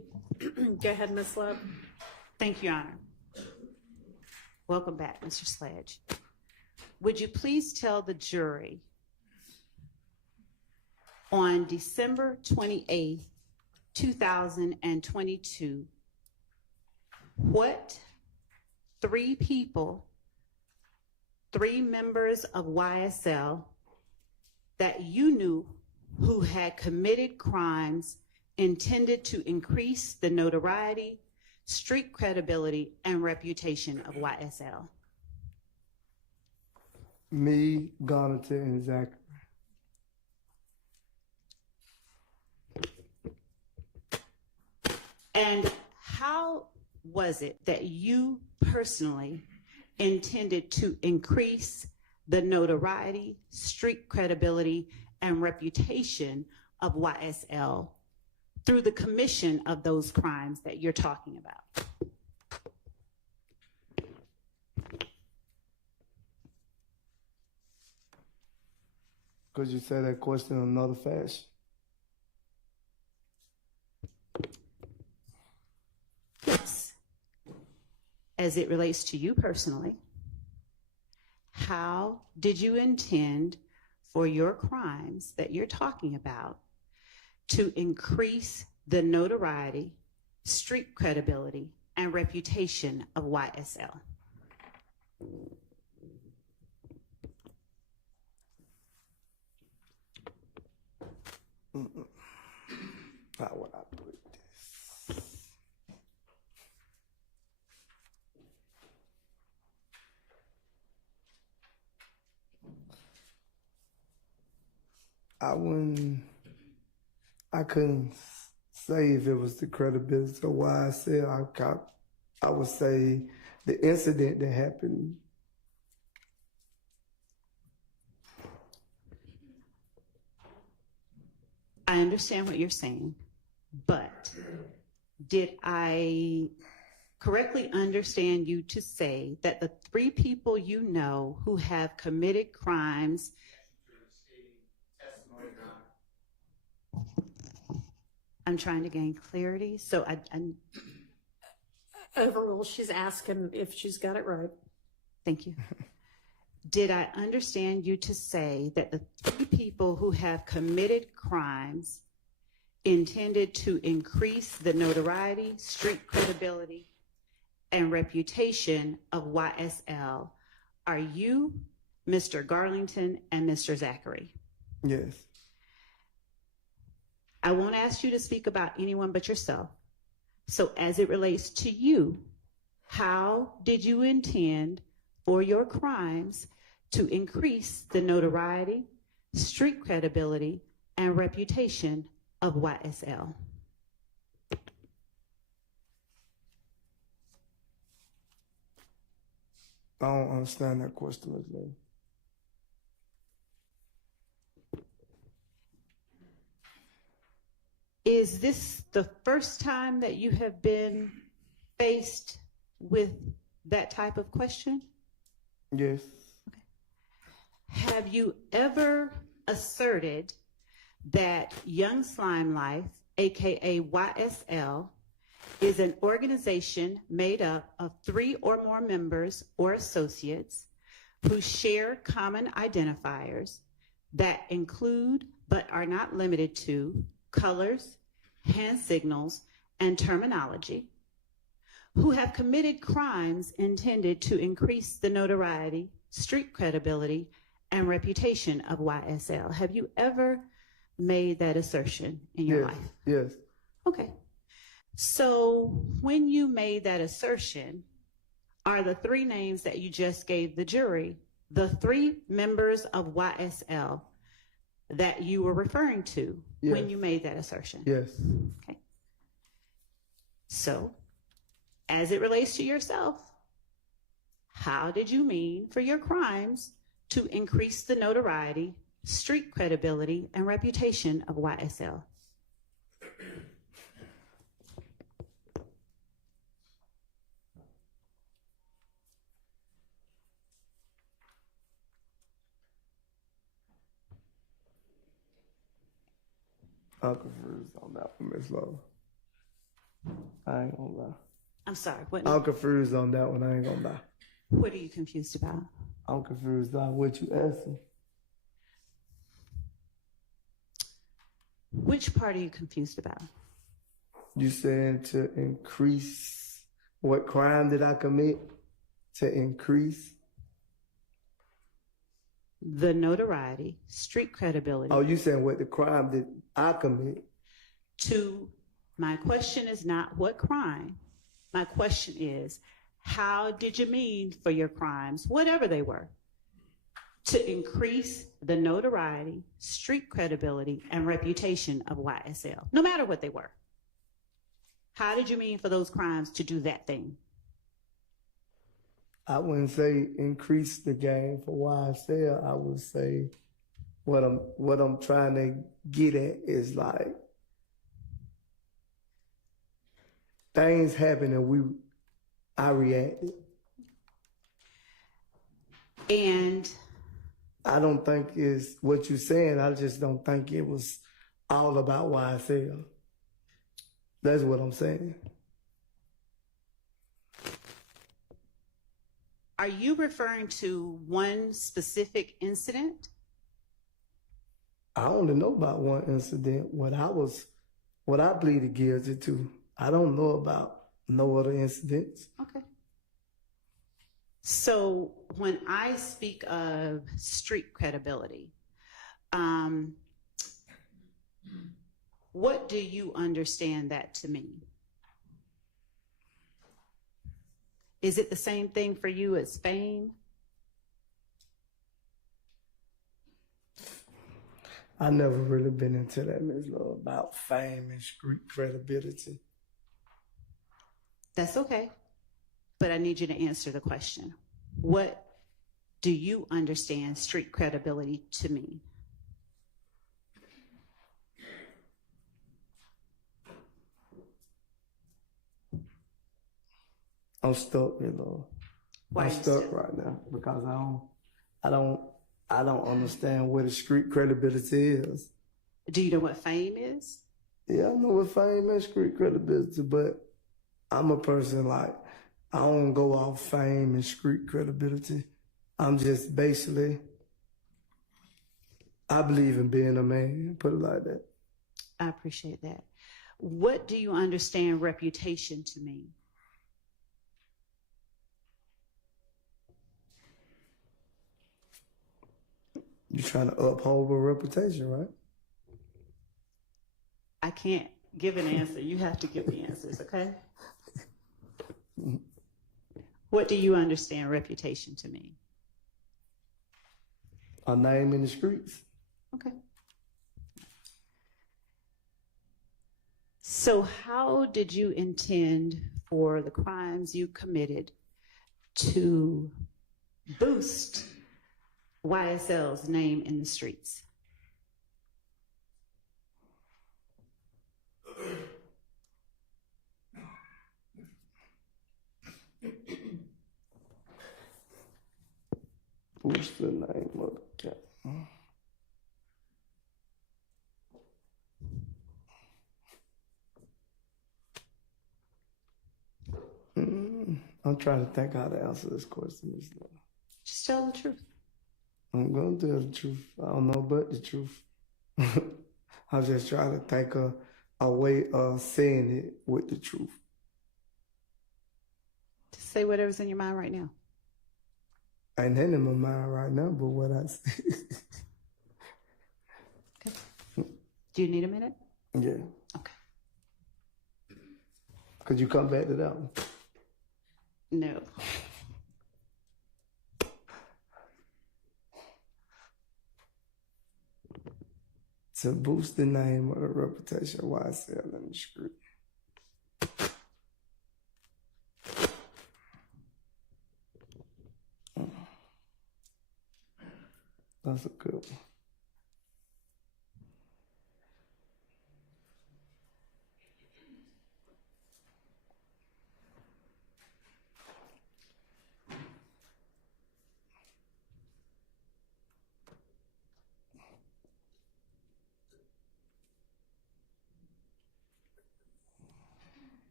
Go ahead, Ms. Love. Thank you, Your Honor. Welcome back, Mr. Sledge. Would you please tell the jury on December 28th, 2022, what three people, three members of YSL that you knew who had committed crimes intended to increase the notoriety, street credibility, and reputation of YSL? Me, Garnett, and Zachary. And how was it that you personally intended to increase the notoriety, street credibility, and reputation of YSL through the commission of those crimes that you're talking about? Could you say that question in another fashion? Yes. As it relates to you personally, how did you intend for your crimes that you're talking about to increase the notoriety, street credibility, and reputation of YSL? How would I put this? I couldn't say if it was the credibility of why I said I would say the incident that happened. I understand what you're saying, but did I correctly understand you to say that the three people you know who have committed crimes? I'm trying to gain clarity, so I Overall, she's asking if she's got it right. thank you. Did I understand you to say that the three people who have committed crimes intended to increase the notoriety, street credibility, and reputation of YSL are you, Mr. Garlington, and Mr. Zachary? Yes. I won't ask you to speak about anyone but yourself. So as it relates to you, how did you intend for your crimes to increase the notoriety, street credibility, and reputation of YSL? I don't understand that question, Ms. Love. Is this the first time that you have been faced with that type of question? Yes. Have you ever asserted that Young Slime Life, aka YSL, is an organization made up of 3 or more members or associates who share common identifiers that include but are not limited to colors, hand signals, and terminology, who have committed crimes intended to increase the notoriety, street credibility, and reputation of YSL? Have you ever made that assertion in your life? Yes. Okay. So when you made that assertion, are the 3 names that you just gave the jury the 3 members of YSL that you were referring to when you made that assertion? Yes. Okay. So, as it relates to yourself, how did you mean for your crimes to increase the notoriety, street credibility, and reputation of YSL? I'm confused on that one, Ms. Love. I ain't gonna lie. I'm sorry. What? I'm confused on that one. I ain't gonna lie. What are you confused about? I'm confused on what you asking. Which part are you confused about? You saying to increase what crime did I commit? To increase? The notoriety, street credibility. Oh, you saying what the crime did I commit? My question is not what crime. My question is, how did you mean for your crimes, whatever they were, to increase the notoriety, street credibility, and reputation of YSL, no matter what they were? How did you mean for those crimes to do that thing? I wouldn't say increase the game for YSL. I would say what I'm trying to get at is like things happen and I reacted. And I don't think it's what you're saying. I just don't think it was all about YSL. That's what I'm saying. are you referring to one specific incident? I only know about one incident. What I pleaded guilty to. I don't know about no other incidents. Okay. So when I speak of street credibility, what do you understand that to mean? Is it the same thing for you as fame? I never really been into that, Ms. Love, about fame and street credibility. That's okay. But I need you to answer the question. What do you understand street credibility to mean? I'm stuck, Ms. Love. Why I'm are you stuck stuck? right now because I don't understand what the street credibility is. Do you know what fame is? Yeah, I know what fame and street credibility, but I'm a person like, I don't go off fame and street credibility. I'm just basically, I believe in being a man, put it like that. I appreciate that. What do you understand reputation to mean? You're trying to uphold a reputation, right? I can't give an answer. You have to give the answers, okay? What do you understand reputation to mean? A name in the streets. Okay. So how did you intend for the crimes you committed to boost YSL's name in the streets? What's the name of the cat? I'm trying to think how to answer this question. Just tell the truth. I'm going to tell the truth. I don't know but the truth. I'm just trying to think a way of saying it with the truth. Just say whatever's in your mind right now. Ain't nothing in my mind right now but what I say. Okay. Do you need a minute? Yeah. Okay. Could you come back to that one? No. To boost the name or the reputation of YSL in the street. That's a good one.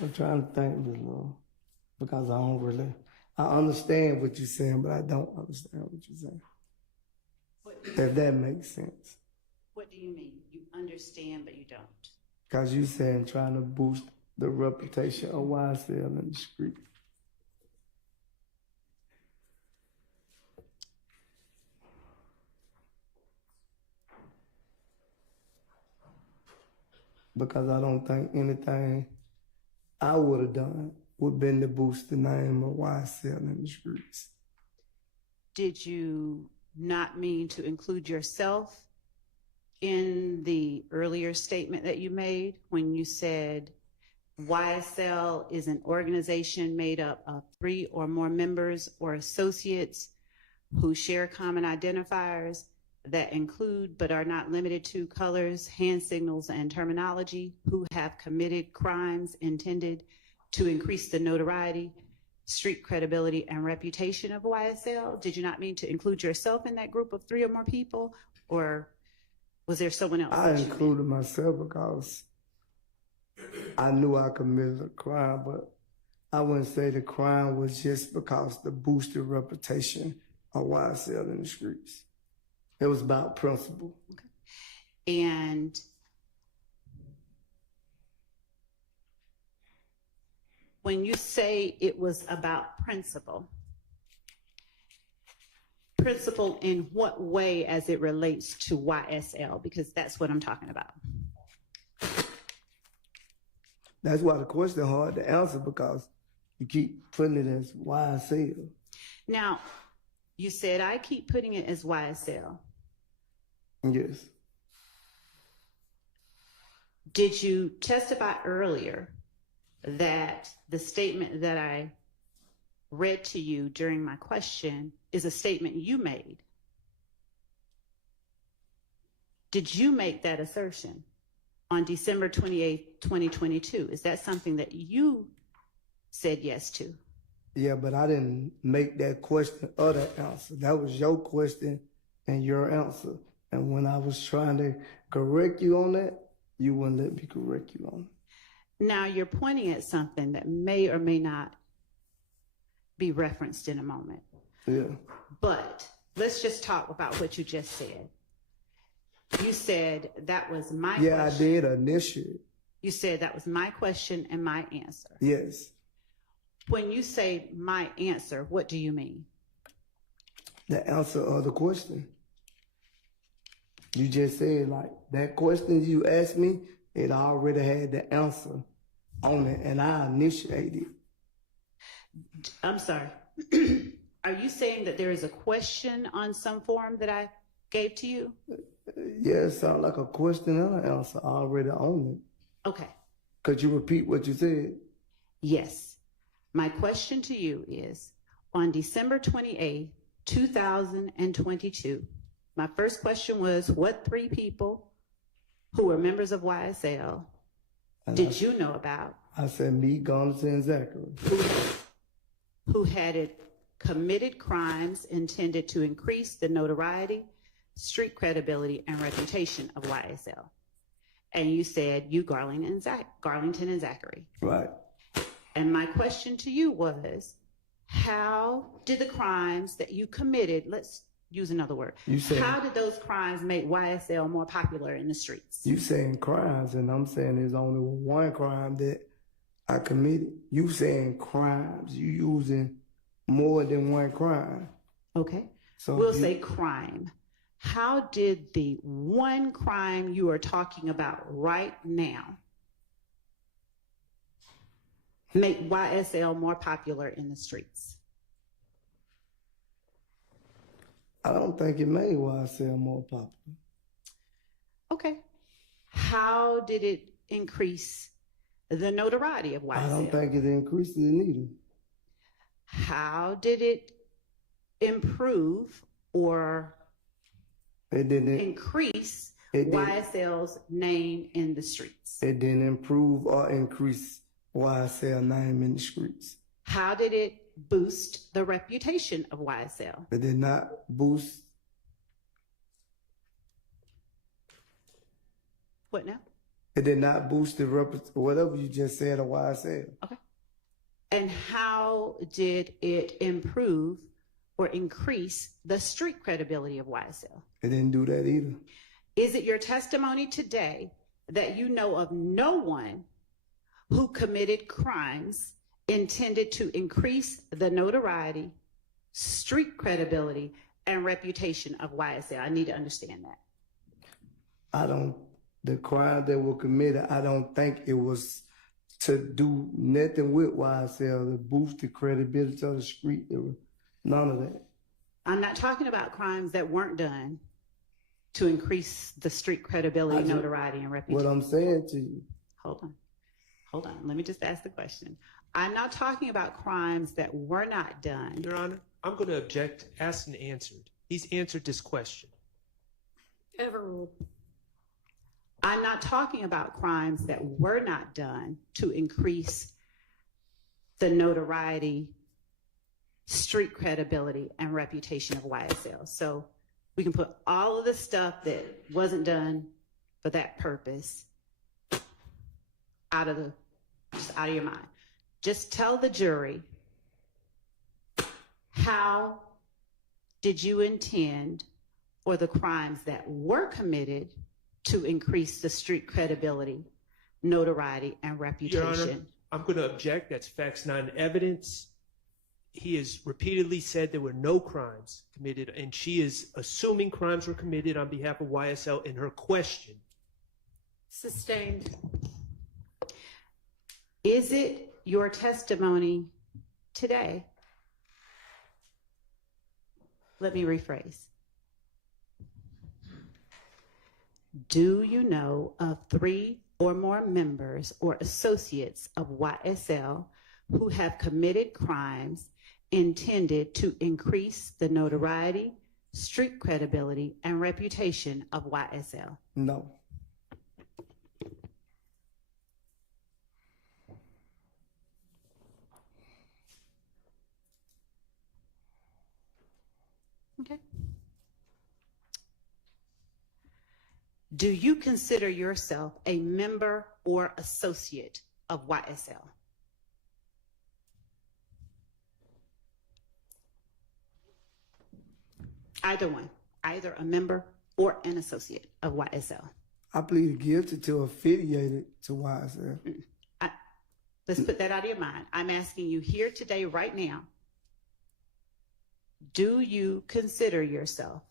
I'm trying to think, Ms. Lord, because I understand what you're saying, but I don't understand what you're saying. If that makes sense. What do you mean? You understand, but you don't. Because you saying trying to boost the reputation of YSL in the street. Because I don't think anything I would have done would have been to boost the name of YSL in the streets. Did you not mean to include yourself in the earlier statement that you made when you said YSL is an organization made up of 3 or more members or associates who share common identifiers that include but are not limited to colors, hand signals, and terminology, who have committed crimes intended to increase the notoriety, street credibility, and reputation of YSL? Did you not mean to include yourself in that group of 3 or more people, or was there someone else? I included myself because I knew I committed a crime, but I wouldn't say the crime was just because the boosted reputation of YSL in the streets. It was about principle. Okay. And when you say it was about principle in what way as it relates to YSL? Because that's what I'm talking about. That's why the question is hard to answer, because you keep putting it as YSL. Now, you said I keep putting it as YSL. Yes. Did you testify earlier that the statement that I read to you during my question is a statement you made? Did you make that assertion on December 28th, 2022? Is that something that you said yes to? Yeah, but I didn't make that question or that answer. That was your question and your answer. And when I was trying to correct you on that, you wouldn't let me correct you on it. Now you're pointing at something that may or may not be referenced in a moment. Yeah. But let's just talk about what you just said. You said that was my question. Yeah, I did initially. You said that was my question and my answer. Yes. When you say my answer, what do you mean? The answer of the question. You just said, like, that question you asked me, it already had the answer on it, and I initiated. I'm sorry. Are you saying that there is a question on some form that I gave to you? Yeah, it sounded like a question and an answer already on it. Okay. Could you repeat what you said? Yes. My question to you is, on December 28th, 2022, my first question was, what 3 people who were members of YSL did you know about? I said me, Garnett, and Zachary. Who had committed crimes intended to increase the notoriety, street credibility, and reputation of YSL. And you said you, Garlington and Zachary. Right. And my question to you was, how did the crimes that you committed, let's use another word, how did those crimes make YSL more popular in the streets? You saying crimes, and I'm saying there's only one crime that I committed. You saying crimes, you using more than one crime. Okay. So we'll say crime. How did the one crime you are talking about right now make YSL more popular in the streets? I don't think it made YSL more popular. Okay. How did it increase the notoriety of YSL? I don't think it increased it either. How did it improve or increase YSL's name in the streets? It didn't improve or increase YSL name in the streets. How did it boost the reputation of YSL? It did not boost. What now? It did not boost the whatever you just said or why I said. Okay. And how did it improve or increase the street credibility of YSL? It didn't do that either. Is it your testimony today that you know of no one who committed crimes intended to increase the notoriety, street credibility, and reputation of YSL? I need to understand that. The crime that were committed, I don't think it was to do nothing with YSL, to boost the credibility of the street. There was none of that. I'm not talking about crimes that weren't done to increase the street credibility, notoriety, and reputation. What I'm saying to you. Hold on. Let me just ask the question. I'm not talking about crimes that were not done. Your Honor, I'm going to object, asked and answered. He's answered this question. Overruled. I'm not talking about crimes that were not done to increase the notoriety, street credibility, and reputation of YSL. So we can put all of the stuff that wasn't done for that purpose out of your mind. Just tell the jury, how did you intend for the crimes that were committed to increase the street credibility, notoriety, and reputation? Your Honor, I'm going to object. That's facts, not evidence. He has repeatedly said there were no crimes committed, and she is assuming crimes were committed on behalf of YSL in her question. Sustained. Is it your testimony today? Let me rephrase. Do you know of 3 or more members or associates of YSL who have committed crimes intended to increase the notoriety, street credibility, and reputation of YSL? No. Okay. Do you consider yourself a member or associate of YSL? Either one, either a member or an associate of YSL. I plead guilty to affiliated to YSL. Let's put that out of your mind. I'm asking you here today, right now, do you consider yourself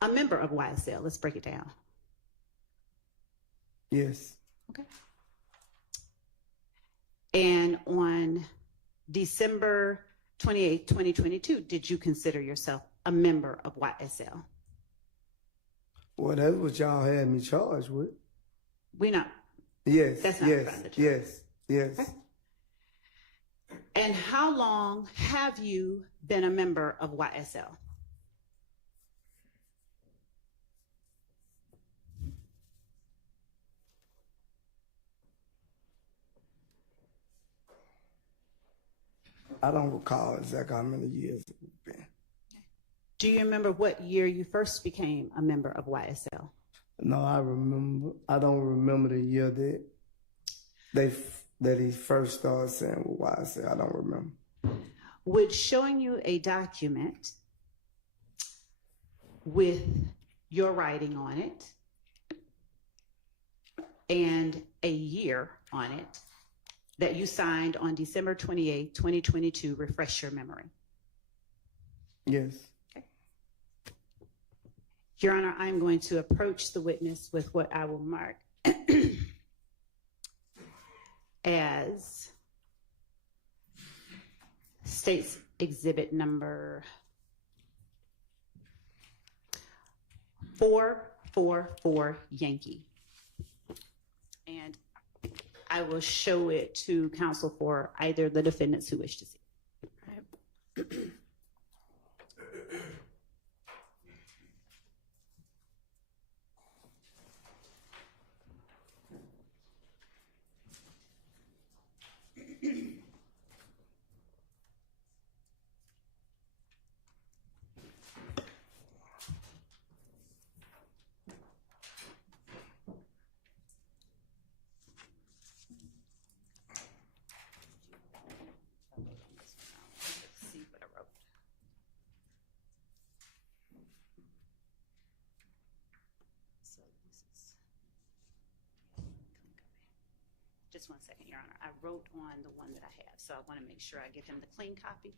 a member of YSL? Let's break it down. Yes. Okay. And on December 28, 2022, did you consider yourself a member of YSL? Well, that's what y'all had me charged with. We not. Yes. That's not yes. in front of the jury. Yes. Okay. And how long have you been a member of YSL? I don't recall exactly how many years it's been. Do you remember what year you first became a member of YSL? No, I don't remember the year that he first started saying what YSL. I don't remember. Would showing you a document with your writing on it and a year on it that you signed on December 28, 2022, refresh your memory? Yes. Okay. Your Honor, I'm going to approach the witness with what I will mark as State's Exhibit number 444 Yankee. And I will show it to counsel for either the defendants who wish to see it. Just 1 second, Your Honor. I wrote on the one that I have, so I want to make sure I give him the clean copy.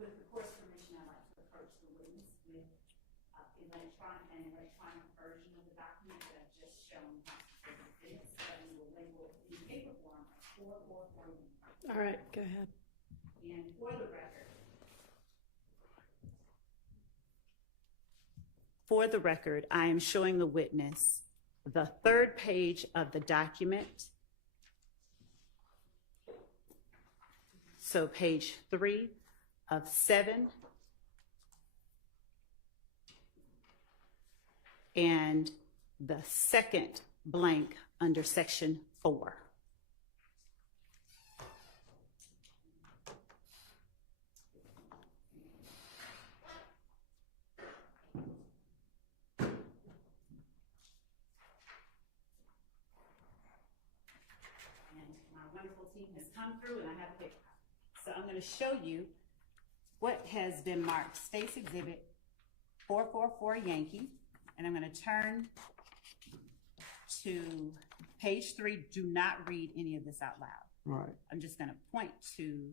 With the court's permission, I'd like to approach the witness with an electronic version of the document that I've just shown how specific it is, that we will label in paper form 444. All right, go ahead. And for the record, I am showing the witness the 3rd page of the document. So page 3 of 7, and the 2nd blank under section 4. And my wonderful team has come through, and I have a paper copy. So I'm going to show you what has been marked State's Exhibit 444 Yankee, and I'm going to turn to page 3. Do not read any of this out loud. Right. I'm just going to point to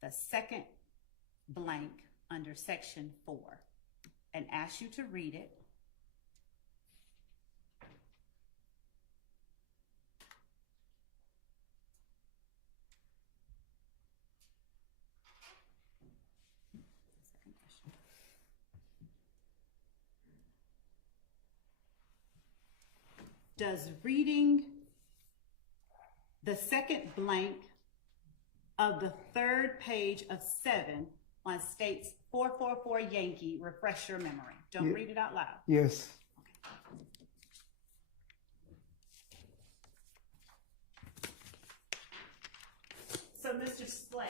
the 2nd blank under section 4 and ask you to read it. Does reading the 2nd blank of the 3rd page of 7 on State's 444 Yankee refresh your memory? Don't read it out loud. Yes. So, Mr. Sledge,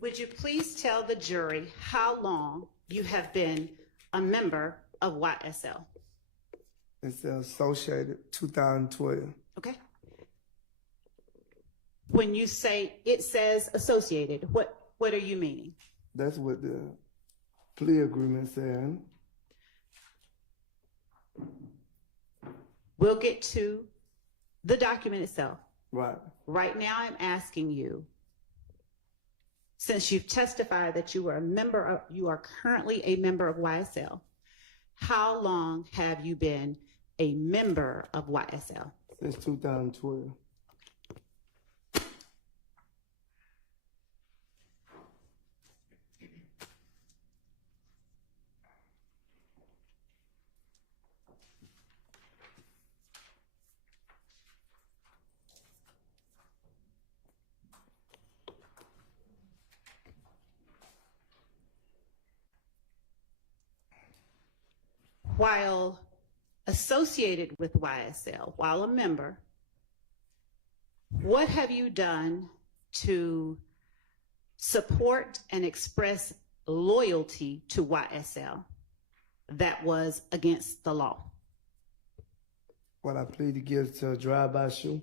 would you please tell the jury how long you have been a member of YSL? It's associated 2012. Okay. When you say it says associated, what are you meaning? That's what the plea agreement said. We'll get to the document itself. Right. Right now, I'm asking you, since you've testified that you are currently a member of YSL, how long have you been a member of YSL? Since 2012. while associated with YSL, while a member, what have you done to support and express loyalty to YSL that was against the law? What I pleaded guilty to a drive-by shooting.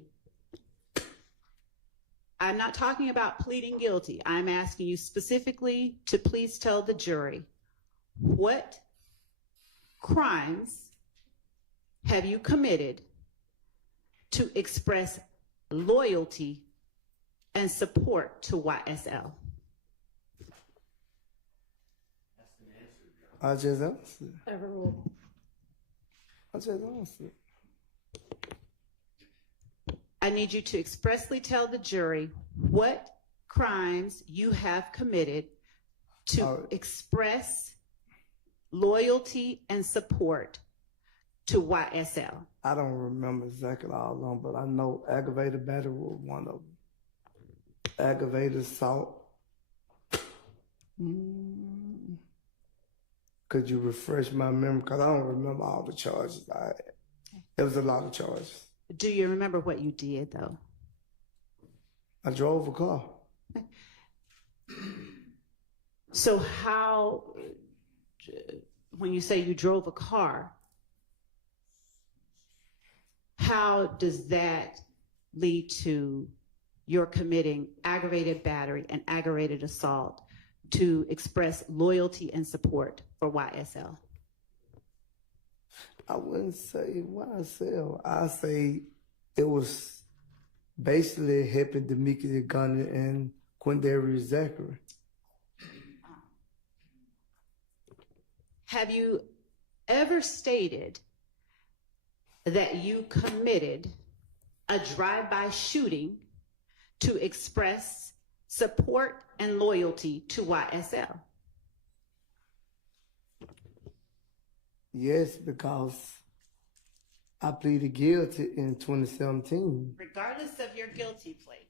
I'm not talking about pleading guilty. I'm asking you specifically to please tell the jury what crimes have you committed to express loyalty and support to YSL? I just answered. Overruled. I just answered. I need you to expressly tell the jury what crimes you have committed to express loyalty and support to YSL. I don't remember exactly all of them, but I know aggravated battery was one of them. Aggravated assault. Could you refresh my memory? Because I don't remember all the charges I had. There was a lot of charges. Do you remember what you did, though? I drove a car. So how, when you say you drove a car, how does that lead to your committing aggravated battery and aggravated assault to express loyalty and support for YSL? I wouldn't say YSL. I say it was basically helping Demika Gunner and Quindarius Zachary. Have you ever stated that you committed a drive-by shooting to express support and loyalty to YSL? Yes, because I pleaded guilty in 2017. Regardless of your guilty plea,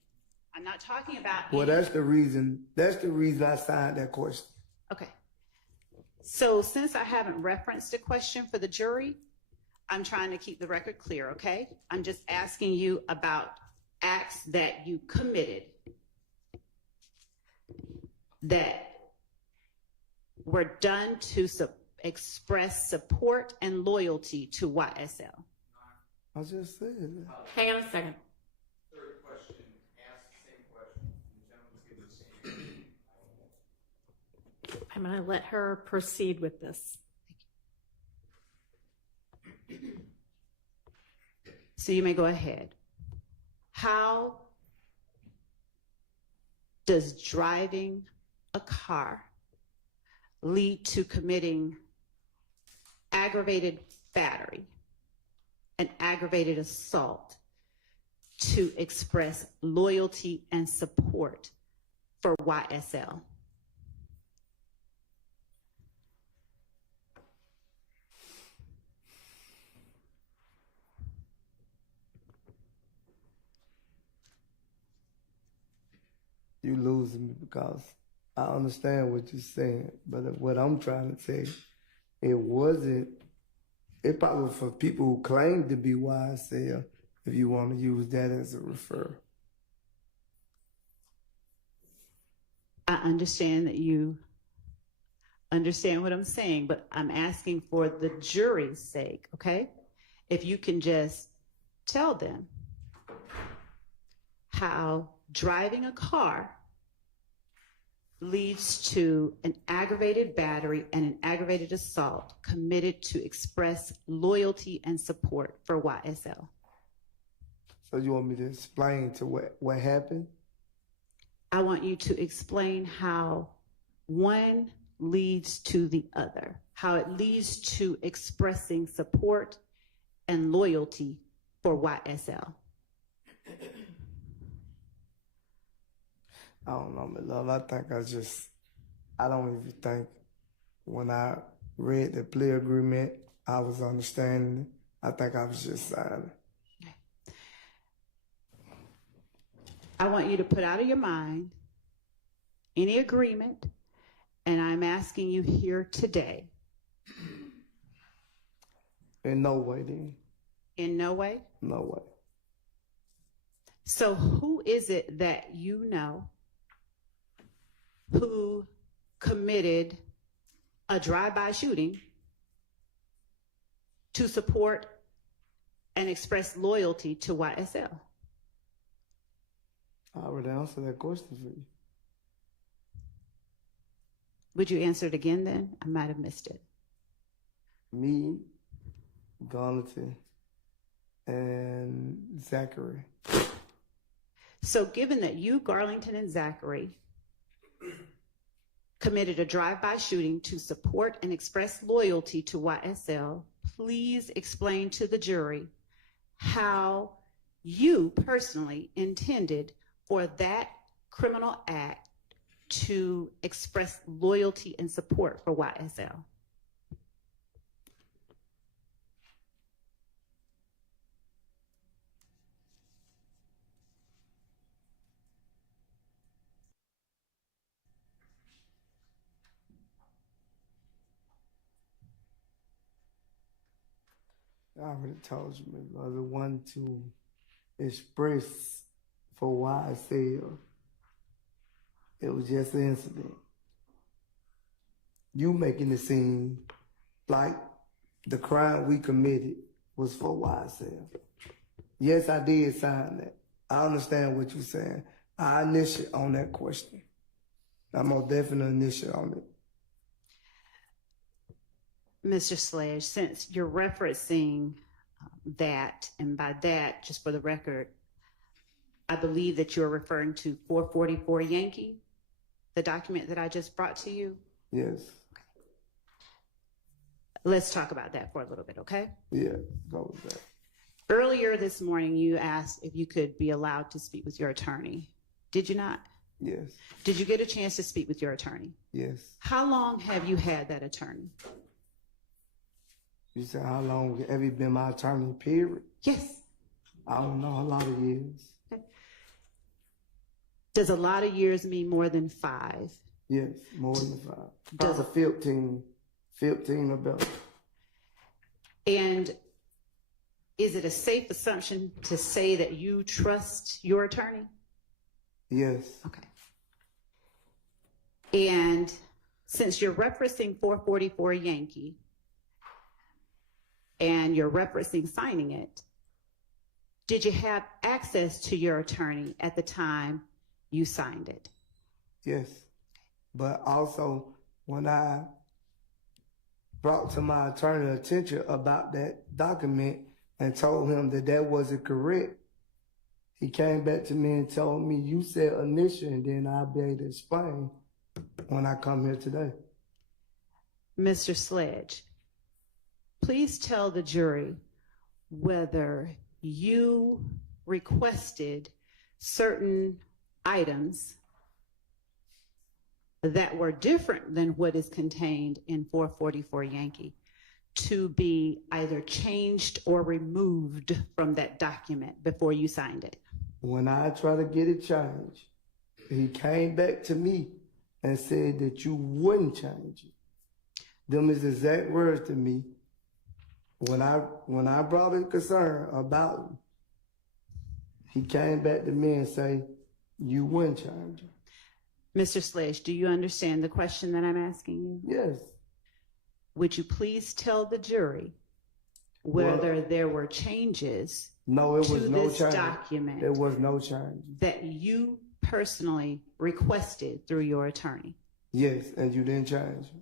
I'm not talking about. Well, that's the reason I signed that question. Okay. So since I haven't referenced a question for the jury, I'm trying to keep the record clear, okay? I'm just asking you about acts that you committed that were done to express support and loyalty to YSL. I just said that. Hang on a second. Third question, ask the same question. The gentleman's given the same. I'm going to let her proceed with this. So you may go ahead. How does driving a car lead to committing aggravated battery and aggravated assault to express loyalty and support for YSL? You losing me because I understand what you're saying, but what I'm trying to say, it probably for people who claim to be YSL, if you want to use that as a referral. I understand that you understand what I'm saying, but I'm asking for the jury's sake, okay? If you can just tell them how driving a car leads to an aggravated battery and an aggravated assault committed to express loyalty and support for YSL. So you want me to explain to what happened? I want you to explain how one leads to the other, how it leads to expressing support and loyalty for YSL. I don't know, my love. I don't even think when I read the plea agreement, I was understanding. I think I was just signing. I want you to put out of your mind any agreement, and I'm asking you here today In no way, then. In no way? No way. So who is it that you know who committed a drive-by shooting to support and express loyalty to YSL? I already answered that question for you. Would you answer it again then? I might have missed it. Me, Garlington, and Zachary. So given that you, Garlington, and Zachary committed a drive-by shooting to support and express loyalty to YSL, please explain to the jury how you personally intended for that criminal act to express loyalty and support for YSL. I already told you, my brother, one to express for why I said it was just an incident. You making it seem like the crime we committed was for YSL. Yes, I did sign that. I understand what you're saying. I initiate on that question. I'm most definitely initiate on it. Mr. Sledge, since you're referencing that, and by that, just for the record, I believe that you're referring to 444 Yankee, the document that I just brought to you. Yes. Okay. Let's talk about that for a little bit, okay? Yeah, go with that. Earlier this morning, you asked if you could be allowed to speak with your attorney. Did you not? Yes. Did you get a chance to speak with your attorney? Yes. How long have you had that attorney? You said how long have you been my attorney, period? Yes. I don't know, a lot of years. Okay. Does a lot of years mean more than 5? Yes, more than 5. Does About 15 or better. And is it a safe assumption to say that you trust your attorney? Yes. Okay. And since you're referencing 444 Yankee, and you're referencing signing it, did you have access to your attorney at the time you signed it? Yes. But also, when I brought to my attorney attention about that document and told him that that wasn't correct, he came back to me and told me, you said initial, and then I'll be able to explain when I come here today. Mr. Sledge, please tell the jury whether you requested certain items that were different than what is contained in 444 Yankee to be either changed or removed from that document before you signed it. When I tried to get it changed, he came back to me and said that you wouldn't change it. Them is exact words to me. When I brought a concern about it, he came back to me and say, you wouldn't change it. Mr. Sledge, do you understand the question that I'm asking you? Yes. Would you please tell the jury whether there were changes No, it to was no this change. document There was no change. that you personally requested through your attorney? Yes, and you didn't change it.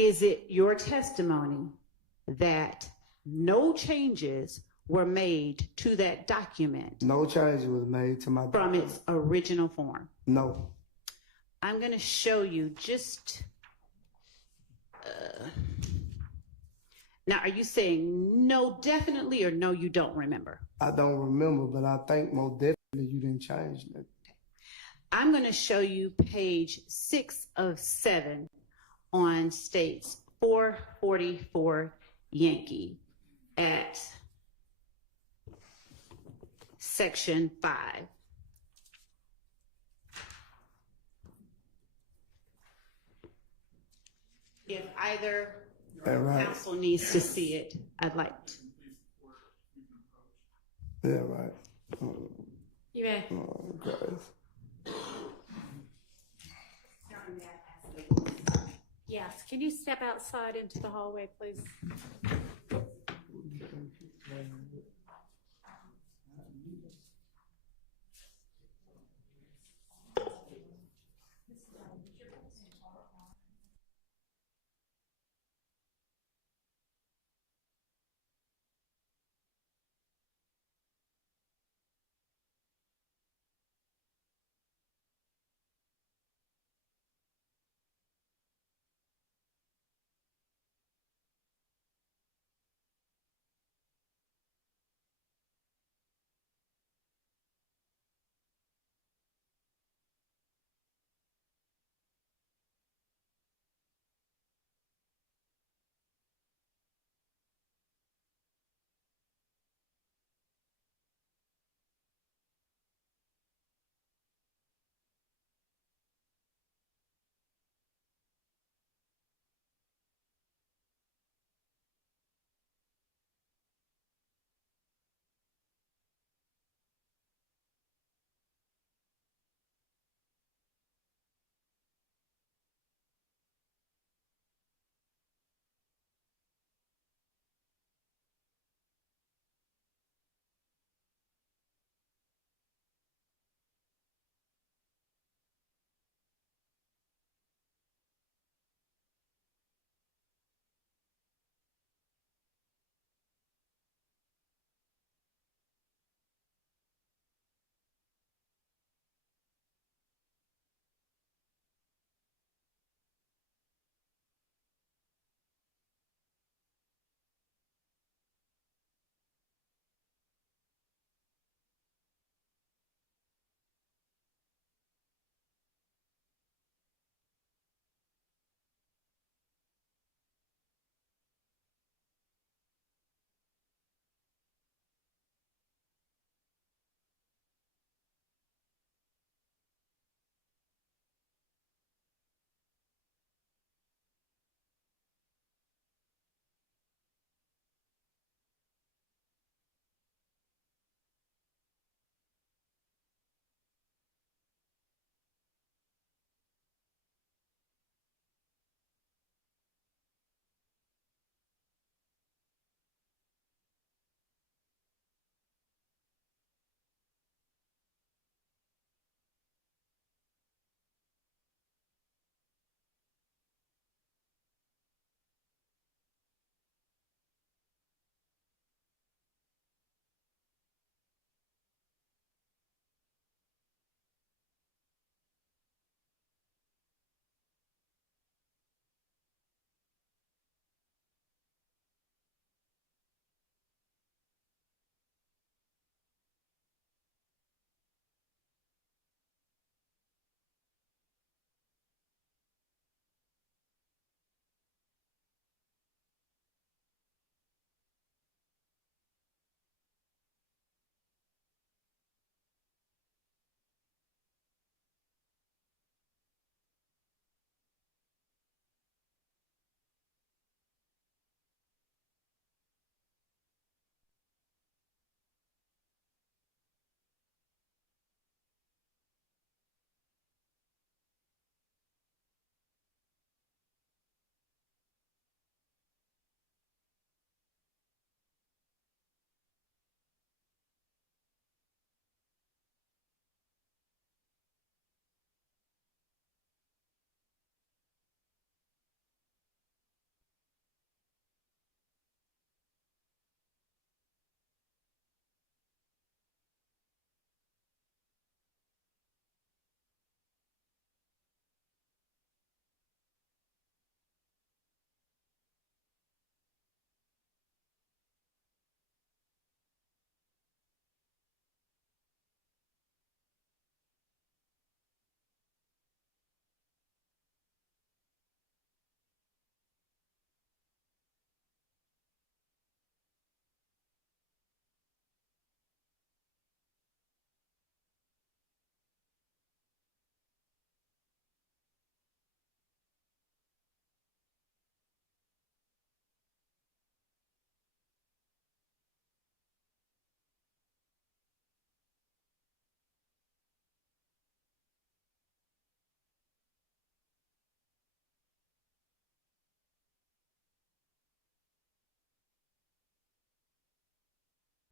Is it your testimony that no changes were made to that document No change was made to my from document. its original form? No. I'm going to show you just. Now, are you saying no, definitely, or no, you don't remember? I don't remember, but I think most definitely you didn't change it. I'm going to show you page 6 of 7 on states 444 Yankee at section 5. If either All right. Council needs to see it. I'd like to. Yeah, right. You may. Oh, guys. Yes. Can you step outside into the hallway, please?